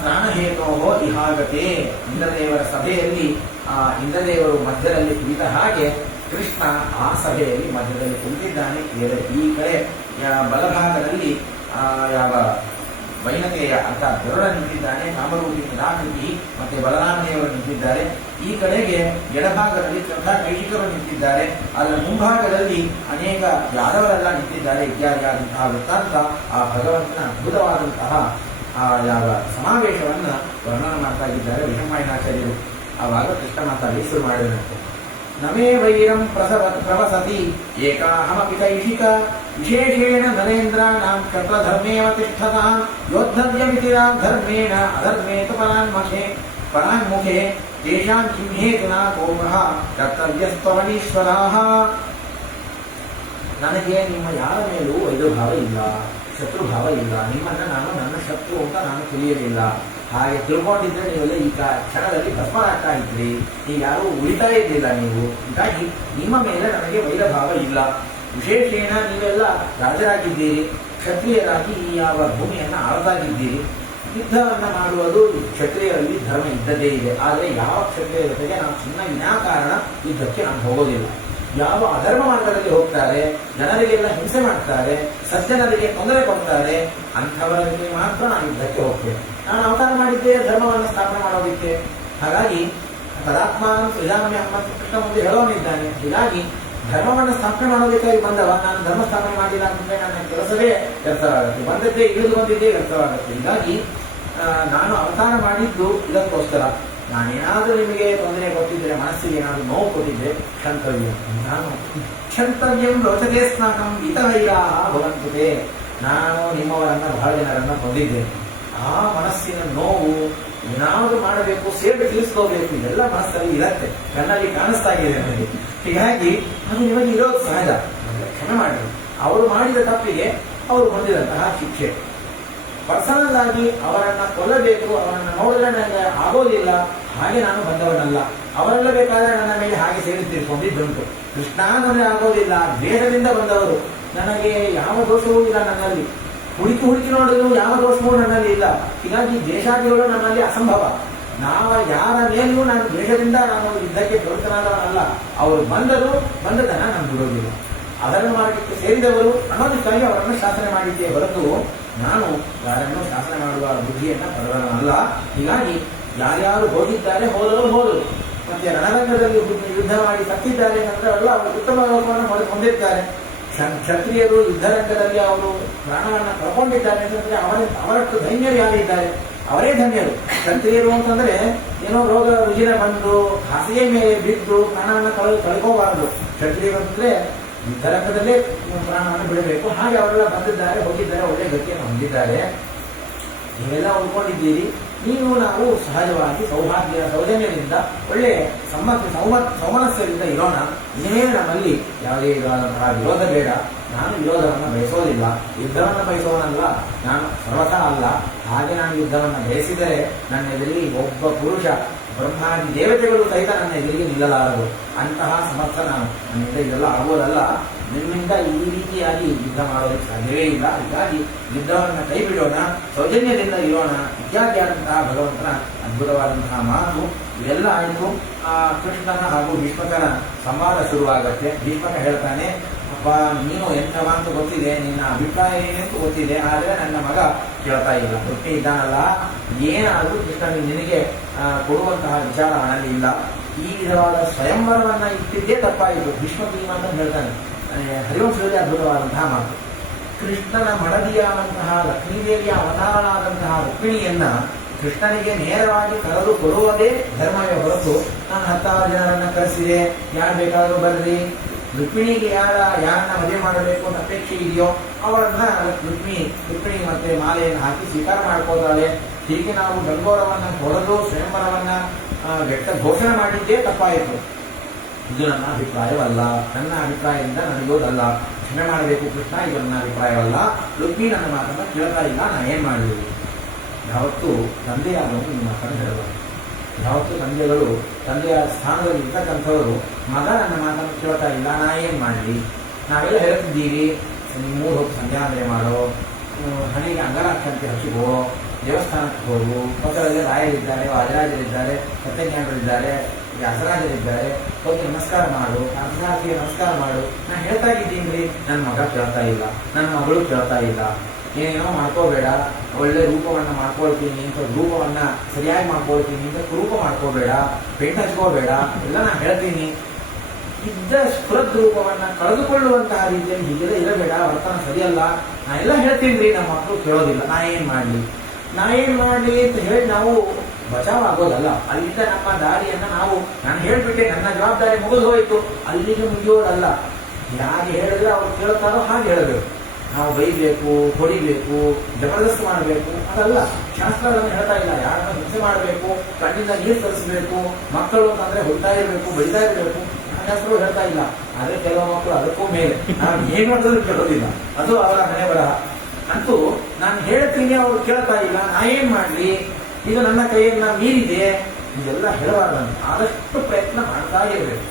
ಸ್ನಾನಹೇತೋ ಇಹಾಗತೆ. ಇಂದ್ರದೇವರ ಸಭೆಯಲ್ಲಿ ಇಂದ್ರದೇವರು ಮಧ್ಯದಲ್ಲಿ ಕುಳಿತ ಹಾಗೆ ಕೃಷ್ಣ ಆ ಸಭೆಯಲ್ಲಿ ಮಧ್ಯದಲ್ಲಿ ಕುಳಿತಿದ್ದಾನೆ. ಈ ಕಡೆ ಬಲಭಾಗದಲ್ಲಿ ಯಾವ ವೈನತೆಯ ಅಂತ ಗರುಡ ನಿಂತಿದ್ದಾನೆ, ಕಾಮರೂಪಿ ನಿರಾಕೃತಿ ಮತ್ತೆ ಬಲರಾಮದೇವರು ನಿಂತಿದ್ದಾರೆ. ಈ ಕಡೆಗೆ ಎಡಭಾಗದಲ್ಲಿ ಕೈಶಿಕರು ನಿಂತಿದ್ದಾರೆ. ಅದರ ಮುಂಭಾಗದಲ್ಲಿ ಅನೇಕ ಯಾದವರೆಲ್ಲ ನಿಂತಿದ್ದಾರೆ. ಇತ್ಯಾದಿಯಾದಂತಹ ವೃತ್ತಾಂತ ಆ ಭಗವಂತನ ಅದ್ಭುತವಾದಂತಹ ಯಾವ ಸಮಾವೇಶವನ್ನ ವರ್ಣನ ಮಾಡ್ತಾ ಇದ್ದಾರೆ ವಿಷಮಾಯಣಾಚಾರ್ಯರು. ಆವಾಗ ಕೃಷ್ಣ ಮಾತಾಡಿ ಶುರು ಮಾಡಿದಂತೆ, ನಮೇ ವೈರಂ ಪ್ರವಸತಿ ಏಕಾಹಮಪಿ ಕೈಶಿಕ ವಿಶೇಷೇಣ ಧನೇಂದ್ರಾಣಾಂ ಕ್ಷತ್ರಧರ್ಮೇವ ತಿಷ್ಠತಾಂ ಯೋದ್ಧವ್ಯಮಿತಿ ಧರ್ಮೇಣ ಅಧರ್ಮೇತು ಪರಾನ್ಮುಖೇ ತೇಷಾಂ ಕಿಂ ಹೇತುನಾ ಕೋಮಃ ಕರ್ತವ್ಯಸ್ತ್ವಮನೀಶ್ವರಾಃ. ನನಗೆ ನಿಮ್ಮ ಯಾರ ಮೇಲೂ ವೈರಭಾವ ಇಲ್ಲ, ಶತ್ರುಭಾವ ಇಲ್ಲ. ನಿಮ್ಮನ್ನ ನಾನು ನನ್ನ ಶತ್ರು ಅಂತ ನಾನು ತಿಳಿಯಲಿಲ್ಲ. ಹಾಗೆ ತಿಳ್ಕೊಂಡಿದ್ರೆ ನೀವೆಲ್ಲ ಈ ಕ್ಷಣದಲ್ಲಿ ಭಸ್ಮರಾಗ್ತಾ ಇದ್ರಿ. ಈಗ ಯಾರು ಉಳಿತಾ ಇದ್ದಿಲ್ಲ ನೀವು. ಹೀಗಾಗಿ ನಿಮ್ಮ ಮೇಲೆ ನನಗೆ ವೈರಭಾವ ಇಲ್ಲ. ವಿಶೇಷೇನ ನೀವೆಲ್ಲ ರಾಜರಾಗಿದ್ದೀರಿ, ಕ್ಷತ್ರಿಯರಾಗಿ ಈ ಯಾವ ಭೂಮಿಯನ್ನು ಆಳ್ತಾಗಿದ್ದೀರಿ. ಯುದ್ಧವನ್ನ ಮಾಡುವುದು ಕ್ಷತ್ರಿಯರಲ್ಲಿ ಧರ್ಮ ಇದ್ದದೇ ಇದೆ. ಆದರೆ ಯಾವ ಕ್ಷತ್ರಿಯ ಜೊತೆಗೆ ನಾವು ಚಿನ್ನ ವಿನಾಕಾರಣ ಯುದ್ಧಕ್ಕೆ ನಾನು ಹೋಗೋದಿಲ್ಲ. ಯಾವ ಅಧರ್ಮ ಮಾರ್ಗದಲ್ಲಿ ಹೋಗ್ತಾರೆ, ಜನರಿಗೆಲ್ಲ ಹಿಂಸೆ ಮಾಡ್ತಾರೆ, ಸಜ್ಜನರಿಗೆ ತೊಂದರೆ ಕೊಡ್ತಾರೆ, ಅಂಥವರಿಗೆ ಮಾತ್ರ ನಾನು ಯುದ್ಧಕ್ಕೆ ಹೋಗ್ತೇನೆ. ನಾನು ಅವತಾರ ಮಾಡಿದ್ದೆ ಧರ್ಮವನ್ನು ಸ್ಥಾಪನೆ ಮಾಡೋದಿಕ್ಕೆ. ಹಾಗಾಗಿ ತದಾತ್ಮಾನ ಸೃಜಾಮ್ಯ ಅಂತ ಕೃಷ್ಣ ಮುಂದೆ ಹೇಳೋನಿದ್ದಾನೆ. ಹೀಗಾಗಿ ಧರ್ಮವನ್ನು ಸ್ಥಾಪನೆ ಮಾಡೋದಕ್ಕಾಗಿ ಬಂದವ. ನಾನು ಧರ್ಮ ಸ್ಥಾಪನೆ ಮಾಡಿಲ್ಲ ಅಂತಂದ್ರೆ ನನ್ನ ಕೆಲಸವೇ ವ್ಯರ್ಥವಾಗುತ್ತೆ, ಬಂದದ್ದೇ ಇಳಿದು ಬಂದಿದ್ದೇ ವ್ಯರ್ಥವಾಗುತ್ತೆ. ಹೀಗಾಗಿ ನಾನು ಅವತಾರ ಮಾಡಿದ್ದು ಇದಕ್ಕೋಸ್ಕರ. ನಾನೇನಾದರೂ ನಿಮಗೆ ತೊಂದರೆ ಕೊಟ್ಟಿದ್ರೆ, ಮನಸ್ಸಿಗೆ ಏನಾದರೂ ನೋವು ಕೊಟ್ಟಿದ್ರೆ ಕ್ಷಂತವ್ಯ. ನಾನು ಕ್ಷಂತವ್ಯಂ ರೋಚತೆ ಸ್ನಾಕಂ ಹಿತವೈರಾಹ ಭವಂತುತೆ. ನಾನು ನಿಮ್ಮವರನ್ನ ಬಹಳ ಜನರನ್ನ ಕೊಂದಿದ್ದೇನೆ. ಆ ಮನಸ್ಸಿನ ನೋವು ಏನಾದರೂ ಮಾಡಬೇಕು, ಸೇಡು ತೀರಿಸ್ಕೋಬೇಕು, ಇದೆಲ್ಲ ಮನಸ್ಸಲ್ಲಿ ಇರತ್ತೆ, ಕಣ್ಣಲ್ಲಿ ಕಾಣಿಸ್ತಾ ಇದೆ ನನಗೆ. ಹೀಗಾಗಿ ಅದು ನಿಮಗೆ ಇರೋದು ಸಹಜ. ಕ್ಷಮೆ ಮಾಡಿ. ಅವರು ಮಾಡಿದ ತಪ್ಪಿಗೆ ಅವರು ಹೊಂದಿದಂತಹ ಶಿಕ್ಷೆ. ಪರ್ಸನಲ್ ಆಗಿ ಅವರನ್ನ ಕೊಲ್ಲಬೇಕು, ಅವರನ್ನ ನೋಡಿದ್ರೆ ನನಗೆ ಆಗೋದಿಲ್ಲ, ಹಾಗೆ ನಾನು ಬಂದವನಲ್ಲ. ಅವರೆಲ್ಲ ಬೇಕಾದ್ರೆ ನನ್ನ ಮೇಲೆ ಹಾಗೆ ಸೇರಿ ತೀರ್ಕೊಂಡಿದ್ದುಂಟು. ಕೃಷ್ಣ ನನಗೆ ಆಗೋದಿಲ್ಲ, ದ್ವೇಷದಿಂದ ಬಂದವರು. ನನಗೆ ಯಾವ ದೋಷವೂ ಇಲ್ಲ ನನ್ನಲ್ಲಿ. ಹುಡುಕಿ ನೋಡಲು ಯಾವ ದೋಷವೂ ನನ್ನಲ್ಲಿ ಇಲ್ಲ. ಹೀಗಾಗಿ ದೇಶಾದಿಗಳು ನನ್ನಲ್ಲಿ ಅಸಂಭವ. ನಾವು ಯಾರ ಮೇಲೆಯೂ ನಾನು ದ್ವೇಷದಿಂದ ನಾನು ಯುದ್ಧಕ್ಕೆ ಪ್ರವೃತ್ತನಾದವನಲ್ಲ. ಅವರು ಬಂದದನ್ನ ನಾನು ಬಿಡೋದಿಲ್ಲ. ಅದರ ಮಾರ್ಗಕ್ಕೆ ಸೇರಿದವರು ಅನ್ನೋದಕ್ಕಾಗಿ ಅವರನ್ನು ಶಾಸನ ಮಾಡಿದ್ದೇ ಹೊರತು ನಾನು ಯಾರನ್ನು ಶಾಸನ ಮಾಡುವ ಬುದ್ಧಿಯನ್ನ ಪಡೆದವನಲ್ಲ. ಹೀಗಾಗಿ ಯಾರ್ಯಾರು ಹೋಗಿದ್ದಾರೆ, ಹೋದರು. ಮತ್ತೆ ರಣರಂಗದಲ್ಲಿ ಯುದ್ಧ ಮಾಡಿ ಸತ್ತಿದ್ದಾರೆ ಅಂದ್ರೆ ಅಲ್ಲ, ಅವರು ಉತ್ತಮ ಲೋಕವನ್ನು ಹೊಂದಿದ್ದಾರೆ. ಕ್ಷತ್ರಿಯರು ಯುದ್ಧರಂಗದಲ್ಲಿ ಅವರು ಪ್ರಾಣವನ್ನ ಕಳ್ಕೊಂಡಿದ್ದಾರೆ ಅಂತಂದ್ರೆ ಅವರಷ್ಟು ಧನ್ಯರು ಯಾರಿದ್ದಾರೆ? ಅವರೇ ಧನ್ಯರು. ಕ್ಷತ್ರಿಯರು ಅಂತಂದ್ರೆ ಏನೋ ರೋಗ ರುಜಿನ ಬಂದು ಹಾಸಿಗೆ ಮೇಲೆ ಬಿದ್ದು ಪ್ರಾಣವನ್ನ ಕಳ್ಕೋಬಾರದು. ಕ್ಷತ್ರಿಯರು ಅಂತಂದ್ರೆ ಯುದ್ಧರಂಗದಲ್ಲೇ ಪ್ರಾಣವನ್ನು ಬಿಡಬೇಕು. ಹಾಗೆ ಅವರೆಲ್ಲ ಬಂದಿದ್ದಾರೆ, ಹೋಗಿದ್ದಾರೆ, ಒಳ್ಳೆ ಗತಿಯನ್ನು ಹೊಂದಿದ್ದಾರೆ. ನೀವೆಲ್ಲ ಉಳ್ಕೊಂಡಿದ್ದೀರಿ. ನಾವು ಸಹಜವಾಗಿ ಸೌಜನ್ಯದಿಂದ ಒಳ್ಳೆ ಸೌಮನಸ್ಸದಿಂದ ಇರೋಣ. ಇನ್ನೇ ನಮ್ಮಲ್ಲಿ ಯಾವುದೇ ವಿರೋಧ ಬೇಡ. ನಾನು ವಿರೋಧವನ್ನು ಬಯಸೋದಿಲ್ಲ, ಯುದ್ಧವನ್ನು ಬಯಸೋನಲ್ಲ, ನಾನು ಸರ್ವಥಾ ಅಲ್ಲ. ಹಾಗೆ ನಾನು ಯುದ್ಧವನ್ನು ಬಯಸಿದರೆ ನನ್ನ ಎದುರಿಗೆ ಒಬ್ಬ ಪುರುಷ ಬ್ರಹ್ಮಾದಿ ದೇವತೆಗಳು ಸಹಿತ ನನ್ನ ಎದುರಿಗೆ ನಿಲ್ಲಲಾರದು. ಅಂತಹ ಸಮರ್ಥ ನಾನು. ನನ್ನಿಂದ ಇದೆಲ್ಲ ಆಗೋದಲ್ಲ. ನಿಮ್ಮಿಂದ ಈ ರೀತಿಯಾಗಿ ಯುದ್ಧ ಮಾಡೋದಕ್ಕೆ ಸಾಧ್ಯವೇ ಇಲ್ಲ. ಹೀಗಾಗಿ ಯುದ್ಧವನ್ನು ಕೈ ಬಿಡೋಣ, ಸೌಜನ್ಯದಿಂದ ಇರೋಣ ಇತ್ಯಾದಿಯಾದಂತಹ ಭಗವಂತನ ಅದ್ಭುತವಾದಂತಹ ಮಾತು. ಇವೆಲ್ಲ ಆಯಿತು. ಕೃಷ್ಣನ ಹಾಗೂ ಭೀಷ್ಮಕನ ಸಂವಾದ ಶುರುವಾಗತ್ತೆ. ಭೀಷ್ಮಕ ಹೇಳ್ತಾನೆ, ಅಪ್ಪ ನೀನು ಎಂಥವ ಅಂತ ಗೊತ್ತಿದೆ, ನಿನ್ನ ಅಭಿಪ್ರಾಯ ಏನೆಂತ ಗೊತ್ತಿದೆ, ಆದರೆ ನನ್ನ ಮಗ ಕೇಳ್ತಾ ಇಲ್ಲ. ಹುಟ್ಟಿ ಇದ್ದಾನಲ್ಲ, ಏನಾದರೂ ಕೃಷ್ಣ ನಿನಗೆ ಕೊಡುವಂತಹ ವಿಚಾರ ಅವನಲ್ಲಿ ಇಲ್ಲ. ಈ ವಿಧವಾದ ಸ್ವಯಂವರವನ್ನ ಇಟ್ಟಿದ್ದೇ ತಪ್ಪಾಯಿತು. ಭೀಷ್ಮಕ ಈ ಮಾತನ್ನು ಹೇಳ್ತಾನೆ. ಹರಿವಂಶದಲ್ಲಿ ಅದ್ಭುತವಾದಂತಹ ಮಾತು. ಕೃಷ್ಣನ ಮಡದಿಯಾದಂತಹ ಲಕ್ಷ್ಮೀದೇವಿಯ ಅವತಾರನಾದಂತಹ ರುಕ್ಮಿಣಿಯನ್ನ ಕೃಷ್ಣನಿಗೆ ನೇರವಾಗಿ ಕರೆದು ಕೊಡುವುದೇ ಧರ್ಮವೇ ಹೊರತು ನಾನು 10,000 ಜನರನ್ನ ಕರೆಸಿದೆ, ಯಾರು ಬೇಕಾದರೂ ಬರ್ರಿ, ರುಕ್ಮಿಣಿಗೆ ಯಾರನ್ನ ಮದುವೆ ಮಾಡಬೇಕು ಅಂತ ಅಪೇಕ್ಷೆ ಇದೆಯೋ ಅವರನ್ನ ರುಕ್ಮಿಣಿ ಮತ್ತೆ ಮಾಲೆಯನ್ನು ಹಾಕಿ ಸ್ವೀಕಾರ ಮಾಡ್ಕೋತಾಳೆ. ಹೀಗೆ ನಾವು ಗಂಗೋರವನ್ನ ಹೊಡೆದು ಸ್ವಯಂವರವನ್ನ ಘೋಷಣೆ ಮಾಡಿದ್ದೇ ತಪ್ಪಾಯಿತು. ಇದು ನನ್ನ ಅಭಿಪ್ರಾಯವಲ್ಲ, ನನ್ನ ಅಭಿಪ್ರಾಯದಿಂದ ನನಗೋದಲ್ಲ, ಕ್ಷಮೆ ಮಾಡಬೇಕು ಕೃಷ್ಣ, ಇದು ನನ್ನ ಅಭಿಪ್ರಾಯವಲ್ಲ. ರುಕ್ಮಿ ನನ್ನ ಮಾತನ್ನ ಕೇಳ್ತಾ ಇಲ್ಲ, ನಾ ಏನ್ ಮಾಡಲಿ? ಯಾವತ್ತು ತಂದೆಯಾದವನು ಈ ಮಾತನ್ನು ಹೇಳಬಾರದು. ಯಾವತ್ತು ತಂದೆಯ ಸ್ಥಾನದಲ್ಲಿ ಇರ್ತಕ್ಕಂಥವರು ಮಗ ನನ್ನ ಮಾತನ್ನು ಕೇಳ್ತಾ ಇಲ್ಲ, ನಾ ಏನ್ ಮಾಡಲಿ? ನಾವೆಲ್ಲ ಹೇಳ್ತಿದ್ದೀವಿ, ಮೂರು ಹೊತ್ತು ಸಂಧ್ಯಾವಂದನೆ ಮಾಡೋ, ಹಣೆಗೆ ಅಂಗರಾಕ್ಷಂತೆ ಹಚ್ಚಿಕೋ, ದೇವಸ್ಥಾನಕ್ಕೆ ಹೋಗು, ಪಕ್ಕದಲ್ಲಿ ರಾಯರಿದ್ದಾರೆ, ವಾಜರಾಜರಿದ್ದಾರೆ, ಸತ್ಯಜ್ಞಾನರಿದ್ದಾರೆ, ವ್ಯಾಸರಾಜರಿದ್ದಾರೆ, ಹೋಗಿ ನಮಸ್ಕಾರ ಮಾಡು, ಅರ್ಧರಾತ್ರಿಗೆ ನಮಸ್ಕಾರ ಮಾಡು. ನಾನು ಹೇಳ್ತಾ ಇದ್ದೀನಿ, ನನ್ನ ಮಗ ಕೇಳ್ತಾ ಇಲ್ಲ, ನನ್ನ ಮಗಳು ಕೇಳ್ತಾ ಇಲ್ಲ. ಏನೇನೋ ಮಾಡ್ಕೋಬೇಡ, ಒಳ್ಳೆ ರೂಪವನ್ನ ಮಾಡ್ಕೊಳ್ತೀನಿ ಅಂತ ರೂಪವನ್ನ ಸರಿಯಾಗಿ ಮಾಡ್ಕೊಳ್ತೀನಿ ಅಂತ ರೂಪ ಮಾಡ್ಕೋಬೇಡ, ಪೇಂಟ್ ಹಚ್ಕೋಬೇಡ, ಎಲ್ಲ ನಾನು ಹೇಳ್ತೀನಿ. ಇದ್ದ ಸ್ಫುರದ್ ರೂಪವನ್ನ ಕಳೆದುಕೊಳ್ಳುವಂತಹ ರೀತಿಯಲ್ಲಿ ಹೀಗೆಲ್ಲ ಇರಬೇಡ, ವರ್ತನ ಸರಿಯಲ್ಲ, ನಾ ಎಲ್ಲ ಹೇಳ್ತೀನಿ. ನಮ್ಮ ಮಕ್ಕಳು ಕೇಳೋದಿಲ್ಲ, ನಾ ಏನ್ ಮಾಡ್ಲಿ ಅಂತ ಹೇಳಿ ನಾವು ಬಚಾವ್ ಆಗೋದಲ್ಲ. ಅಲ್ಲಿಂದ ನಮ್ಮ ದಾರಿಯನ್ನ ನಾನು ಹೇಳ್ಬಿಟ್ಟೆ, ನನ್ನ ಜವಾಬ್ದಾರಿ ಮುಗಿದು ಹೋಯಿತು, ಅಲ್ಲಿಗೆ ಮುಗಿಯೋದಲ್ಲ. ಯಾರು ಹೇಳಿದ್ರೆ ಅವ್ರು ಕೇಳ್ತಾರೋ ಹಾಗೆ ಹೇಳಬೇಕು. ನಾವು ಬೈಬೇಕು, ಹೊಡಿಬೇಕು, ಜಬರ್ದಸ್ತ್ ಮಾಡಬೇಕು ಅದಲ್ಲ. ಶಾಸ್ತ್ರಗಳನ್ನು ಹೇಳ್ತಾ ಇಲ್ಲ. ಯಾರನ್ನ ಹಿಂಸೆ ಮಾಡಬೇಕು, ಕಣ್ಣಿಂದ ನೀರು ತರಿಸಬೇಕು, ಮಕ್ಕಳು ಅಂತಂದ್ರೆ ಹೊಡ್ತಾ ಇರಬೇಕು, ಬಡಿತಾ ಇರಬೇಕು, ಶಾಸ್ತ್ರಗಳು ಹೇಳ್ತಾ ಇಲ್ಲ. ಆದ್ರೆ ಕೆಲವು ಮಕ್ಕಳು ಅದಕ್ಕೂ ಮೇಲೆ ನಾವು ಏನ್ ಮಾಡಿದ್ರು ಕೇಳೋದಿಲ್ಲ, ಅದು ಅವರ ಮನೆ ಬರಹ. ಅಂತೂ ನಾನು ಹೇಳ್ತೀನಿ, ಅವ್ರು ಕೇಳ್ತಾ ಇಲ್ಲ, ನಾ ಏನ್ ಮಾಡ್ಲಿ? ಈಗ ನನ್ನ ಕೈಯನ್ನ ಮೀರಿದೆ, ಇದೆಲ್ಲ ಹೇಳಬಾರ್ದಂತ ಆದಷ್ಟು ಪ್ರಯತ್ನ ಮಾಡ್ತಾ ಇರಬೇಕು.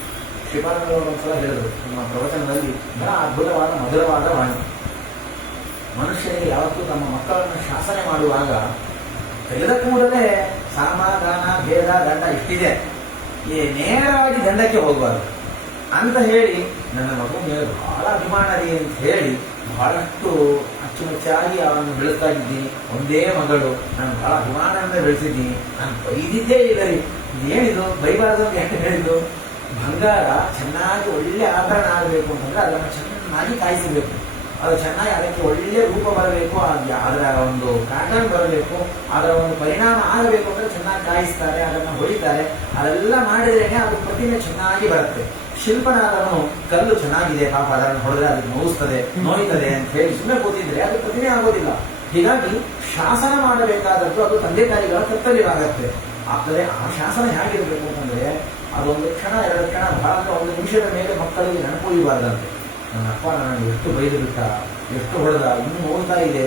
ಶ್ರೀಪಾದಂಗಳವರು ಒಂದ್ಸಲ ಹೇಳಿದ್ರು ನಮ್ಮ ಪ್ರವಚನದಲ್ಲಿ, ಬಹಳ ಅದ್ಭುತವಾದ ಮಧುರವಾದ ವಾಣಿ. ಮನುಷ್ಯರಿಗೆ ಯಾವತ್ತೂ ತಮ್ಮ ಮಕ್ಕಳನ್ನು ಶಾಸನೆ ಮಾಡುವಾಗ ತೆಗೆದ ಕೂಡಲೇ ಸಮಾಧಾನ ಭೇದ ದಂಡ ಇಷ್ಟಿದೆ, ನೇರವಾಗಿ ದಂಡಕ್ಕೆ ಹೋಗಬಾರ್ದು ಅಂತ ಹೇಳಿ ನನ್ನ ಮಗು ಮೇಲೆ ಬಹಳ ಅಭಿಮಾನರಿ ಅಂತ ಹೇಳಿ ಬಹಳಷ್ಟು ಅಚ್ಚುಮೆಚ್ಚಾಗಿ ಅವನನ್ನು ಬೆಳೆಸ್ತಾ ಇದ್ದೀನಿ. ಒಂದೇ ಮಗಳು, ನಾನು ಬಹಳ ಅಭಿಮಾನದಿಂದ ಬೆಳೆಸಿದ್ದೀನಿ. ನಾನು ಬೈದಿದ್ದೇ ಇಲ್ಲ ರೀ. ಏನಿದು ಬೈಬಾರ್ದು ಅಂತ ಯಾಕೆ ಹೇಳಿದ್ದು? ಬಂಗಾರ ಚೆನ್ನಾಗಿ ಒಳ್ಳೆ ಆಭರಣ ಆಗಬೇಕು ಅಂತಂದ್ರೆ ಅದನ್ನು ಚೆನ್ನಾಗಿ ಕಾಯಿಸಬೇಕು. ಅದು ಚೆನ್ನಾಗಿ ಅದಕ್ಕೆ ಒಳ್ಳೆ ರೂಪ ಬರಬೇಕು, ಅದರ ಒಂದು ಪ್ಯಾಟರ್ನ್ ಬರಬೇಕು, ಅದರ ಒಂದು ಪರಿಣಾಮ ಆಗಬೇಕು ಅಂದ್ರೆ ಚೆನ್ನಾಗಿ ಕಾಯಿಸ್ತಾರೆ, ಅದನ್ನು ಹೊಡಿತಾರೆ. ಅದೆಲ್ಲ ಮಾಡಿದ್ರೇನೆ ಅದು ಪ್ರತಿಮೆ ಚೆನ್ನಾಗಿ ಬರುತ್ತೆ. ಶಿಲ್ಪನಾದವನು ಕಲ್ಲು ಚೆನ್ನಾಗಿದೆ ಪಾಪ, ಅದನ್ನು ಹೊಡೆದ್ರೆ ಅದಕ್ಕೆ ನೋಯ್ತದೆ ಅಂತ ಹೇಳಿ ಸುಮ್ಮನೆ ಕೂತಿದ್ರೆ ಅದು ಪ್ರತಿಮೆ ಆಗೋದಿಲ್ಲ. ಹೀಗಾಗಿ ಶಾಸನ ಮಾಡಬೇಕಾದದ್ದು ಅದು ತಂದೆ ತಾಯಿಗಳ ಕರ್ತವ್ಯವಾಗತ್ತೆ. ಆದರೆ ಆ ಶಾಸನ ಹೇಗಿರಬೇಕು ಅಂತಂದ್ರೆ ಅದೊಂದು ಕ್ಷಣ, ಎರಡು ಕ್ಷಣ, ಬಹಳ ಒಂದು ನಿಮಿಷದ ಮೇಲೆ ಮಕ್ಕಳಿಗೆ ನೆನಪುಳಿಬಾರ್ದಂತೆ. ನನ್ನ ಅಪ್ಪ ನಾನು ಎಷ್ಟು ಬೈದು ಬಿಟ್ಟ, ಎಷ್ಟು ಹೊಡೆದ, ಇನ್ನೂ ನೋಡ್ತಾ ಇದೆ.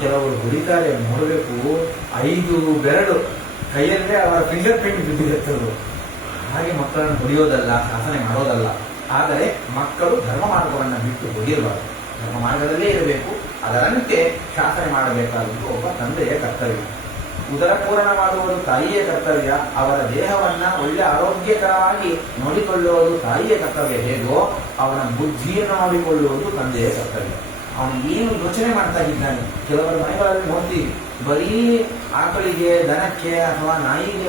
ಕೆಲವರು ಹೊಡಿತಾರೆ ನೋಡಬೇಕು, 5 ಬೆರಳು ಕೈಯಲ್ಲೇ ಅವರ ಫಿಂಗರ್ ಪ್ರಿಂಟ್ ಬಿದ್ದಿರುತ್ತದು. ಹಾಗೆ ಮಕ್ಕಳನ್ನು ಹೊಡೆಯೋದಲ್ಲ, ಶಾಸನೆ ಮಾಡೋದಲ್ಲ. ಆದರೆ ಮಕ್ಕಳು ಧರ್ಮ ಮಾರ್ಗವನ್ನು ಬಿಟ್ಟು ಹೋಗಿರಬಾರದು, ಧರ್ಮ ಮಾರ್ಗದಲ್ಲೇ ಇರಬೇಕು. ಅದರಂತೆ ಶಾಸನೆ ಮಾಡಬೇಕಾದದ್ದು ಒಬ್ಬ ತಂದೆಯ ಕರ್ತವ್ಯ. ಉದರ ಪೂರಣ ಮಾಡುವುದು ತಾಯಿಯ ಕರ್ತವ್ಯ. ಅವರ ದೇಹವನ್ನ ಒಳ್ಳೆ ಆರೋಗ್ಯಕರವಾಗಿ ನೋಡಿಕೊಳ್ಳುವುದು ತಾಯಿಯ ಕರ್ತವ್ಯ ಹೇಗೋ, ಅವನ ಬುದ್ಧಿಯನ್ನು ನೋಡಿಕೊಳ್ಳುವುದು ತಂದೆಯ ಕರ್ತವ್ಯ. ಅವನು ಏನು ಯೋಚನೆ ಮಾಡ್ತಾ ಇದ್ದಾನೆ. ಕೆಲವರ ಮನೆಗಳಲ್ಲಿ ನೋಡ್ತೀವಿ, ಬರೀ ಆಕಳಿಗೆ, ದನಕ್ಕೆ ಅಥವಾ ನಾಯಿಗೆ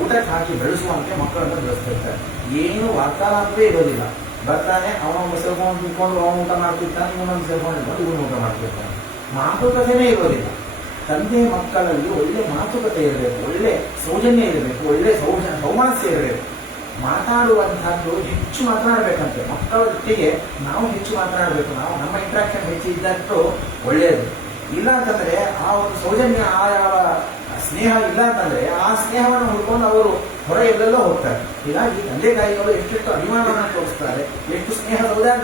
ಊಟಕ್ಕೆ ಹಾಕಿ ಬೆಳೆಸುವಂತೆ ಮಕ್ಕಳನ್ನು ಬೆಳೆಸ್ತಿರ್ತಾರೆ. ಏನು ವಾರ್ತಾಲಾಪವೇ ಇರೋದಿಲ್ಲ. ಬರ್ತಾನೆ, ಅವನೊಂದು ಸೆಲ್ಫೋನ್ ತಿಳ್ಕೊಂಡು ಅವನು ಊಟ ಮಾಡ್ತಿರ್ತಾನೆ, ಇವನೊಂದು ಸೆಲ್ಫೋನ್ ಇಟ್ಕೊಂಡು ಇವನು ಊಟ ಮಾಡ್ತಿರ್ತಾನೆ. ಮಾತುಕತೆನೇ ಇರೋದಿಲ್ಲ. ತಂದೆ ಮಕ್ಕಳಲ್ಲಿ ಒಳ್ಳೆ ಮಾತುಕತೆ ಇರಬೇಕು, ಒಳ್ಳೆ ಸೌಜನ್ಯ ಇರಬೇಕು, ಒಳ್ಳೆ ಸೌಮನಸ್ಯ ಇರಬೇಕು. ಮಾತಾಡುವಂತಹದ್ದು ಹೆಚ್ಚು ಮಾತನಾಡಬೇಕಂತೆ. ಮಕ್ಕಳೊಟ್ಟಿಗೆ ನಾವು ಹೆಚ್ಚು ಮಾತನಾಡಬೇಕು. ನಾವು ನಮ್ಮ ಇಂಟ್ರಾಕ್ಷನ್ ಹೆಚ್ಚಿದ್ದಷ್ಟು ಒಳ್ಳೆಯದು. ಇಲ್ಲ ಅಂತಂದ್ರೆ ಆ ಒಂದು ಸೌಜನ್ಯ, ಆ ಯಾವ ಸ್ನೇಹ ಇಲ್ಲ ಅಂತಂದ್ರೆ ಆ ಸ್ನೇಹವನ್ನು ಹುಡ್ಕೊಂಡು ಅವರು ಹೊರ ಎಲ್ಲೆಲ್ಲೋ ಹೋಗ್ತಾರೆ. ಹೀಗಾಗಿ ತಂದೆ ತಾಯಿಗಳು ಎಷ್ಟೆಷ್ಟು ಅಭಿಮಾನವನ್ನು ತೋರಿಸ್ತಾರೆ, ಎಷ್ಟು ಸ್ನೇಹ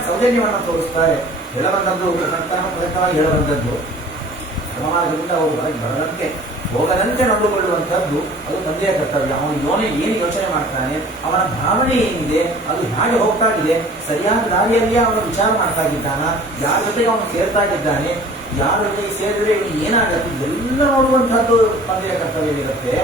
ಸೌಜನ್ಯವನ್ನು ತೋರಿಸ್ತಾರೆ. ಹೇಳಬಂದದ್ದು ಪ್ರಸಕ್ತವಾಗಿ ಹೇಳಬಂದದ್ದು ಸಮಾಜದಿಂದ ಅವರು ಬರದಂತೆ ಹೋಗದಂತೆ ನೋಡಿಕೊಳ್ಳುವಂಥದ್ದು ಅದು ತಂದೆಯ ಕರ್ತವ್ಯ. ಅವನು ಏನು ಯೋಚನೆ ಮಾಡ್ತಾನೆ, ಅವನ ಭಾವನೆ ಏನಿದೆ, ಅದು ಹೇಗೆ ಹೋಗ್ತಾ ಇದೆ, ಸರಿಯಾದ ದಾರಿಯಲ್ಲಿ ಅವನು ವಿಚಾರ ಮಾಡ್ತಾ ಇದ್ದಾನ, ಯಾರ ಜೊತೆಗೆ ಅವನು ಸೇರ್ತಾ ಇದ್ದಾನೆ, ಯಾರ ಜೊತೆಗೆ ಸೇರಿದ್ರೆ ಇವನು ಏನಾಗತ್ತೆ, ಇದೆಲ್ಲ ನೋಡುವಂಥದ್ದು ತಂದೆಯ ಕರ್ತವ್ಯವಿರುತ್ತೆ.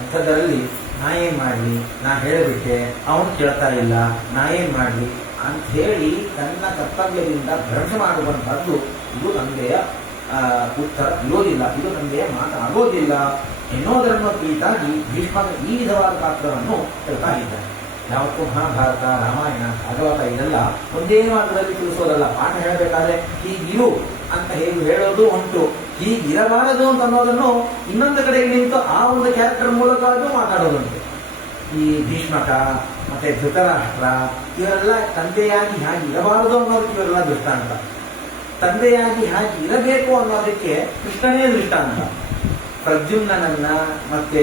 ಅಂಥದ್ದರಲ್ಲಿ ನಾ ಏನ್ ಮಾಡ್ಲಿ, ನಾ ಹೇಳಿಬಿಟ್ಟೆ, ಅವನು ಕೇಳ್ತಾ ಇಲ್ಲ, ನಾ ಏನ್ ಮಾಡ್ಲಿ ಅಂತ ಹೇಳಿ ತನ್ನ ಕರ್ತವ್ಯದಿಂದ ಭ್ರಮೆ ಮಾಡುವಂಥದ್ದು ಇದು ತಂದೆಯ ಉತ್ತರ ಇರೋದಿಲ್ಲ, ಇದು ತಂದೆಯ ಮಾತಾಗೋದಿಲ್ಲ ಎನ್ನುವುದನ್ನು ಕುರಿತಾಗಿ ಭೀಷ್ಮ ಈ ವಿಧವಾದ ಪಾತ್ರವನ್ನು ಹೇಳ್ತಾ ಇದ್ದಾನೆ. ಯಾವತ್ತೂ ಮಹಾಭಾರತ, ರಾಮಾಯಣ, ಭಾಗವತ ಇದೆಲ್ಲ ಒಂದೇ ಮಾರ್ಗದಲ್ಲಿ ತಿಳಿಸೋದಲ್ಲ. ಪಾಠ ಹೇಳಬೇಕಾದ್ರೆ ಹೀಗಿರು ಅಂತ ಹೇಳೋದು ಉಂಟು, ಹೀಗಿರಬಾರದು ಅಂತ ಅನ್ನೋದನ್ನು ಇನ್ನೊಂದು ಕಡೆಗೆ ನಿಂತು ಆ ಒಂದು ಕ್ಯಾರೆಕ್ಟರ್ ಮೂಲಕ ಮಾತಾಡೋದುಂಟು. ಈ ಭೀಷ್ಮಕ ಮತ್ತೆ ಧೃತರಾಷ್ಟ್ರ ಇವರೆಲ್ಲ ತಂದೆಯಾಗಿ ಹೇಗೆ ಇರಬಾರದು ಅನ್ನೋದಕ್ಕೆ ಇವರೆಲ್ಲ ದೃಷ್ಟಾಂತ. ತಂದೆಯಾಗಿ ಹೇಗೆ ಇರಬೇಕು ಅನ್ನೋದಕ್ಕೆ ಕೃಷ್ಣನೇ ದೃಷ್ಟಾಂತ. ಪ್ರದ್ಯುಮ್ನನ್ನ ಮತ್ತೆ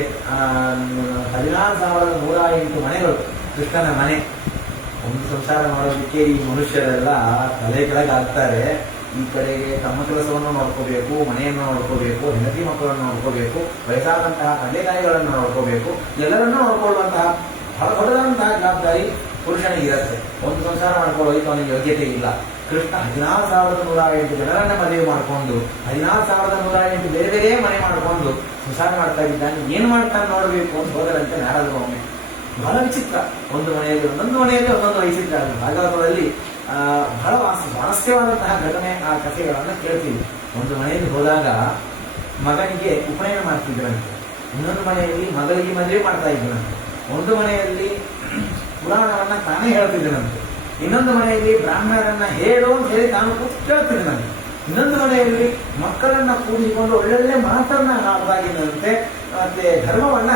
16,108 ಮನೆಗಳು ಕೃಷ್ಣನ ಮನೆ. ಒಂದು ಸಂಸಾರ ಮಾಡೋದಕ್ಕೆ ಈ ಮನುಷ್ಯರೆಲ್ಲ ತಲೆ ಕೆಳಗೆ ಆಗ್ತಾರೆ. ಈ ಕಡೆಗೆ ತಮ್ಮ ಕೆಲಸವನ್ನು ನೋಡ್ಕೋಬೇಕು, ಮನೆಯನ್ನು ನೋಡ್ಕೋಬೇಕು, ಹೆಂಡತಿ ಮಕ್ಕಳನ್ನು ನೋಡ್ಕೋಬೇಕು, ವಯಸ್ಸಾದಂತಹ ತಂದೆ ತಾಯಿಗಳನ್ನು ನೋಡ್ಕೋಬೇಕು, ಎಲ್ಲರನ್ನೂ ನೋಡ್ಕೊಳ್ಳುವಂತಹ ಬಹಳ ದೊಡ್ಡದಂತಹ ಜವಾಬ್ದಾರಿ ಪುರುಷನಿಗಿರುತ್ತೆ. ಒಂದು ಸಂಸಾರ ಮಾಡ್ಕೊಳ್ಳೋದಕ್ಕೆ ಅವನಿಗೆ ಯೋಗ್ಯತೆ ಇಲ್ಲ. ಕೃಷ್ಣ 16,108 ಜನರನ್ನ ಮದುವೆ ಮಾಡಿಕೊಂಡು 16,108 ಬೇರೆ ಬೇರೆ ಮನೆ ಮಾಡಿಕೊಂಡು ಸಂಸಾರ ಮಾಡ್ತಾ ಇದ್ದಾನೆ. ಏನು ಮಾಡ್ತಾನೆ ನೋಡಬೇಕು ಅಂತ ಹೋದರಂತೆ ಯಾರಾದರೂ ಒಮ್ಮೆ ಬಹಳ ವಿಚಿತ್ರ. ಒಂದು ಮನೆಯಲ್ಲಿ ಒಂದೊಂದು ವೈಚಿತ್ರ. ಭಾಗವತದಲ್ಲಿ ಬಹಳ ಸ್ವಾರಸ್ಯವಾದಂತಹ ಘಟನೆ, ಆ ಕಥೆಗಳನ್ನು ಕೇಳ್ತೀವಿ. ಒಂದು ಮನೆಯಲ್ಲಿ ಹೋದಾಗ ಮಗನಿಗೆ ಉಪನಯನ ಮಾಡ್ತಿದ್ರಂತೆ, ಇನ್ನೊಂದು ಮನೆಯಲ್ಲಿ ಮಗಳಿಗೆ ಮದುವೆ ಮಾಡ್ತಾ ಇದ್ದನಂತೆ, ಒಂದು ಮನೆಯಲ್ಲಿ ಪುರಾಣವನ್ನ ತಾನೇ ಹೇಳ್ತಿದ್ದನಂತೆ, ಇನ್ನೊಂದು ಮನೆಯಲ್ಲಿ ಬ್ರಾಹ್ಮಣರನ್ನ ಹೇಳು ಅಂತ ಹೇಳಿ ತಾನು ಕೇಳ್ತಿದ್ದನಂತೆ, ಇನ್ನೊಂದು ಮನೆಯಲ್ಲಿ ಮಕ್ಕಳನ್ನ ಕೂಡಿಸಿಕೊಂಡು ಒಳ್ಳೊಳ್ಳೆ ಮಾತನ್ನ ಆಡ್ತಾಗಿದ್ದಂತೆ, ಮತ್ತೆ ಧರ್ಮವನ್ನ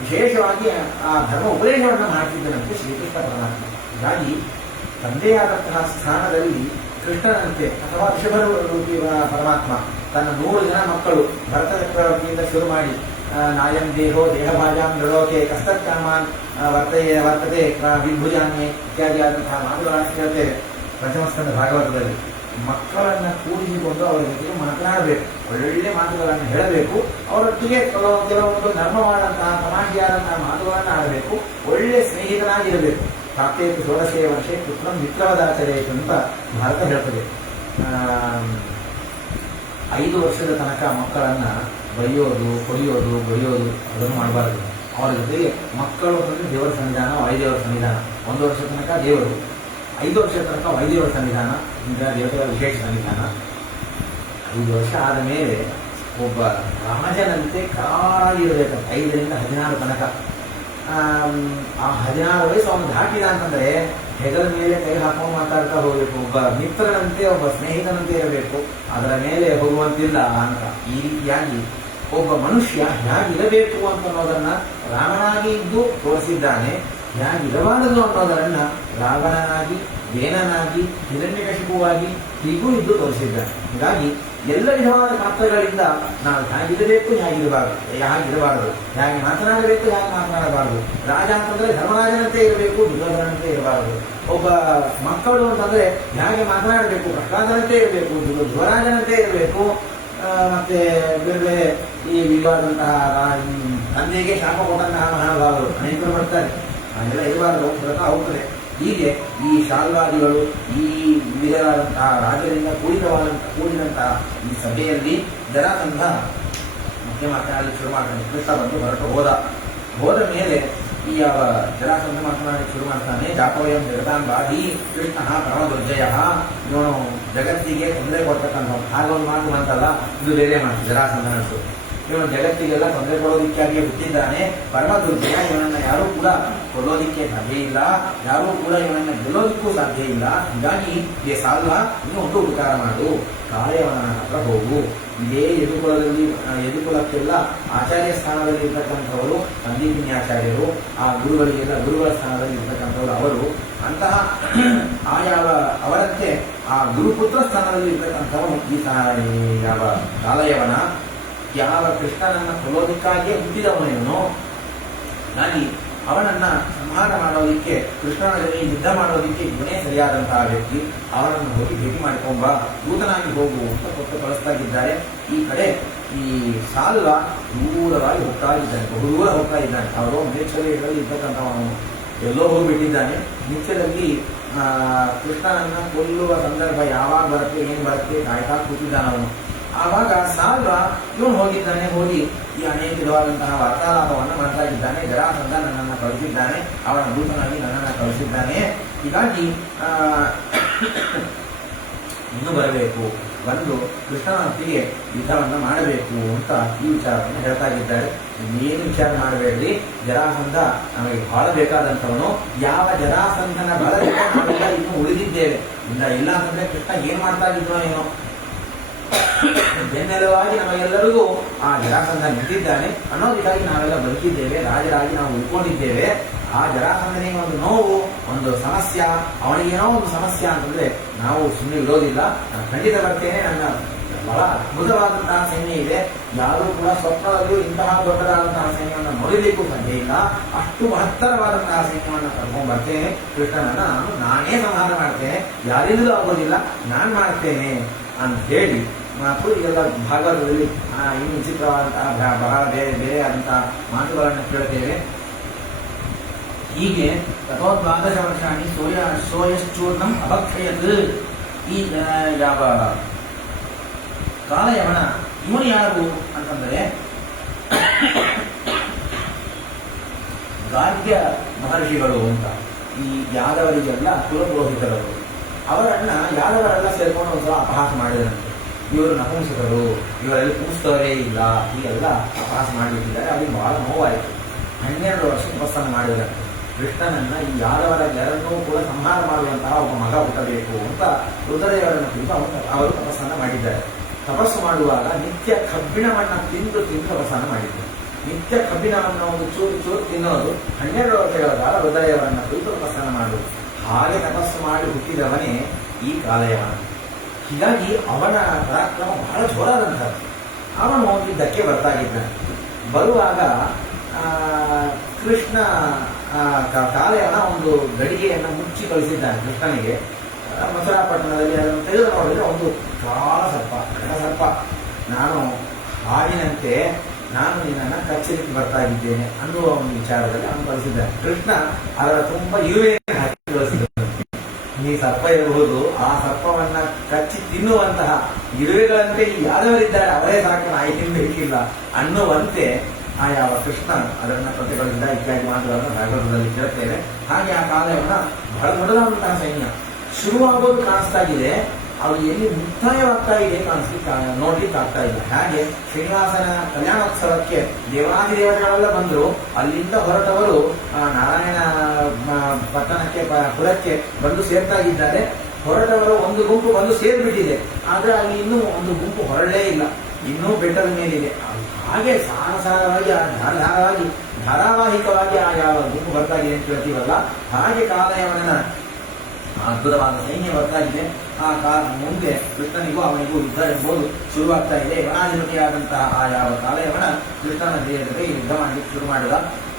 ವಿಶೇಷವಾಗಿ ಆ ಧರ್ಮ ಉಪದೇಶವನ್ನ ಮಾಡ್ತಿದ್ದನಂತೆ ಶ್ರೀಕೃಷ್ಣ ಪರಮಾತ್ಮ. ಹೀಗಾಗಿ ತಂದೆಯಾದಂತಹ ಸ್ಥಾನದಲ್ಲಿ ಕೃಷ್ಣನಂತೆ ಅಥವಾ ಋಷಭರೂಪಿ ಪರಮಾತ್ಮ ತನ್ನ 100 ಜನ ಮಕ್ಕಳು ಭರತ ಚಕ್ರವರ್ತಿಯಿಂದ ಶುರು ಮಾಡಿ ನಾಯಂ ದೇಹೋ ದೇಹಭಾಜಾಂ ನೃಲೋಕೆ ಕಸ್ತತ್ಕಾಮಾನ್ ವರ್ತತೆ ವಿಭುಜಾನ್ಯೆ ಇತ್ಯಾದಿ ಆದಂತಹ ಮಾತುಗಳನ್ನು ಕೇಳ್ತೇವೆ ಪಂಚಮಸ್ಕಂದ ಭಾಗವತದಲ್ಲಿ. ಮಕ್ಕಳನ್ನ ಕೂಡಿಸಿಕೊಂಡು ಅವರ ಜೊತೆಗೆ ಮಾತನಾಡಬೇಕು, ಒಳ್ಳೊಳ್ಳೆ ಮಾತುಗಳನ್ನು ಹೇಳಬೇಕು, ಅವರೊಟ್ಟಿಗೆ ಕೆಲವೊಂದು ಧರ್ಮವಾದಂತಹ ತಮಾಷೆಯಾದಂತಹ ಮಾತುಗಳನ್ನು ಆಡಬೇಕು, ಒಳ್ಳೆ ಸ್ನೇಹಿತನಾಗಿರಬೇಕು. ಪ್ರಾಪ್ತೇತು 16 ವರ್ಷ ಪುತ್ರಂ ಮಿತ್ರವದಾಚರೇತು ಅಂತ ಭಾರತ ಹೇಳ್ತದೆ. 5 ವರ್ಷದ ತನಕ ಮಕ್ಕಳನ್ನ ಬೈಯೋದು, ಹೊಡೆಯೋದು, ಬೈಯೋದು ಅದನ್ನು ಮಾಡಬಾರ್ದು. ಅವರ ಜೊತೆಗೆ ಮಕ್ಕಳು ಅಂದರೆ ದೇವರ ಸನ್ನಿಧಾನ, ವಾಯುದೇವರ ಸನ್ನಿಧಾನ. 1 ವರ್ಷ ತನಕ ದೇವರು, 5 ವರ್ಷದ ತನಕ ವಾಯುದೇವರ ಸನ್ನಿಧಾನ, ಇಂಥ ದೇವತೆಗಳ ವಿಶೇಷ ಸನ್ನಿಧಾನ. 5 ವರ್ಷ ಆದ ಮೇಲೆ ಒಬ್ಬ ರಾಜನಂತೆ ಕಾಲಿರಬೇಕು 5 ರಿಂದ 16 ತನಕ. ಆ 16 ವಯಸ್ಸು ಅವನು ದಾಟಿದ ಅಂತಂದರೆ ಹೆಗಲ ಮೇಲೆ ಕೈ ಹಾಕೊಂಡು ಮಾತಾಡ್ತಾ ಹೋಗಬೇಕು. ಒಬ್ಬ ಮಿತ್ರನಂತೆ, ಒಬ್ಬ ಸ್ನೇಹಿತನಂತೆ ಇರಬೇಕು, ಅದರ ಮೇಲೆ ಹೋಗುವಂತಿಲ್ಲ ಅಂತ. ಈ ರೀತಿಯಾಗಿ ಒಬ್ಬ ಮನುಷ್ಯ ಹೇಗಿರಬೇಕು ಅಂತ ಅನ್ನೋದನ್ನ ರಾವಣನಾಗಿ ಇದ್ದು ತೋರಿಸಿದ್ದಾನೆ. ಹೇಗಿರಬಾರದು ಅನ್ನೋದನ್ನ ರಾವಣನಾಗಿ, ವೇನನಾಗಿ, ಹಿರಣ್ಯಕಶಿಪುವಾಗಿ ಹೀಗೂ ಇದ್ದು ತೋರಿಸಿದ್ದಾನೆ. ಹೀಗಾಗಿ ಎಲ್ಲ ವಿಧವಾದ ಪಾತ್ರಗಳಿಂದ ನಾವು ಹೇಗಿರಬೇಕು, ಹೇಗಿರಬಾರದು, ಹೇಗೆ ಮಾತನಾಡಬೇಕು, ಹೇಗೆ ಮಾತನಾಡಬಾರದು. ರಾಜ ಅಂತಂದ್ರೆ ಧರ್ಮರಾಜನಂತೆ ಇರಬೇಕು, ದುರ್ಯೋಧನಂತೆ ಇರಬಾರದು. ಒಬ್ಬ ಮಕ್ಕಳು ಅಂತಂದ್ರೆ ಹೇಗೆ ಮಾತನಾಡಬೇಕು, ಪ್ರಹ್ಲಾದನಂತೆ ಇರಬೇಕು, ಧ್ರುವರಾಜನಂತೆ ಇರಬೇಕು. ಮತ್ತೆ ಬೇರೆ ಬೇರೆ ಈ ವಿಧವಾದಂತಹ ತಂದೆಗೆ ಶಾಪ ಕೊಟ್ಟಂತಹ ಮಹಾನುಭಾವರು ಅನೇಕರು ಬರ್ತಾರೆ. ಹಾಗೆಲ್ಲ ಇರಬಾರದು, ಹೋಗ್ತದೆ. ಹೀಗೆ ಈ ಶಾಲ್ವಾದಿಗಳು, ಈ ವಿಧವಾದಂತಹ ರಾಜರಿಂದ ಕೂಡಿದಂತಹ ಈ ಸಭೆಯಲ್ಲಿ ಜರಾಸಂಧ ಮತ್ತೆ ಮಾತನಾಡಲಿಕ್ಕೆ ಶುರು ಮಾಡ್ತಾನೆ. ಕೃಷ್ಣ ಬಂದು ಹೊರಟು ಹೋದ ಮೇಲೆ ಈ ಯಾವ ಜರಾಸಂಧ ಮಾತನಾಡಲಿಕ್ಕೆ ಶುರು ಮಾಡ್ತಾನೆ. ಜಾಪವಯಂ ಜಗದಾಂಬಾದಿ ಕೃಷ್ಣ ಪರಮ ದುರ್ಜಯ. ಇವನು ಜಗತ್ತಿಗೆ ತೊಂದರೆ ಕೊಡ್ತಕ್ಕಂಥ ಹಾಗೊಂದು ಮಾತು ಅಂತಲ್ಲ, ಇದು ಬೇರೆ ಮಾತು. ಜರಾಸಂಧನಷ್ಟು ಇವನು ಜಗತ್ತಿಗೆಲ್ಲ ತೊಂದರೆ ಕೊಡೋದಿಕ್ಕಾಗಿ ಹುಟ್ಟಿದ್ದಾನೆ. ಪರಮ ದುರ್ಜಯ, ಇವನನ್ನ ಯಾರೂ ಕೂಡ ಕೊಡೋದಿಕ್ಕೆ ಸಾಧ್ಯ ಇಲ್ಲ, ಯಾರೂ ಕೂಡ ಇವನನ್ನ ಗೆಲ್ಲೋದಿಕ್ಕೂ ಸಾಧ್ಯ ಇಲ್ಲ. ಹೀಗಾಗಿ ಈ ಸಾಲ್ವ ನೀವು ಒಂದು ಉಪಕಾರ ಮಾಡು, ಕಾಳೆಯವನ ಹತ್ರ ಹೋಗು. ಇದೇ ಯದುಕುಲಕ್ಕೆಲ್ಲ ಆಚಾರ್ಯ ಸ್ಥಾನದಲ್ಲಿ ಇರ್ತಕ್ಕಂಥವರು ಸಂದೀಪಿನಿ ಆಚಾರ್ಯರು, ಆ ಗುರುಗಳಿಗೆಲ್ಲ ಗುರುಗಳ ಸ್ಥಾನದಲ್ಲಿ ಇರ್ತಕ್ಕಂಥವರು ಅವರು. ಅಂತಹ ಅವರಂತೆ ಆ ಗುರುಪುತ್ರ ಸ್ಥಾನದಲ್ಲಿ ಇರ್ತಕ್ಕಂಥವನು ಈ ಯಾವ ಕಾಲಯವನ, ಯಾವ ಕೃಷ್ಣನನ್ನ ಕೊಲ್ಲೋದಕ್ಕಾಗಿಯೇ ಹುಟ್ಟಿದವನೇನೋ ನಾನಿ ಅವನನ್ನ ಸಂಹಾರ ಮಾಡೋದಿಕ್ಕೆ, ಕೃಷ್ಣನ ಜೊತೆ ಯುದ್ಧ ಮಾಡೋದಿಕ್ಕೆ ಇವನೇ ಸರಿಯಾದಂತಹ ವ್ಯಕ್ತಿ. ಅವನನ್ನು ಹೋಗಿ ಭೇಟಿ ಮಾಡಿಕೊಂಬ, ದೂತನಾಗಿ ಹೋಗು ಅಂತ ಕೊಟ್ಟು ಕಳಿಸ್ತಾ. ಈ ಕಡೆ ಈ ಸಾಲ್ವ ದೂರವಾಗಿ ಹೋಗ್ತಾ ಇದ್ದಾನೆ, ಬಹುದೂರ ಹೋಗ್ತಾ ಇದ್ದಾನೆ. ಅವರು ಮೇಲ್ಛಲೆಯಲ್ಲಿ ಇರ್ತಕ್ಕಂಥವನು ಎಲ್ಲೋ ಹೋಗಿಬಿಟ್ಟಿದ್ದಾನೆ. ನಿತ್ಯದಲ್ಲಿ ಕೃಷ್ಣನನ್ನ ಕೊಲ್ಲುವ ಸಂದರ್ಭ ಯಾವಾಗ ಬರುತ್ತೆ, ಏನ್ ಬರುತ್ತೆ ಕಾಯ್ತಾ ಕೂತಿದ್ದಾನವನು. ಆವಾಗ ಸಾಲ್ವ ಇವನು ಹೋಗಿದ್ದಾನೆ. ಹೋಗಿ ಈ ಅನೇಕ ವಿಧವಾದಂತಹ ವಾರ್ತಾಲಾಪವನ್ನು ಮಾಡ್ತಾ ಇದ್ದಾನೆ. ಜರಾಸಂಧ ನನ್ನನ್ನು ಕಳಿಸಿದ್ದಾನೆ, ಅವನ ದೂತನಾಗಿ ನನ್ನನ್ನು ಕಳಿಸಿದ್ದಾನೆ. ಹೀಗಾಗಿ ಇನ್ನು ಬರಬೇಕು, ಬಂದು ಕೃಷ್ಣನೊಟ್ಟಿಗೆ ಯುದ್ಧವನ್ನು ಮಾಡಬೇಕು ಅಂತ ಈ ವಿಚಾರವನ್ನು ಹೇಳ್ತಾ ಇದ್ದಾರೆ. ಏನು ವಿಚಾರ ಮಾಡಬೇಡ್ರಿ, ಜರಾಸಂಧ ನಮಗೆ ಬಹಳ ಬೇಕಾದಂಥವನು. ಯಾವ ಜರಾಸಂಧನ ಬಲದಿಂದ ನಾವೆಲ್ಲ ಇನ್ನು ಉಳಿದಿದ್ದೇವೆ. ಇಲ್ಲ ಅಂತಂದ್ರೆ ಕೃಷ್ಣ ಏನ್ ಮಾಡ್ತಾ ಇದ್ನೋ ಏನೋ. ಬೆನ್ನೆಲುವಾಗಿ ನಮಗೆಲ್ಲರಿಗೂ ಆ ಜರಾಸಂಧ ನಿಂತಿದ್ದಾನೆ ಅನ್ನೋದಕ್ಕಾಗಿ ನಾವೆಲ್ಲ ಬದುಕಿದ್ದೇವೆ, ರಾಜರಾಗಿ ನಾವು ಉಳ್ಕೊಂಡಿದ್ದೇವೆ. ಆ ಜರಾಸಂಧನಿಗೆ ಒಂದು ನೋವು, ಒಂದು ಸಮಸ್ಯೆ, ಅವನಿಗೇನೋ ಒಂದು ಸಮಸ್ಯೆ ಅಂತಂದ್ರೆ ನಾವು ಸುಮ್ಮನೆ ಇರೋದಿಲ್ಲ. ನಾನು ಖಂಡಿತ ಬರ್ತೇನೆ. ನನ್ನ ಬಹಳ ಅದ್ಭುತವಾದಂತಹ ಸೈನ್ಯ ಇದೆ. ಯಾರೂ ಕೂಡ ಸ್ವಪ್ನದಲ್ಲೂ ಇಂತಹ ದೊಡ್ಡದಾದಂತಹ ಸೈನ್ಯವನ್ನು ನೋಡಲಿಕ್ಕೂ ಸಾಧ್ಯ ಇಲ್ಲ. ಅಷ್ಟು ಮಹತ್ತರವಾದಂತಹ ಸೈನ್ಯವನ್ನು ಕರ್ಕೊಂಡು ಬರ್ತೇನೆ. ಕೃಷ್ಣನನ್ನ ನಾನೇ ಸಂಹಾರ ಮಾಡ್ತೇನೆ, ಯಾರಿಂದಲೂ ಆಗೋದಿಲ್ಲ, ನಾನು ಮಾಡ್ತೇನೆ ಅಂತ ಹೇಳಿ ಮಾತು. ಇದೆಲ್ಲ ಭಾಗವತದಲ್ಲಿ ಇನ್ನು ವಿಚಿತ್ರವಾದಂತಹ ಬಹಳ ಬೇರೆ ಬೇರೆ ಆದಂತಹ ಮಾತುಗಳನ್ನು ಕೇಳುತ್ತೇವೆ. ಹೀಗೆ ತಥೋ 12 ವರ್ಷಾಣಿ ಸೋಯಶ್ಚೂರ್ಣಂ ಅಭಕ್ಷಯತ್. ಈ ಯಾವ ಕಾಲಯವನ ಇವನು ಯಾರು ಅಂತಂದರೆ ಗಾರ್ಗ್ಯ ಮಹರ್ಷಿಗಳು ಅಂತ. ಈ ಯಾದವರಿಗೆಲ್ಲ ಕುಲಪುರೋಹಿತರವರು. ಅವರನ್ನ ಯಾದವರೆಲ್ಲ ಸೇರ್ಕೊಂಡು ಒಂದ್ಸಲ ಅಪಹಾಸ ಮಾಡಿದಂತೆ. ಇವರು ನಪುಂಸಕರು, ಇವರೆಲ್ಲ ಕೂಸ್ತವರೇ ಇಲ್ಲ, ಹೀಗೆಲ್ಲ ಅಪಹಾಸ ಮಾಡಿಬಿಟ್ಟಿದ್ದಾರೆ. ಅವರಿಗೆ ಬಹಳ ನೋವಾಯಿತು. 12 ವರ್ಷ ತಪಸ್ಸನ್ನು ಮಾಡಿದಂತೆ. ಕೃಷ್ಣನನ್ನ ಈ ಯಾದವರ ಜನರನ್ನೂ ಕೂಡ ಸಂಹಾರ ಮಾಡುವಂತಹ ಒಬ್ಬ ಮಗ ಹುಟ್ಟಬೇಕು ಅಂತ ರುದ್ರದೇವರನ್ನು ಕುರಿತು ಅವರು ತಪಸ್ಸನ್ನು ಮಾಡಿದ್ದಾರೆ. ತಪಸ್ಸು ಮಾಡುವಾಗ ನಿತ್ಯ ಕಬ್ಬಿಣವನ್ನು ತಿಂದು ತಪಸ್ಸನ್ನು ಮಾಡಿದ್ದಾರೆ. ನಿತ್ಯ ಕಬ್ಬಿಣವನ್ನು ಒಂದು ಚೂರು ತಿನ್ನೋದು 12 ವರ್ಷಗಳ ಕಾಲ ರುದ್ರದೇವರನ್ನ ಕುರಿತು ತಪಸ್ಸನ್ನು ಮಾಡುವುದು. ಹಾಗೆ ತಪಸ್ಸು ಮಾಡಿ ಹುಟ್ಟಿದವನೇ ಈ ಕಾಲಯವನ. ಹೀಗಾಗಿ ಅವನ ಪರಾಕ್ರಮ ಬಹಳ ಜೋರಾದಂಥದ್ದು. ಅವನು ಯುದ್ಧಕ್ಕೆ ಬರ್ತಾ ಇದ್ದಾನೆ. ಬರುವಾಗ ಕೃಷ್ಣ ಕಾಲಯವನ ಒಂದು ಗಡಿಗೆಯನ್ನು ಮುಚ್ಚಿ ಕಳಿಸಿದ್ದಾನೆ ಕೃಷ್ಣನಿಗೆ. ಮಥುರಾಪಟ್ಟಣದಲ್ಲಿ ಅದನ್ನು ತೆಗೆದು ನೋಡಿದ್ರೆ ಒಂದು ಕಾಳ ಸರ್ಪ, ನಾನು ಹಾಡಿನಂತೆ ನಾನು ನಿನ್ನನ್ನು ಕಚ್ಚಲಿಕ್ಕೆ ಬರ್ತಾ ಇದ್ದೇನೆ ಅನ್ನುವ ಒಂದು ವಿಚಾರದಲ್ಲಿ ಅವನು ಕಳಿಸಿದ್ದಾನೆ. ಕೃಷ್ಣ ಅದರ ತುಂಬ ಇರುವೆಯನ್ನು ಹಾಕಿ ಕಳಿಸಿದ್ದಾನೆ. ನೀ ಸರ್ಪ ಇರಬಹುದು, ಆ ಸರ್ಪವನ್ನ ಕಚ್ಚಿ ತಿನ್ನುವಂತಹ ಇರುವೆಗಳಂತೆ ಯಾದವರಿದ್ದಾರೆ, ಅವರೇ ಸಾಕು, ನಾಯಿ ತಿನ್ನಬೇಕಿಲ್ಲ ಅನ್ನುವಂತೆ ಆ ಯಾವ ಕೃಷ್ಣ ಅದನ್ನ ಕಥೆಗಳಿಂದ ಇತ್ಯಾದಿ ಮಾತುಗಳನ್ನು ಭಾಗವತದಲ್ಲಿ ಕೇಳುತ್ತೇವೆ. ಹಾಗೆ ಆ ಕಾಲವನ್ನ ಬಹಳ ದೊಡ್ಡದಾದಂತಹ ಸೈನ್ಯ ಶುರುವಾಗೋದು ಕಾಣಿಸ್ತಾ ಇದೆ, ಅದು ಎಲ್ಲಿ ಮುಕ್ತಾಯವಾಗ್ತಾ ಇದೆ ನೋಡ್ಲಿಕ್ಕೆ ಆಗ್ತಾ ಇಲ್ಲ. ಹಾಗೆ ಶ್ರೀನಿವಾಸನ ಕಲ್ಯಾಣೋತ್ಸವಕ್ಕೆ ದೇವಾದಿದೇವತೆಗಳೆಲ್ಲ ಬಂದರು. ಅಲ್ಲಿಂದ ಹೊರಟವರು ನಾರಾಯಣ ಪಟ್ಟಣಕ್ಕೆ ಪುರಕ್ಕೆ ಬಂದು ಸೇರ್ತಾ ಇದ್ದಾರೆ. ಹೊರಟವರು ಒಂದು ಗುಂಪು ಬಂದು ಸೇರ್ಬಿಟ್ಟಿದೆ, ಆದ್ರೆ ಅಲ್ಲಿ ಇನ್ನೂ ಒಂದು ಗುಂಪು ಹೊರಡಲೇ ಇಲ್ಲ, ಇನ್ನೂ ಬೆಟ್ಟದ ಮೇಲಿದೆ. ಹಾಗೆ ಸಾರಸಾರವಾಗಿ ಧಾರಾವಾಹಿಕವಾಗಿ ಆ ಯಾವ ಗುಂಪು ಬರ್ತಾ ಇದೆ ಅಂತ ಹೇಳ್ತೀವಲ್ಲ, ಹಾಗೆ ಕಾಲಯವನ ಅದ್ಭುತವಾದ ಸೈನ್ಯ ಬರ್ತಾ ಇದೆ. ಆ ಮುಂದೆ ಕೃಷ್ಣನಿಗೂ ಅವನಿಗೂ ಯುದ್ಧ ಎಂಬುದು ಶುರುವಾಗ್ತಾ ಇದೆ. ಯವನಾಧಿಪತಿಯಾದಂತಹ ಆ ಯಾವ ಕಾಲಯವನ ಕೃಷ್ಣನ ಜೊತೆ ಯುದ್ಧ ಮಾಡಲಿಕ್ಕೆ ಶುರು ಮಾಡಿದ.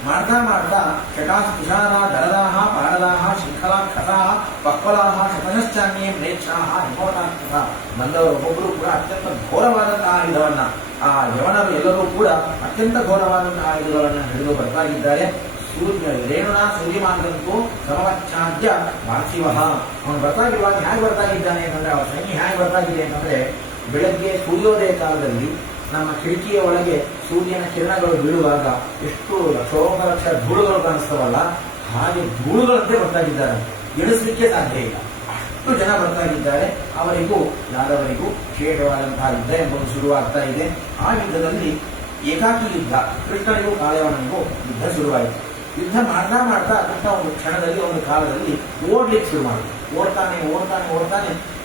ಮಾಡ್ತಾ ಶಟಾಸ್ ಕುಶಾಲ ದರದಾಹ ಪಾರದಾಹ ಶೃಂಖಲಾ ಕಥಾಹ ಪಕ್ವಲಾಹ ಶತನಶ್ಚಾನ್ಯೇ ಪ್ರೇಕ್ಷಾಹ ಹಿಮವತಾಂತಹ ಬಂದವರು ಒಬ್ಬೊಬ್ಬರು ಕೂಡ ಅತ್ಯಂತ ಘೋರವಾದಂತಹ ಆಯುಧವನ್ನ, ಆ ಯವನರು ಎಲ್ಲರೂ ಕೂಡ ಅತ್ಯಂತ ಘೋರವಾದಂತಹ ಆಯುಧಗಳನ್ನು ಹಿಡಿದು ಬರ್ತಾ ಇದ್ದಾರೆ. ರೇಣುನಾ ಸೂರ್ಯಮಾನಂತೂ ಸಮವಚ್ಛಾದ್ಯ ಪಾರ್ಥಿವ. ಅವನು ಬರ್ತಾಗಿರುವಾಗ ಹೇಗೆ ಬರ್ತಾ ಇದ್ದಾನೆ ಅಂತಂದ್ರೆ, ಅವರ ಸೈನ್ಯ ಹೇಗೆ ಬರ್ತಾ ಇದೆ ಅಂತಂದ್ರೆ, ಬೆಳಗ್ಗೆ ಸೂರ್ಯೋದಯ ಕಾಲದಲ್ಲಿ ನಮ್ಮ ಕಿಟಕಿಯ ಒಳಗೆ ಸೂರ್ಯನ ಕಿರಣಗಳು ಬೀಳುವಾಗ ಎಷ್ಟು ಲಕ್ಷೋಪಲಕ್ಷ ಧೂಳುಗಳು ಕಾಣಿಸ್ತವಲ್ಲ, ಹಾಗೆ ಧೂಳುಗಳಂತೆ ಬರ್ತಾ ಇದ್ದಾರೆ, ಎಣಿಸಲಿಕ್ಕೆ ಸಾಧ್ಯ ಇಲ್ಲ, ಅಷ್ಟು ಜನ ಬರ್ತಾ ಇದ್ದಾರೆ. ಅವರಿಗೂ ಯಾರವರಿಗೂ ವಿಶೇಷವಾದಂತಹ ಯುದ್ಧ ಎಂಬುದು ಶುರುವಾಗ್ತಾ ಇದೆ. ಆ ಯುದ್ಧದಲ್ಲಿ ಏಕಾಕಿ ಯುದ್ಧ, ಕೃಷ್ಣನಿಗೂ ಕಾಲಯವನಿಗೂ ಯುದ್ಧ ಶುರುವಾಯಿತು. ಯುದ್ಧ ಮಾಡ್ತಾ ಕೃಷ್ಣ ಒಂದು ಕ್ಷಣದಲ್ಲಿ ಒಂದು ಕಾಲದಲ್ಲಿ ಓಡ್ಲಿಕ್ಕೆ ಶುರು ಮಾಡಿದ್ರು. ಓಡ್ತಾನೆ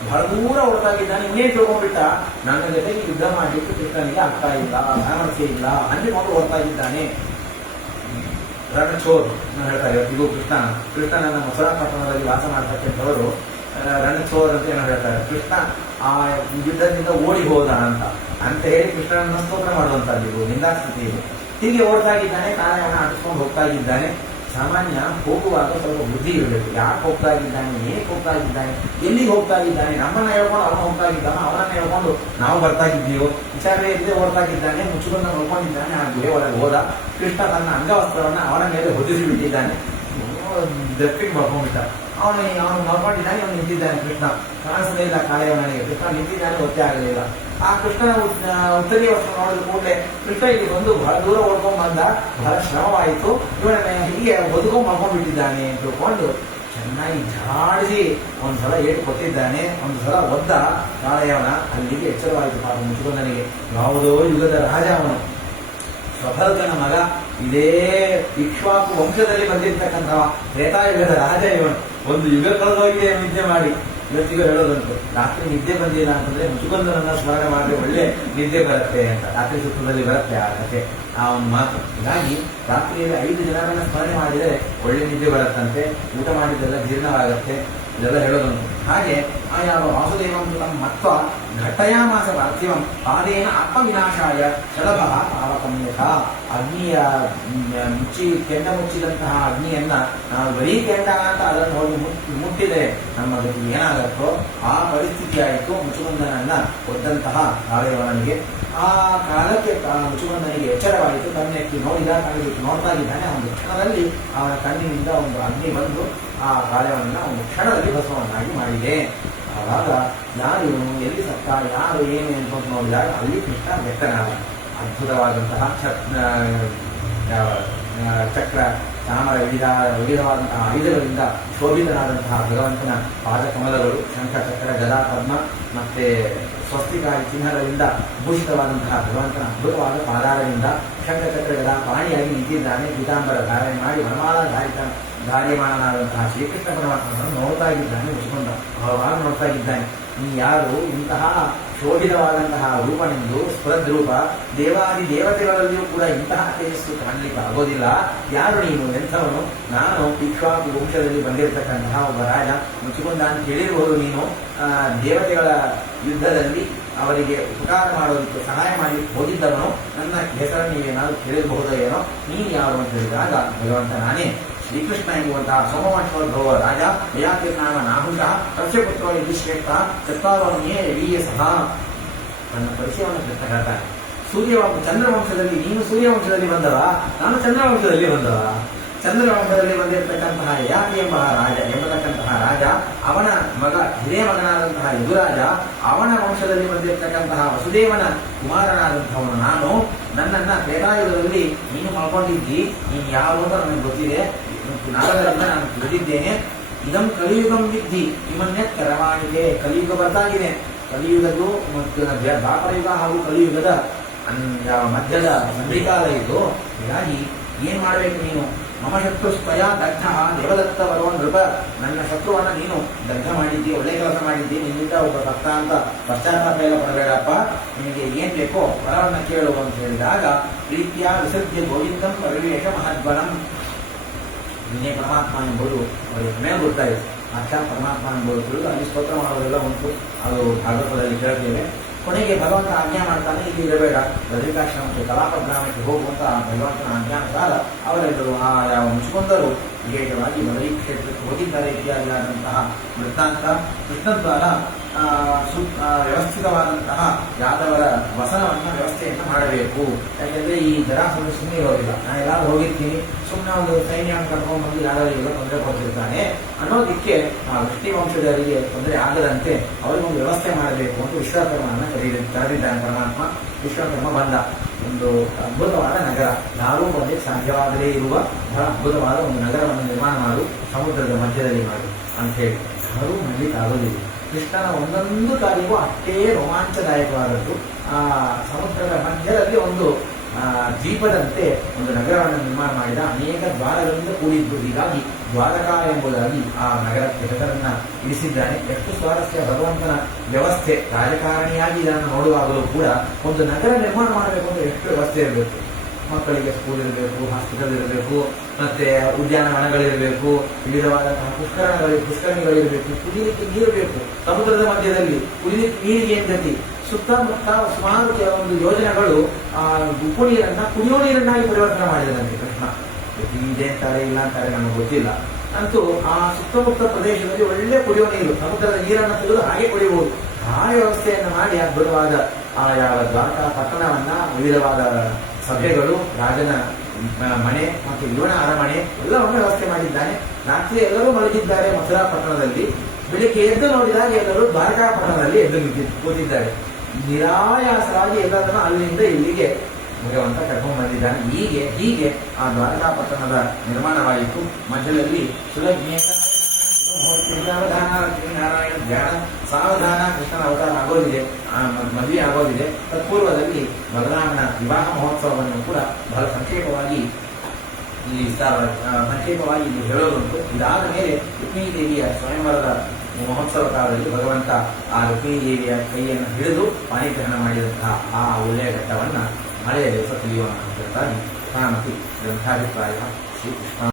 ಬಹಳ ದೂರ ಓಡ್ತಾಗಿದ್ದಾನೆ. ಇನ್ನೇ ತಿಳ್ಕೊಂಡ್ಬಿಟ್ಟ, ನನ್ನ ಜೊತೆಗೆ ಯುದ್ಧ ಮಾಡಲಿಕ್ಕೆ ಕೃಷ್ಣನಿಗೆ ಆಗ್ತಾ ಇಲ್ಲ, ಸಾಮರ್ಥ್ಯ ಇಲ್ಲ ಅಂದುಕೊಂಡು ಓಡ್ತಾ ಇದ್ದಾನೆ. ರಣಚೋರ್ ಹೇಳ್ತಾರೆ ಇವತ್ತಿಗೂ ಕೃಷ್ಣನ ಮಥುರಾ ಪಟ್ಟಣದಲ್ಲಿ ವಾಸ ಮಾಡ್ತಕ್ಕಂಥವರು ರಣಚೋರ್ ಅಂತ ಏನೋ ಹೇಳ್ತಾರೆ. ಕೃಷ್ಣ ಆ ಯುದ್ಧದಿಂದ ಓಡಿ ಹೋದ ಅಂತ ಹೇಳಿ ಕೃಷ್ಣನನ್ನ ಸ್ತೋತ್ರ ಮಾಡುವಂತದ್ದು ನಿಂದಾಸ್ಥಿತಿ ಇದೆ. ಹೀಗೆ ಓಡ್ತಾ ಇದ್ದಾನೆ, ಕಾಲವನ್ನ ಅಟಿಸ್ಕೊಂಡು ಹೋಗ್ತಾ ಇದ್ದಾನೆ. ಸಾಮಾನ್ಯ ಹೋಗುವಾಗ ಸ್ವಲ್ಪ ಬುದ್ಧಿ ಇರಬೇಕು. ಯಾಕೆ ಹೋಗ್ತಾ ಇದ್ದಾನೆ, ಏನಕ್ಕೆ ಹೋಗ್ತಾ ಇದ್ದಾನೆ, ಎಲ್ಲಿಗೆ ಹೋಗ್ತಾ ಇದ್ದಾನೆ, ನಮ್ಮನ್ನ ಹೇಳ್ಕೊಂಡು ಅವನು ಹೋಗ್ತಾ ಇದ್ದಾನ, ಅವನನ್ನ ಹೇಳ್ಕೊಂಡು ನಾವು ಬರ್ತಾ ಇದ್ದೀವೋ ವಿಚಾರವೇ ಇಲ್ಲದೆ ಓಡ್ತಾ ಇದ್ದಾನೆ. ಮುಚ್ಚುಕೊಂಡು ನೋಡ್ಕೊಂಡಿದ್ದಾನೆ. ಆ ಗುಹೆ ಒಳಗೆ ಹೋದ. ಕೃಷ್ಣ ತನ್ನ ಅಂಗವಸ್ತ್ರವನ್ನ ಅವನ ಮೇಲೆ ಹೊದಿಸಿ ಬಿಟ್ಟಿದ್ದಾನೆ. ದಪ್ಪಿಗೆ ಬರ್ಕೊಂಡ್ಬಿಟ್ಟ. ಅವನು ನೋಡ್ಕೊಂಡಿದ್ದಾನೆ, ಅವನು ನಿಂತಿದ್ದಾನೆ. ಕೃಷ್ಣ ಕಾಣಿಸಲೇ ಇಲ್ಲ ಕಾಳೆಯವನಿಗೆ. ಕೃಷ್ಣ ನಿಂತಿದ್ದಾನೆ, ಗೊತ್ತೇ ಆಗಲಿಲ್ಲ. ಆ ಕೃಷ್ಣ ಉತ್ತರೀಯ ವರ್ಷ ನೋಡಿದ ಕೂಡಲೇ ಕೃಷ್ಣ ಇಲ್ಲಿ ಬಂದು ಬಹಳ ದೂರ ಓಡ್ಕೊಂಡ್ ಬಂದ, ಬಹಳ ಶ್ರಮವಾಯಿತು, ಇವನ ಹೀಗೆ ಬದುಕೊಂಡ್ ಮಾಡ್ಕೊಂಡ್ಬಿಟ್ಟಿದ್ದಾನೆ ಅಂತ ತಿಳ್ಕೊಂಡು ಚೆನ್ನಾಗಿ ಜಾಡಿಸಿ ಒಂದ್ಸಲ ಏಟು ಕೊಟ್ಟಿದ್ದಾನೆ. ಒಂದು ಸಲ ಒದ್ದ ಕಾಳೆಯವನ. ಅಲ್ಲಿಗೆ ಎಚ್ಚರವಾಯಿತು ಪಾಪ ಮುಚ್ಚುಕೊಂಡನಿಗೆ. ಯಾವುದೋ ಯುಗದ ರಾಜ ಅವನು, ಸ್ವಭರ್ಗನ ಮಗ, ಇದೇ ಇಕ್ಷ್ವಾಕು ವಂಶದಲ್ಲಿ ಬಂದಿರ್ತಕ್ಕಂತಹ ತ್ರೇತಾಯುಗದ ರಾಜ ಇವನು. ಒಂದು ಯುಗ ಕಳೆದೋಗಿದೆ ನಿದ್ದೆ ಮಾಡಿ. ಇವತ್ತಿಗೂ ಹೇಳೋದಂಟು, ರಾತ್ರಿ ನಿದ್ದೆ ಬಂದಿಲ್ಲ ಅಂತಂದ್ರೆ ಮುಚ್ಚುಕೊಂಡನನ್ನ ಸ್ಮರಣೆ ಮಾಡಿದ್ರೆ ಒಳ್ಳೆ ನಿದ್ದೆ ಬರುತ್ತೆ ಅಂತ. ರಾತ್ರಿ ಸುತ್ತದಲ್ಲಿ ಬರುತ್ತೆ ಆ ಕಥೆ, ಆ ಒಂದು ಮಾತು. ಹೀಗಾಗಿ ರಾತ್ರಿಯಲ್ಲಿ 5 ಜನರನ್ನ ಸ್ಮರಣೆ ಮಾಡಿದರೆ ಒಳ್ಳೆ ನಿದ್ದೆ ಬರುತ್ತಂತೆ, ಊಟ ಮಾಡಿದ್ದೆಲ್ಲ ಜೀರ್ಣವಾಗತ್ತೆ, ಇದೆಲ್ಲ ಹೇಳೋದುಂಟು. ಹಾಗೆ ಆ ಯಾವ ವಾಸುದೇವಂ ತಮ್ಮ ಮತ್ವ ಘಟ್ಟಯಾಮಾಸ ಪಾರ್ಥಿವಂ ಪಾದೇನ ಅಪವಿನಾಶಾಯ ಶಲಭ ಪಾವಕಮ್ಯಥ. ಅಗ್ನಿಯ ಕೆಂಡ ಮುಚ್ಚಿದಂತಹ ಅಗ್ನಿಯನ್ನ ನಾವು ಬರೀ ಕೆಂಡ ಅಂತ ಅದನ್ನು ಹೋಗಿ ಮುಟ್ಟಿದರೆ ನಮ್ಮ ಗತಿ ಏನಾಗತ್ತೋ ಆ ಪರಿಸ್ಥಿತಿ ಆಯಿತು ಮುಚ್ಚುಕುಂದನನ್ನ ಒದ್ದಂತಹ ಕಾಳೆಯವನಿಗೆ. ಆ ಕಾಲಕ್ಕೆ ಮುಚ್ಚುಕುಂದನಿಗೆ ಎಚ್ಚರವಾಯಿತು. ಕಣ್ಣೆತ್ತಿ ನೋಡಿದ, ಕಣ್ಣಿಟ್ಟು ನೋಡ್ತಾ ಇದ್ದಾನೆ. ಒಂದು ಕ್ಷಣದಲ್ಲಿ ಅವನ ಕಣ್ಣಿನಿಂದ ಒಂದು ಅಗ್ನಿ ಬಂದು ಆ ಕಾಳೆಯವನ್ನ ಒಂದು ಕ್ಷಣದಲ್ಲಿ ಭಸ್ಮವನ್ನಾಗಿ ಮಾಡಿದೆ. ಆವಾಗ ಯಾರು ಇವನು, ಎಲ್ಲಿ ಸತ್ತ, ಯಾರು ಏನು ಅಂತ ನೋಡಿದಾಗ ಅಲ್ಲಿ ಕೃಷ್ಣ ವ್ಯಕ್ತನಾದ. ಅದ್ಭುತವಾದಂತಹ ಚಕ್ರ ಚಾಮರ ವಿವಿಧವಾದಂತಹ ಆಯುಧಗಳಿಂದ ಶೋಭಿತನಾದಂತಹ ಭಗವಂತನ ಪಾದಕಮಲಗಳು, ಶಂಖ ಚಕ್ರ ಗದಾ ಪದ್ಮ ಮತ್ತೆ ಸ್ವಸ್ತಿಕಾರಿ ಚಿಹ್ನಗಳಿಂದ ಭೂಷಿತವಾದಂತಹ ಭಗವಂತನ ಅದ್ಭುತವಾದ ಪಾದಾರದಿಂದ ಶಂಖ ಚಕ್ರ ಗದಾ ಪಾಣಿಯಾಗಿ ನಿಂತಿದ್ದಾನೆ. ಪೀತಾಂಬರ ಧಾರಣೆ ಮಾಡಿ ವನಮಾಲ ಧಾರ್ಯಮಾನನಾದಂತಹ ಶ್ರೀಕೃಷ್ಣ ಪರಮಾತ್ಮನನ್ನು ನೋಡ್ತಾ ಇದ್ದಾನೆ. ಮುಚ್ಚಿಕೊಂಡ ಬಹಳವಾಗಿ ನೋಡ್ತಾ ಇದ್ದಾನೆ. ನೀ ಯಾರು, ಇಂತಹ ಶೋಭಿತವಾದಂತಹ ರೂಪನೆಂದು ಸ್ಫುರದ್ರೂಪ, ದೇವಾದಿ ದೇವತೆಗಳಲ್ಲಿಯೂ ಕೂಡ ಇಂತಹ ತೇಜಸ್ಸು ಕಾಣಲಿಕ್ಕೆ ಆಗೋದಿಲ್ಲ. ಯಾರು ನೀನು, ಎಂಥವನು? ನಾನು ಇಕ್ಷ್ವಾಕು ವಂಶದಲ್ಲಿ ಬಂದಿರತಕ್ಕಂತಹ ಒಬ್ಬ ರಾಜ. ಮುಚ್ಚಿಕೊಂಡ ಅಂತ ಕೇಳಿರಬಹುದು ನೀನು. ದೇವತೆಗಳ ಯುದ್ಧದಲ್ಲಿ ಅವರಿಗೆ ಉಪಕಾರ ಮಾಡೋದಕ್ಕೆ ಸಹಾಯ ಮಾಡಲಿಕ್ಕೆ ಹೋಗಿದ್ದವನು. ನನ್ನ ಹೆಸರನ್ನು ನೀವೇನಾದರೂ ಕೇಳಿರಬಹುದೋ ಏನೋ. ನೀನು ಯಾರು ಅಂತ ಹೇಳಿದಾಗ ಭಗವಂತ ನಾನೇ ಶ್ರೀಕೃಷ್ಣ ಎಂಬುವಂತಹ ಸೋಮವಂಶೋದ್ಭವ ರಾಜ. ಯಯಾತಿರ್ನಾಮ ನಾಹುಷಃ ತಸ್ಯ ಪುತ್ರ ಯುಧಿಷ್ಠಿರ ಚತ್ವಾರೋನ್ಯೇ ಯವೀಯಸಃ. ನನ್ನ ಪರಿಚಯವನ್ನು ಕೃಷ್ಣ ಹೇಳ್ತಾನೆ. ಚಂದ್ರವಂಶದಲ್ಲಿ ನೀನು ಸೂರ್ಯವಂಶದಲ್ಲಿ ಬಂದವ, ನಾನು ಚಂದ್ರವಂಶದಲ್ಲಿ ಬಂದವ. ಚಂದ್ರವಂಶದಲ್ಲಿ ಬಂದಿರತಕ್ಕಂತಹ ಯಯಾತಿ ಎಂಬತಕ್ಕಂತಹ ರಾಜ, ಅವನ ಮಗ ಹಿರಿಯ ಮಗನಾದಂತಹ ಯದುರಾಜ, ಅವನ ವಂಶದಲ್ಲಿ ಬಂದಿರತಕ್ಕಂತಹ ವಸುದೇವನ ಕುಮಾರನಾದಂತಹವನು ನಾನು. ನನ್ನನ್ನ ತ್ರೇತಾಯುಗದಲ್ಲಿ ನೀನು ಮಾಡ್ಕೊಂಡಿದ್ದಿ, ನೀನು ಯಾರು ಅಂತ ನನಗೆ ಗೊತ್ತಿದೆ, ನಾಗದರಿಂದ ನಾನು ತಿಳಿದಿದ್ದೇನೆ. ಇದಂ ಕಲಿಯುಗಂ ವಿದ್ಧಿ ನಿಮ್ಮನ್ನೇ ಕರವಾಣಿಗೆ. ಕಲಿಯುಗ ಬರ್ತಾಗಿದೆ. ಕಲಿಯುಗದ್ದು ಮತ್ತು ದ್ವಾಪರಯುಗ ಹಾಗೂ ಕಲಿಯುಗದ ಮಧ್ಯದ ಸಂಧಿಕಾಲ ಇದು. ಹೀಗಾಗಿ ಏನ್ ಮಾಡ್ಬೇಕು ನೀನು? ಮಮ ಶತ್ರು ಸ್ವಯ ದಗ್ಧ ದೇವದತ್ತ ಬರುವ ನೃಪ, ನನ್ನ ಶತ್ರುವನ್ನ ನೀನು ದಗ್ಧ ಮಾಡಿದ್ದಿ, ಒಳ್ಳೆ ಕೆಲಸ ಮಾಡಿದ್ದಿ, ನಿನ್ನಿಂದ ಒಬ್ಬ ಭಕ್ತ ಅಂತ ಪಶ್ಚಾತ್ತಾಪ ಎಲ್ಲ ಪಡಬೇಡಪ್ಪ, ನಿನಗೆ ಏನ್ ಬೇಕೋ ವರವನ್ನ ಕೇಳು ಅಂತ ಹೇಳಿದಾಗ, ಪ್ರೀತಿಯ ವಿಸರ್ಜ್ಯ ಗೋವಿಂದಂ ಪರಿವೇಶ ಮಹದ್ವನಂ. ನಿನ್ನೆ ಪರಮಾತ್ಮ ಎಂಬುದು ಅವರಿಗೆ ಮೇಲೆ ಗೊತ್ತಾಯಿತು. ಸಾಕ್ಷಾತ್ ಪರಮಾತ್ಮ ಎಂಬುದು ತಿಳಿದು ಅಲ್ಲಿ ಸ್ತೋತ್ರ ಮಾಡೋದೆಲ್ಲ ಉಂಟು, ಅದು ಭಾಗವತದಲ್ಲಿ ಕೇಳ್ತೇವೆ. ಕೊನೆಗೆ ಭಗವಂತ ಆಜ್ಞಾ ಮಾಡ್ತಾನೆ, ಇಲ್ಲಿ ಇರಬೇಡ, ಬದರಿಕಾಶ್ರಮಕ್ಕೆ ಕಲಾಪ ಗ್ರಾಮಕ್ಕೆ ಹೋಗುವಂತ ಭಗವಂತನ ಆಜ್ಞಾನುಸಾರ ಅವರೆಲ್ಲರೂ ಆ ಯಾವ ಮುಚ್ಚಿಕೊಂಡರು ವಿಶೇಷವಾಗಿ ಬದರಿ ಕ್ಷೇತ್ರಕ್ಕೆ ಹೋಗಿದ್ದಾರೆ ಇತ್ಯಾದಿಯಾದಂತಹ ವೃತ್ತಾಂತ. ಕೃಷ್ಣದ್ವಾರ ವ್ಯವಸ್ಥಿತವಾದಂತಹ ಯಾದವರ ವಸನವನ್ನ ವ್ಯವಸ್ಥೆಯನ್ನು ಮಾಡಬೇಕು. ಯಾಕೆಂದ್ರೆ ಈ ಜರಾಸಂಧ ಸುಮ್ಮನೆ ಇರೋದಿಲ್ಲ. ನಾನು ಎಲ್ಲಾದ್ರೂ ಹೋಗಿರ್ತೀನಿ, ಸುಮ್ಮನೆ ಒಂದು ಸೈನ್ಯವನ್ನು ಕರ್ಕೊಂಡು ಬಂದು ಯಾದವರಿಗೆಲ್ಲ ತೊಂದರೆ ಕೊಡ್ತಿರ್ತಾನೆ ಅನ್ನೋದಕ್ಕೆ ಆ ವೃಷ್ಟಿ ವಂಶದವರಿಗೆ ತೊಂದರೆ ಆಗದಂತೆ ಅವರಿಗೊಂದು ವ್ಯವಸ್ಥೆ ಮಾಡಬೇಕು ಅಂತ ವಿಶ್ವಕರ್ಮನನ್ನ ಕರೆದಿದ್ದಾನೆ ಪರಮಾತ್ಮ. ವಿಶ್ವಕರ್ಮ ಬಂದ. ಒಂದು ಅದ್ಭುತವಾದ ನಗರ, ಯಾರೂ ಬಂದಕ್ಕೆ ಸಾಧ್ಯವಾಗದೇ ಇರುವ ಬಹಳ ಅದ್ಭುತವಾದ ಒಂದು ನಗರವನ್ನು ನಿರ್ಮಾಣ ಮಾಡು, ಸಮುದ್ರದ ಮಧ್ಯದಲ್ಲಿ ಮಾಡು ಅಂತ ಹೇಳಿ. ಯಾರೂ ಮಾಡಲಿಕ್ಕೆ ಆಗೋದಿಲ್ಲ. ಕೃಷ್ಣನ ಒಂದೊಂದು ಕಾರ್ಯವೂ ಅಷ್ಟೇ ರೋಮಾಂಚದಾಯಕವಾದದ್ದು. ಆ ಸಮುದ್ರದ ಮಧ್ಯದಲ್ಲಿ ಒಂದು ದ್ವೀಪದಂತೆ ಒಂದು ನಗರವನ್ನು ನಿರ್ಮಾಣ ಮಾಡಿದ, ಅನೇಕ ದ್ವಾರಗಳಿಂದ ಕೂಡಿದ್ದು. ಹೀಗಾಗಿ ದ್ವಾರಕಾ ಎಂಬುದಾಗಿ ಆ ನಗರಕ್ಕೆ ಹೆಸರನ್ನ ಇರಿಸಿದ್ದಾನೆ. ಎಷ್ಟು ಸ್ವಾರಸ್ಯ ಭಗವಂತನ ವ್ಯವಸ್ಥೆ. ರಾಜಕಾರಣಿಯಾಗಿ ಇದನ್ನು ನೋಡುವಾಗಲೂ ಕೂಡ ಒಂದು ನಗರ ನಿರ್ಮಾಣ ಮಾಡಬೇಕು ಅಂದ್ರೆ ಎಷ್ಟು ವ್ಯವಸ್ಥೆ ಇರಬೇಕು. ಮಕ್ಕಳಿಗೆ ಸ್ಕೂಲ್ ಇರಬೇಕು, ಹಾಸ್ಪಿಟಲ್ ಇರಬೇಕು, ಮತ್ತೆ ಉದ್ಯಾನವನಗಳಿರಬೇಕು, ವಿವಿಧವಾದಂತಹ ಪುಷ್ಕರಣಿಗಳಿರಬೇಕು, ಕುಡಿಯಲಿಕ್ಕೆ ನೀರು ಬೇಕು. ಸಮುದ್ರದ ಮಧ್ಯದಲ್ಲಿ ಕುಡಿಯಲಿಕ್ಕೆ ನೀರಿಗೆ ಏನ್ ಗತಿ? ಸುತ್ತಮುತ್ತ ಸುಮಾರು ಕೆಲವೊಂದು ಯೋಜನೆಗಳು ಉಪ್ಪು ನೀರನ್ನ ಕುಡಿಯೋ ನೀರನ್ನಾಗಿ ಪರಿವರ್ತನೆ ಮಾಡಿದಂತೆ ಕೃಷ್ಣ. ಇದೆ ಅಂತಾರೆ ಇಲ್ಲ ಅಂತಾರೆ ನಮಗೆ ಗೊತ್ತಿಲ್ಲ. ಅಂತೂ ಆ ಸುತ್ತಮುತ್ತ ಪ್ರದೇಶದಲ್ಲಿ ಒಳ್ಳೆ ಕುಡಿಯೋ ನೀರು, ಸಮುದ್ರದ ನೀರನ್ನು ತೆಗೆದು ಹಾಗೆ ಕುಡಿಯಬಹುದು. ಆ ವ್ಯವಸ್ಥೆಯನ್ನು ಮಾಡಿ ಅದ್ಭುತವಾದ ಆ ಯಾವ ದ್ವಾರಕಾ ಪಟ್ಟಣವನ್ನ ವಿವಿಧವಾದ ಸಭೆಗಳು, ರಾಜನ ಮನೆ ಮತ್ತು ಇವನ ಅರಮನೆ ಎಲ್ಲವನ್ನು ವ್ಯವಸ್ಥೆ ಮಾಡಿದ್ದಾನೆ. ರಾತ್ರಿ ಎಲ್ಲರೂ ಮಲಗಿದ್ದಾರೆ ಮಥುರಾ ಪಟ್ಟಣದಲ್ಲಿ. ಬೆಳಿಗ್ಗೆ ಎದ್ದು ನೋಡಿದಾಗ ಎಲ್ಲರೂ ದ್ವಾರಕಾ ಪಟ್ಟಣದಲ್ಲಿ ಎದ್ದು ಕೂತಿದ್ದಾರೆ. ನಿರಾಯಾಸವಾಗಿ ಎಲ್ಲದನ್ನು ಅಲ್ಲಿಂದ ಇಲ್ಲಿಗೆ ಭಗವಂತ ಕರ್ಕೊಂಡು ಬಂದಿದ್ದಾನೆ. ಹೀಗೆ ಆ ದ್ವಾರಕಾ ಪಟ್ಟಣದ ನಿರ್ಮಾಣವಾಯಿತು. ಮಧ್ಯದಲ್ಲಿ ನಾರಾಯಣ ಧ್ಯಾನ ಸಾವಧಾನ ಕೃಷ್ಣನ ಅವತಾರ ಆಗೋದಿದೆ, ಮದುವೆ ಆಗೋದಿದೆ. ತತ್ಪೂರ್ವದಲ್ಲಿ ಬಲರಾಮನ ವಿವಾಹ ಮಹೋತ್ಸವವನ್ನು ಕೂಡ ಬಹಳ ಸಂಕ್ಷೇಪವಾಗಿ ಇಲ್ಲಿ ಸಂಕ್ಷೇಪವಾಗಿ ಇಲ್ಲಿ ಹೇಳೋದುಂಟು. ಇದಾದ ಮೇಲೆ ರುಕ್ಮಿಣೀ ದೇವಿಯ ಸ್ವಯಂವರದ ಮಹೋತ್ಸವ ಕಾಲದಲ್ಲಿ ಭಗವಂತ ಆ ರುಕ್ಮಿಣೀ ದೇವಿಯ ಕೈಯನ್ನು ಹಿಡಿದು ಪಾಣಿಗ್ರಹಣ ಮಾಡಿದಂತಹ ಆ ಒಳ್ಳೆಯ ಘಟ್ಟವನ್ನ ನಾಳೆಯ ದಿವಸ ತಿಳಿಯೋಣ ಅಂತ ಹೇಳ್ತಾರೆ. ಗ್ರಂಥಾಭಿಪ್ರಾಯ ಶ್ರೀಕೃಷ್ಣ.